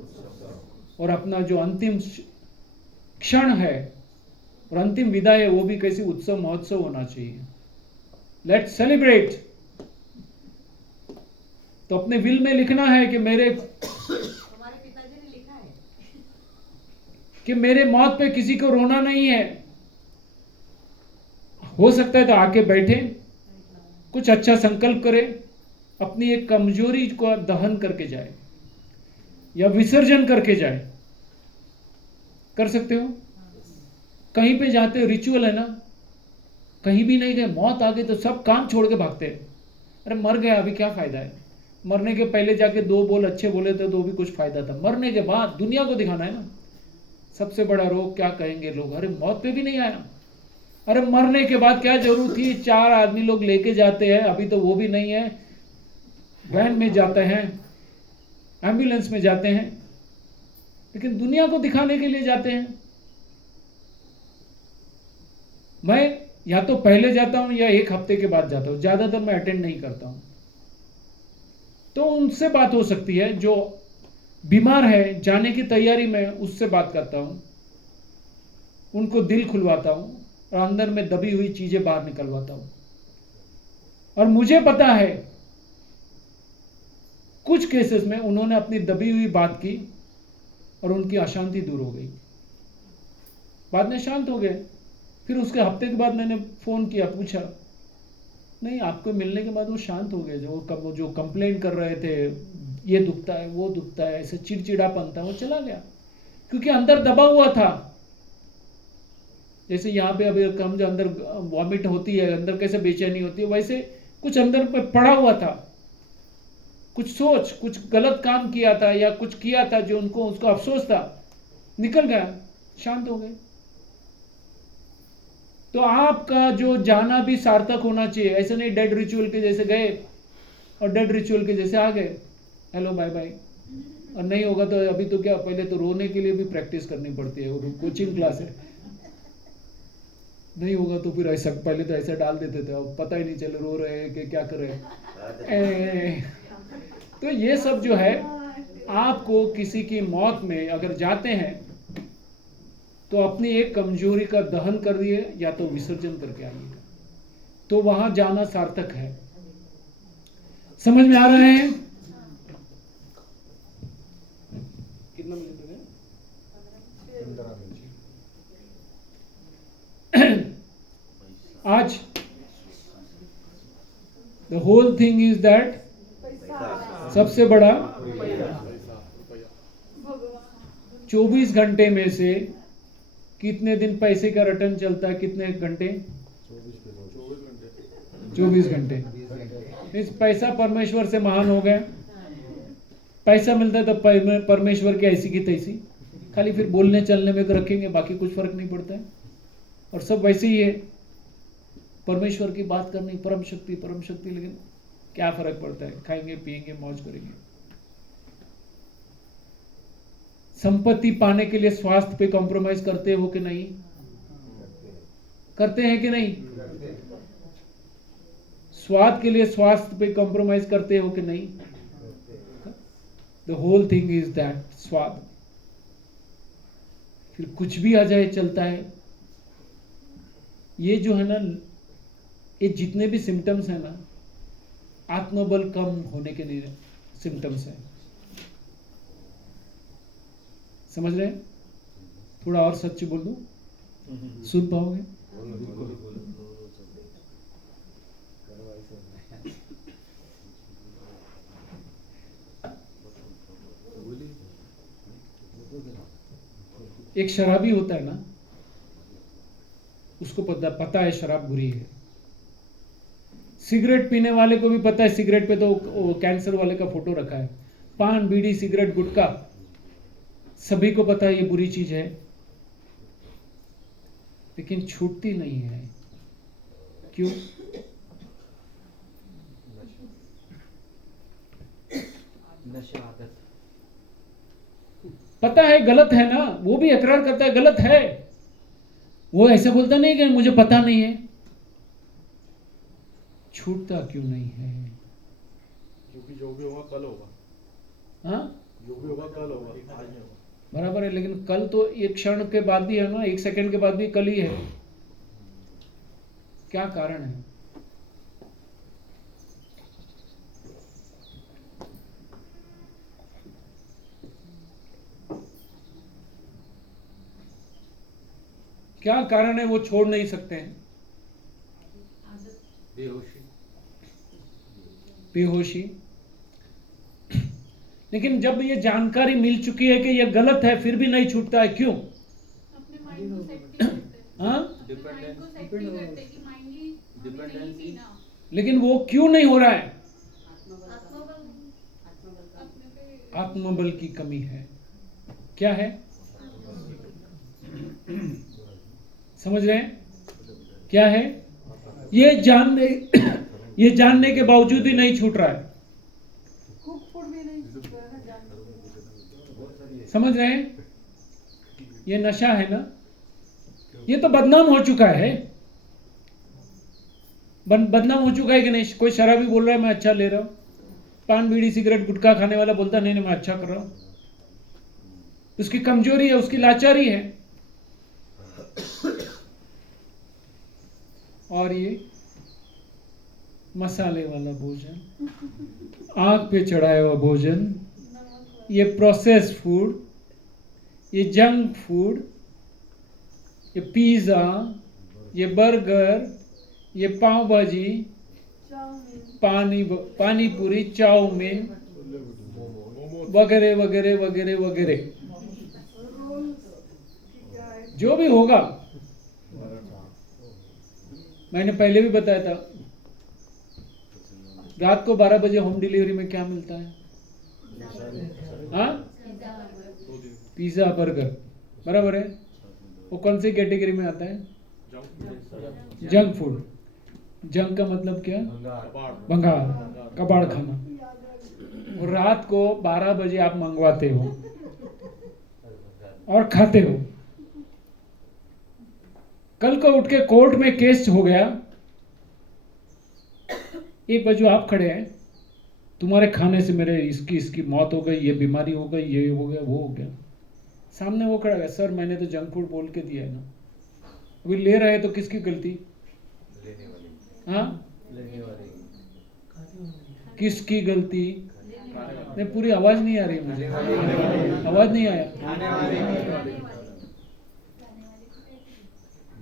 और अपना जो अंतिम क्षण है और अंतिम विदाई है वो भी कैसी उत्सव महोत्सव होना चाहिए। Let's celebrate. तो अपने विल में लिखना है कि मेरे पिताजी ने लिखा है कि मेरे मौत पे किसी को रोना नहीं है। हो सकता है तो आके बैठे, कुछ अच्छा संकल्प करे, अपनी एक कमजोरी को दहन करके जाए या विसर्जन करके जाए। कर सकते हो? कहीं पे जाते हो, रिचुअल है ना, कहीं भी नहीं गए, मौत आ गई तो सब काम छोड़ के भागते हैं। अरे मर गया, अभी क्या फायदा है? मरने के पहले जाके दो बोल अच्छे बोले थे तो भी कुछ फायदा था। मरने के बाद दुनिया को दिखाना है ना। सबसे बड़ा रोग क्या कहेंगे लोग? अरे मौत पे भी नहीं आया। अरे मरने के बाद क्या जरूरत थी? 4 आदमी लोग लेके जाते हैं, अभी तो वो भी नहीं है, वैन में जाते हैं, एम्बुलेंस में जाते हैं, लेकिन दुनिया को दिखाने के लिए जाते हैं। मैं या तो पहले जाता हूं या 1 हफ्ते के बाद जाता हूं, ज्यादातर मैं अटेंड नहीं करता हूं। तो उनसे बात हो सकती है जो बीमार है, जाने की तैयारी में, उससे बात करता हूं, उनको दिल खुलवाता हूं और अंदर में दबी हुई चीजें बाहर निकलवाता हूं। और मुझे पता है कुछ केसेस में उन्होंने अपनी दबी हुई बात की और उनकी अशांति दूर हो गई, बाद में शांत हो गए। फिर उसके हफ्ते के बाद मैंने फोन किया, पूछा, नहीं आपको मिलने के बाद वो शांत हो गए। जो कंप्लेंट कर रहे थे, ये दुखता है, वो दुखता है, ऐसे चिड़चिड़ापन था, वो चला गया, क्योंकि अंदर दबा हुआ था। जैसे यहाँ पे अभी हम जो अंदर वॉमिट होती है, अंदर कैसे बेचैनी होती है, वैसे कुछ अंदर पे पड़ा हुआ था, कुछ सोच, कुछ गलत काम किया था या कुछ किया था जो उनको उसका अफसोस था, निकल गया, शांत हो गए। तो आपका जो जाना भी सार्थक होना चाहिए। ऐसे नहीं डेड रिचुअल के जैसे गए और डेड रिचुअल के जैसे आ गए, हेलो बाय बाय। और नहीं होगा तो अभी तो क्या, पहले तो रोने के लिए भी प्रैक्टिस करनी पड़ती है, कोचिंग क्लास है। नहीं होगा तो फिर ऐसा, पहले तो ऐसा डाल देते थे, अब पता ही नहीं चले रो रहे हैं कि क्या कर रहे हैं। तो ये सब जो है, आपको किसी की मौत में अगर जाते हैं तो अपनी एक कमजोरी का दहन कर दिए या तो विसर्जन करके आइएगा, तो वहां जाना सार्थक है। समझ में आ रहा है? कितना मिनट हो गया? आज the whole thing is that, सबसे बड़ा 24 घंटे में से कितने दिन पैसे का रिटर्न चलता है? कितने घंटे? 24 घंटे। इस पैसा परमेश्वर से महान हो गया। पैसा मिलता है तो परमेश्वर की ऐसी की तैसी, खाली फिर बोलने चलने में रखेंगे, बाकी कुछ फर्क नहीं पड़ता है। और सब वैसे ही है, परमेश्वर की बात करनी, परम शक्ति, लेकिन क्या फर्क पड़ता है? खाएंगे, पिएंगे, मौज करेंगे। संपत्ति पाने के लिए स्वास्थ्य पे कॉम्प्रोमाइज करते हो कि नहीं? करते हैं कि नहीं? स्वाद के लिए स्वास्थ्य पे कॉम्प्रोमाइज करते हो कि नहीं? The whole thing is that, स्वाद। फिर कुछ भी आ जाए चलता है। ये जो है ना, ये जितने भी सिम्टम्स है ना, आत्मबल कम होने के लिए सिम्टम्स है। समझ रहे हैं? थोड़ा और सच बोल दूं, सुन पाओगे? एक शराबी होता है ना, उसको पता है शराब बुरी है। सिगरेट पीने वाले को भी पता है, सिगरेट पे तो कैंसर वाले का फोटो रखा है। पान, बीड़ी, सिगरेट, गुटखा, सभी को पता है ये बुरी चीज है, लेकिन छूटती नहीं है। क्यों? नशा आदत। पता है गलत है ना, वो भी इकरार करता है गलत है। वो ऐसा बोलता नहीं कि मुझे पता नहीं है। छूटता क्यों नहीं है? क्योंकि जो भी होगा कल होगा। हाँ, जो भी होगा कल होगा, आज नहीं होगा। बराबर है, लेकिन कल तो एक क्षण के बाद भी है ना, एक सेकंड के बाद भी कल ही है। क्या कारण है? क्या कारण है वो छोड़ नहीं सकते हैं? बेहोशी। लेकिन जब ये जानकारी मिल चुकी है कि ये गलत है, फिर भी नहीं छूटता है, क्यों? अपने माइंड को सेट नहीं करते। हाँ? अपने माइंड को सेट नहीं करते कि माइंडली हमें नहीं पीना। लेकिन वो क्यों नहीं हो रहा है? अपने पे आत्मबल की कमी है। क्या है? समझ रहे हैं? क्या है? ये जानने के बावजूद ही नहीं छूट रहा है। समझ रहे हैं? ये नशा है ना, ये तो बदनाम हो चुका है। बदनाम हो चुका है कि नहीं? कोई शराबी बोल रहा है मैं अच्छा ले रहा हूं, पान, बीड़ी, सिगरेट, गुटखा खाने वाला बोलता नहीं मैं अच्छा कर रहा हूं। उसकी कमजोरी है, उसकी लाचारी है। और ये मसाले वाला भोजन, आग पे चढ़ाया हुआ भोजन, ये प्रोसेस्ड फूड, ये जंक फूड, ये पिज्जा, ये बर्गर, ये पाव भाजी, पानी पूरी, चाउमीन वगैरह वगैरह वगैरह वगैरह, जो भी होगा। मैंने पहले भी बताया था, रात को 12 बजे होम डिलीवरी में क्या मिलता है? हाँ, पिज्जा, बर्गर, बराबर है। वो कौन सी कैटेगरी में आता है? Junk food. जंक का मतलब क्या? भंगार, कबाड़ खाना। और रात को 12 बजे आप मंगवाते हो और खाते हो। कल को उठ के कोर्ट में केस हो गया, एक बाजू आप खड़े हैं, तुम्हारे खाने से मेरे इसकी मौत हो गई, ये बीमारी हो गई, ये हो गया, वो हो गया। सामने वो खड़ा है, सर मैंने तो जंक फूड बोल के दिया है ना। अभी ले रहे तो किसकी गलती? लेने वाले हाँ, लेने वाले किसकी गलती? नहीं, पूरी आवाज नहीं आ रही है मुझे, आवाज नहीं आया। खाने वाले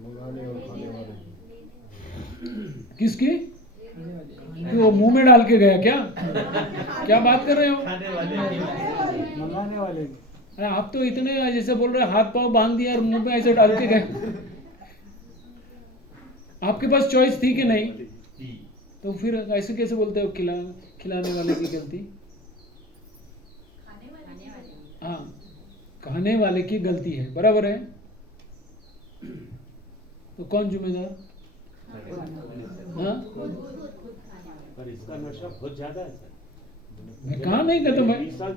मंगाने और खाने वाले किसकी? कि वो मुंह में डाल के गया क्या? क्या बात कर रहे हो? मंगाने वाले अरे आप तो इतने जैसे बोल रहे हाथ पांव बांध दिया और मुंह में ऐसे डाल के गए। आपके पास चॉइस थी कि नहीं? तो फिर ऐसे कैसे बोलते हो खिलाने वाले की गलती? हाँ, खाने वाले की गलती है, बराबर है। तो कौन जिम्मेदार? हाँ, पर इसका नशा बहुत ज्यादा है सर। मैं कहा नहीं कहता मैं।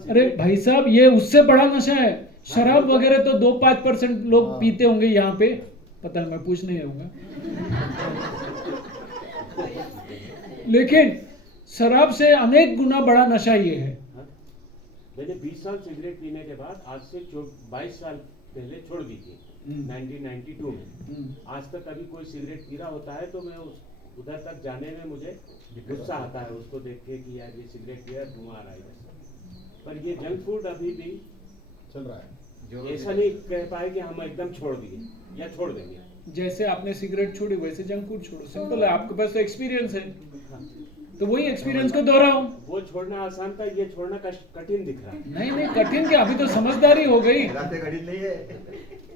अरे भाई साहब, ये उससे बड़ा नशा है। शराब वगैरह तो 2-5% लोग पीते होंगे यहाँ पे, पता नहीं, मैं पूछ नहीं रहूंगा। लेकिन शराब से अनेक गुना बड़ा नशा ये है। मैंने 20 साल सिगरेट पीने के बाद आज से 22 साल पहले छोड़ दी थी, 1992 में। आज तक अभी कोई सिगरेट पी रहा होता है तो मैं उधर तक जाने में मुझे गुस्सा आता है उसको देख के कि यार ये सिगरेट पिया, धुआं आ रहा है। पर ये जंक फूड अभी भी चल रहा है। ऐसा नहीं कह पाए कि हम एकदम छोड़ दिए या छोड़ देंगे। जैसे आपने सिगरेट छोड़ी वैसे जंक फूड छोड़ो, सिंपल है। आपके पास तो एक्सपीरियंस है, तो वही एक्सपीरियंस को दोहराओ। वो छोड़ना आसान था, ये छोड़ना कठिन दिख रहा है। नहीं नहीं, कठिन क्या, अभी तो समझदारी हो गई। रातें कठिन नहीं है।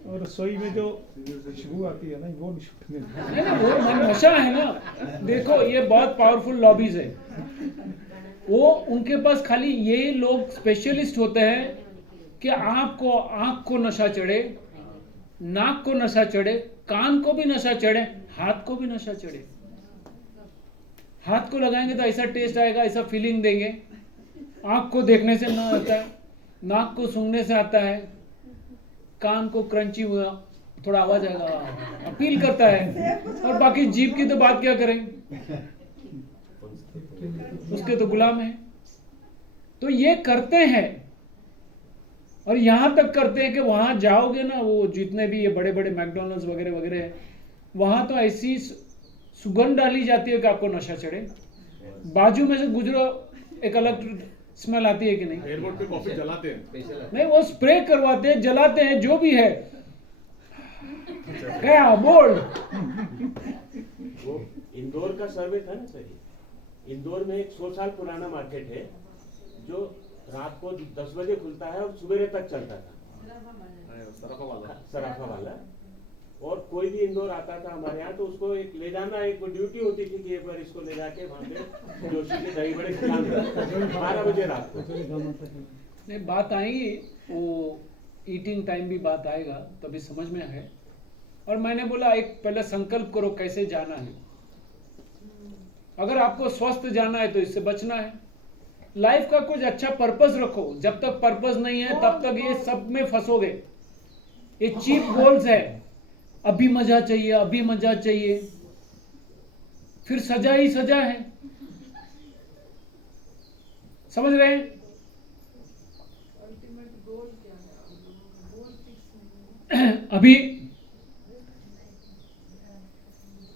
और रसोई में जो खुशबू आती है ना, वो नहीं छूटने नहीं नहीं, वो नशा है ना। देखो, ये बहुत पावरफुल लॉबीज है। वो उनके पास खाली ये लोग स्पेशलिस्ट होते हैं कि आपको आंख को नशा चढ़े, नाक को नशा चढ़े, कान को भी नशा चढ़े, हाथ को भी नशा चढ़े। हाथ को लगाएंगे तो ऐसा टेस्ट आएगा, ऐसा फीलिंग देंगे। आंख को देखने से ना आता है, नाक को सूंघने से आता है, कान को क्रंची हुआ थोड़ा आवाज आएगा, अपील करता है। और बाकी जीभ की तो बात क्या करें, उसके तो गुलाम है। तो ये करते हैं, और यहां तक करते हैं कि वहां जाओगे ना, वो जितने भी ये बड़े बड़े मैकडॉनल्ड्स वगैरह वगैरह है, वहां तो ऐसी सुगंध डाली जाती है कि आपको नशा चढ़े। बाजू में से गुजरो, एक अलग स्मेल आती है कि नहीं? एयरपोर्ट पे कॉफी जलाते हैं। नहीं, वो स्प्रे करवाते हैं, जलाते हैं, जो भी है। क्या बोल? वो इंदौर का सर्वे था ना सर, इंदौर में एक 100 साल पुराना मार्केट है जो रात को 10 बजे खुलता है और सुबह तक चलता था, सराफा वाला। और कोई भी इंदौर आता था हमारे यहाँ तो उसको एक ले जाना, एक ड्यूटी होती थी कि एक बार इसको ले जाके वहाँ पे जोशी के दही बड़े खिलाना 12 बजे रात को। नहीं, बात आएगी, वो ईटिंग टाइम भी बात आएगा, तभी समझ में आए। और मैंने बोला एक पहले संकल्प करो कैसे जाना है। अगर आपको स्वस्थ जाना है तो इससे बचना है। लाइफ का कुछ अच्छा पर्पस रखो। जब तक पर्पस नहीं है तब तक ये सब में फंसोगे। ये चीप गोल्स है, अभी मजा चाहिए, अभी मजा चाहिए, फिर सजा ही सजा है। समझ रहे हैं? अभी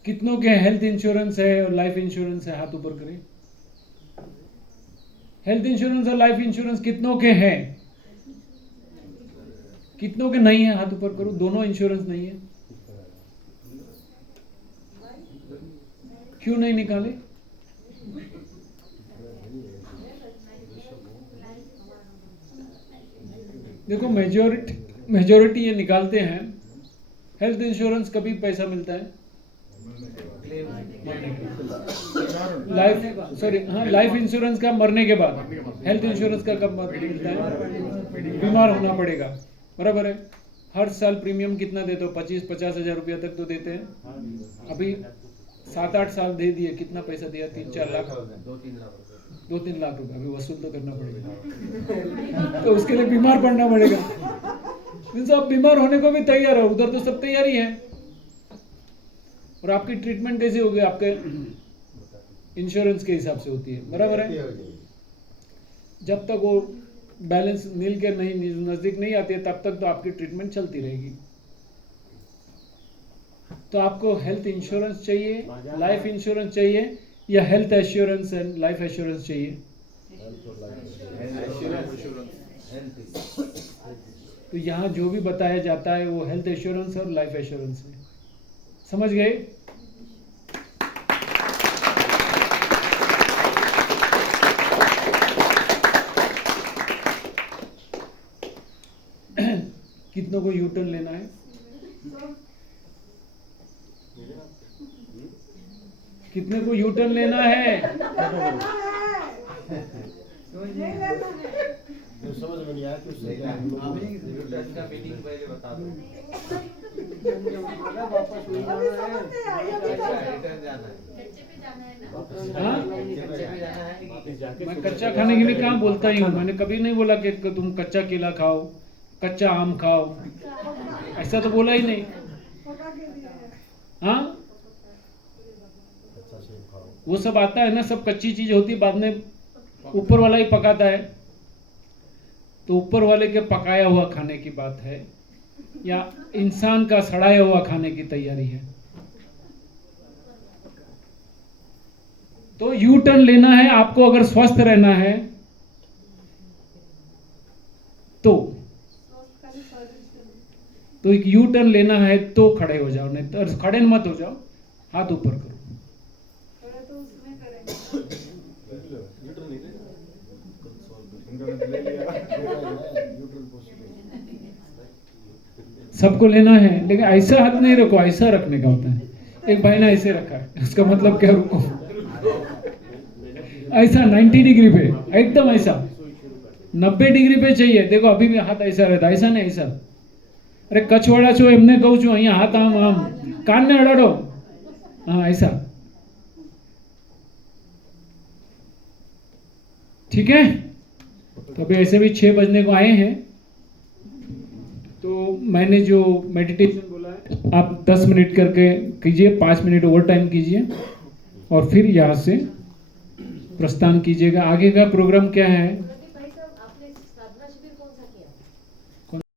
कितनों के हेल्थ इंश्योरेंस है और लाइफ इंश्योरेंस है? हाथ ऊपर करें। हेल्थ इंश्योरेंस और लाइफ इंश्योरेंस कितनों के हैं? कितनों के नहीं है? हाथ ऊपर करो। दोनों इंश्योरेंस नहीं है। क्यों नहीं निकाले? देखो, मेजोरिटी ये निकालते हैं। हेल्थ इंश्योरेंस कभी पैसा मिलता है? लाइफ इंश्योरेंस का मरने के बाद। हेल्थ इंश्योरेंस का कब मिलता है? बीमार होना पड़ेगा, बराबर है। हर साल प्रीमियम कितना देते हो? 25-50 हजार रुपया तक तो देते हैं। अभी 7-8 साल दे दिए, कितना पैसा दिया? 3-4 लाख, 2-3 लाख रुपए अभी वसूल तो करना पड़ेगा। तो उसके लिए बीमार पड़ना पड़ेगा। मीन्स आप बीमार होने को भी तैयार हो। उधर तो सब तैयारी है। और आपकी ट्रीटमेंट कैसी होगी? आपके इंश्योरेंस के हिसाब से होती है, बराबर है। जब तक वो बैलेंस नील के नहीं नजदीक नहीं आती है तब तक तो आपकी ट्रीटमेंट चलती रहेगी। तो आपको हेल्थ इंश्योरेंस चाहिए, लाइफ इंश्योरेंस चाहिए, या health assurance and life assurance चाहिए? तो यहाँ जो भी बताया जाता है वो हेल्थ एश्योरेंस और लाइफ एश्योरेंस है, समझ गए? कितनों को यूटर्न लेना है? कितने को यूटर्न लेना है? समझ में नहीं आया कि उसने क्या का मीनिंग पहले बता दो। वापस वही जाना है, रिटर्न जाना है। कच्चे पे जाना है ना। हाँ? कच्चे पे जाना है कि मैं कच्चा खाने के लिए कहाँ बोलता ही हूँ, मैंने कभी नहीं बोला कि तुम कच्चा केला खाओ, कच्चा आम खाओ, ऐसा तो बोला ही नहीं। हाँ, अच्छा सेब खाओ। वो सब आता है ना, सब कच्ची चीज होती है, बाद में ऊपर वाला ही पकाता है। तो ऊपर वाले के पकाया हुआ खाने की बात है या इंसान का सड़ाया हुआ खाने की तैयारी है? तो यू टर्न लेना है आपको, अगर स्वस्थ रहना है तो एक यू टर्न लेना है तो खड़े हो जाओ, नहीं तो खड़े मत हो जाओ, हाथ ऊपर करो। सबको लेना है, लेकिन ऐसा हाथ नहीं रखो, ऐसा रखने का होता है। एक भाई ने ऐसे रखा है, उसका मतलब क्या? रुको, ऐसा 90 डिग्री पे, एकदम ऐसा 90 डिग्री पे चाहिए। देखो अभी भी हाथ ऐसा रहता, ऐसा नहीं ऐसा। अरे कछवाड़ा छो एमने कहूँ छू, अहियाँ हाथ आम आम कान ने अड़ाड़ो, हाँ ऐसा, ठीक है। तो अभी ऐसे भी 6 बजने को आए हैं, तो मैंने जो मेडिटेशन बोला है आप 10 मिनट करके कीजिए, 5 मिनट ओवर टाइम कीजिए और फिर यहाँ से प्रस्थान कीजिएगा। आगे का प्रोग्राम क्या है?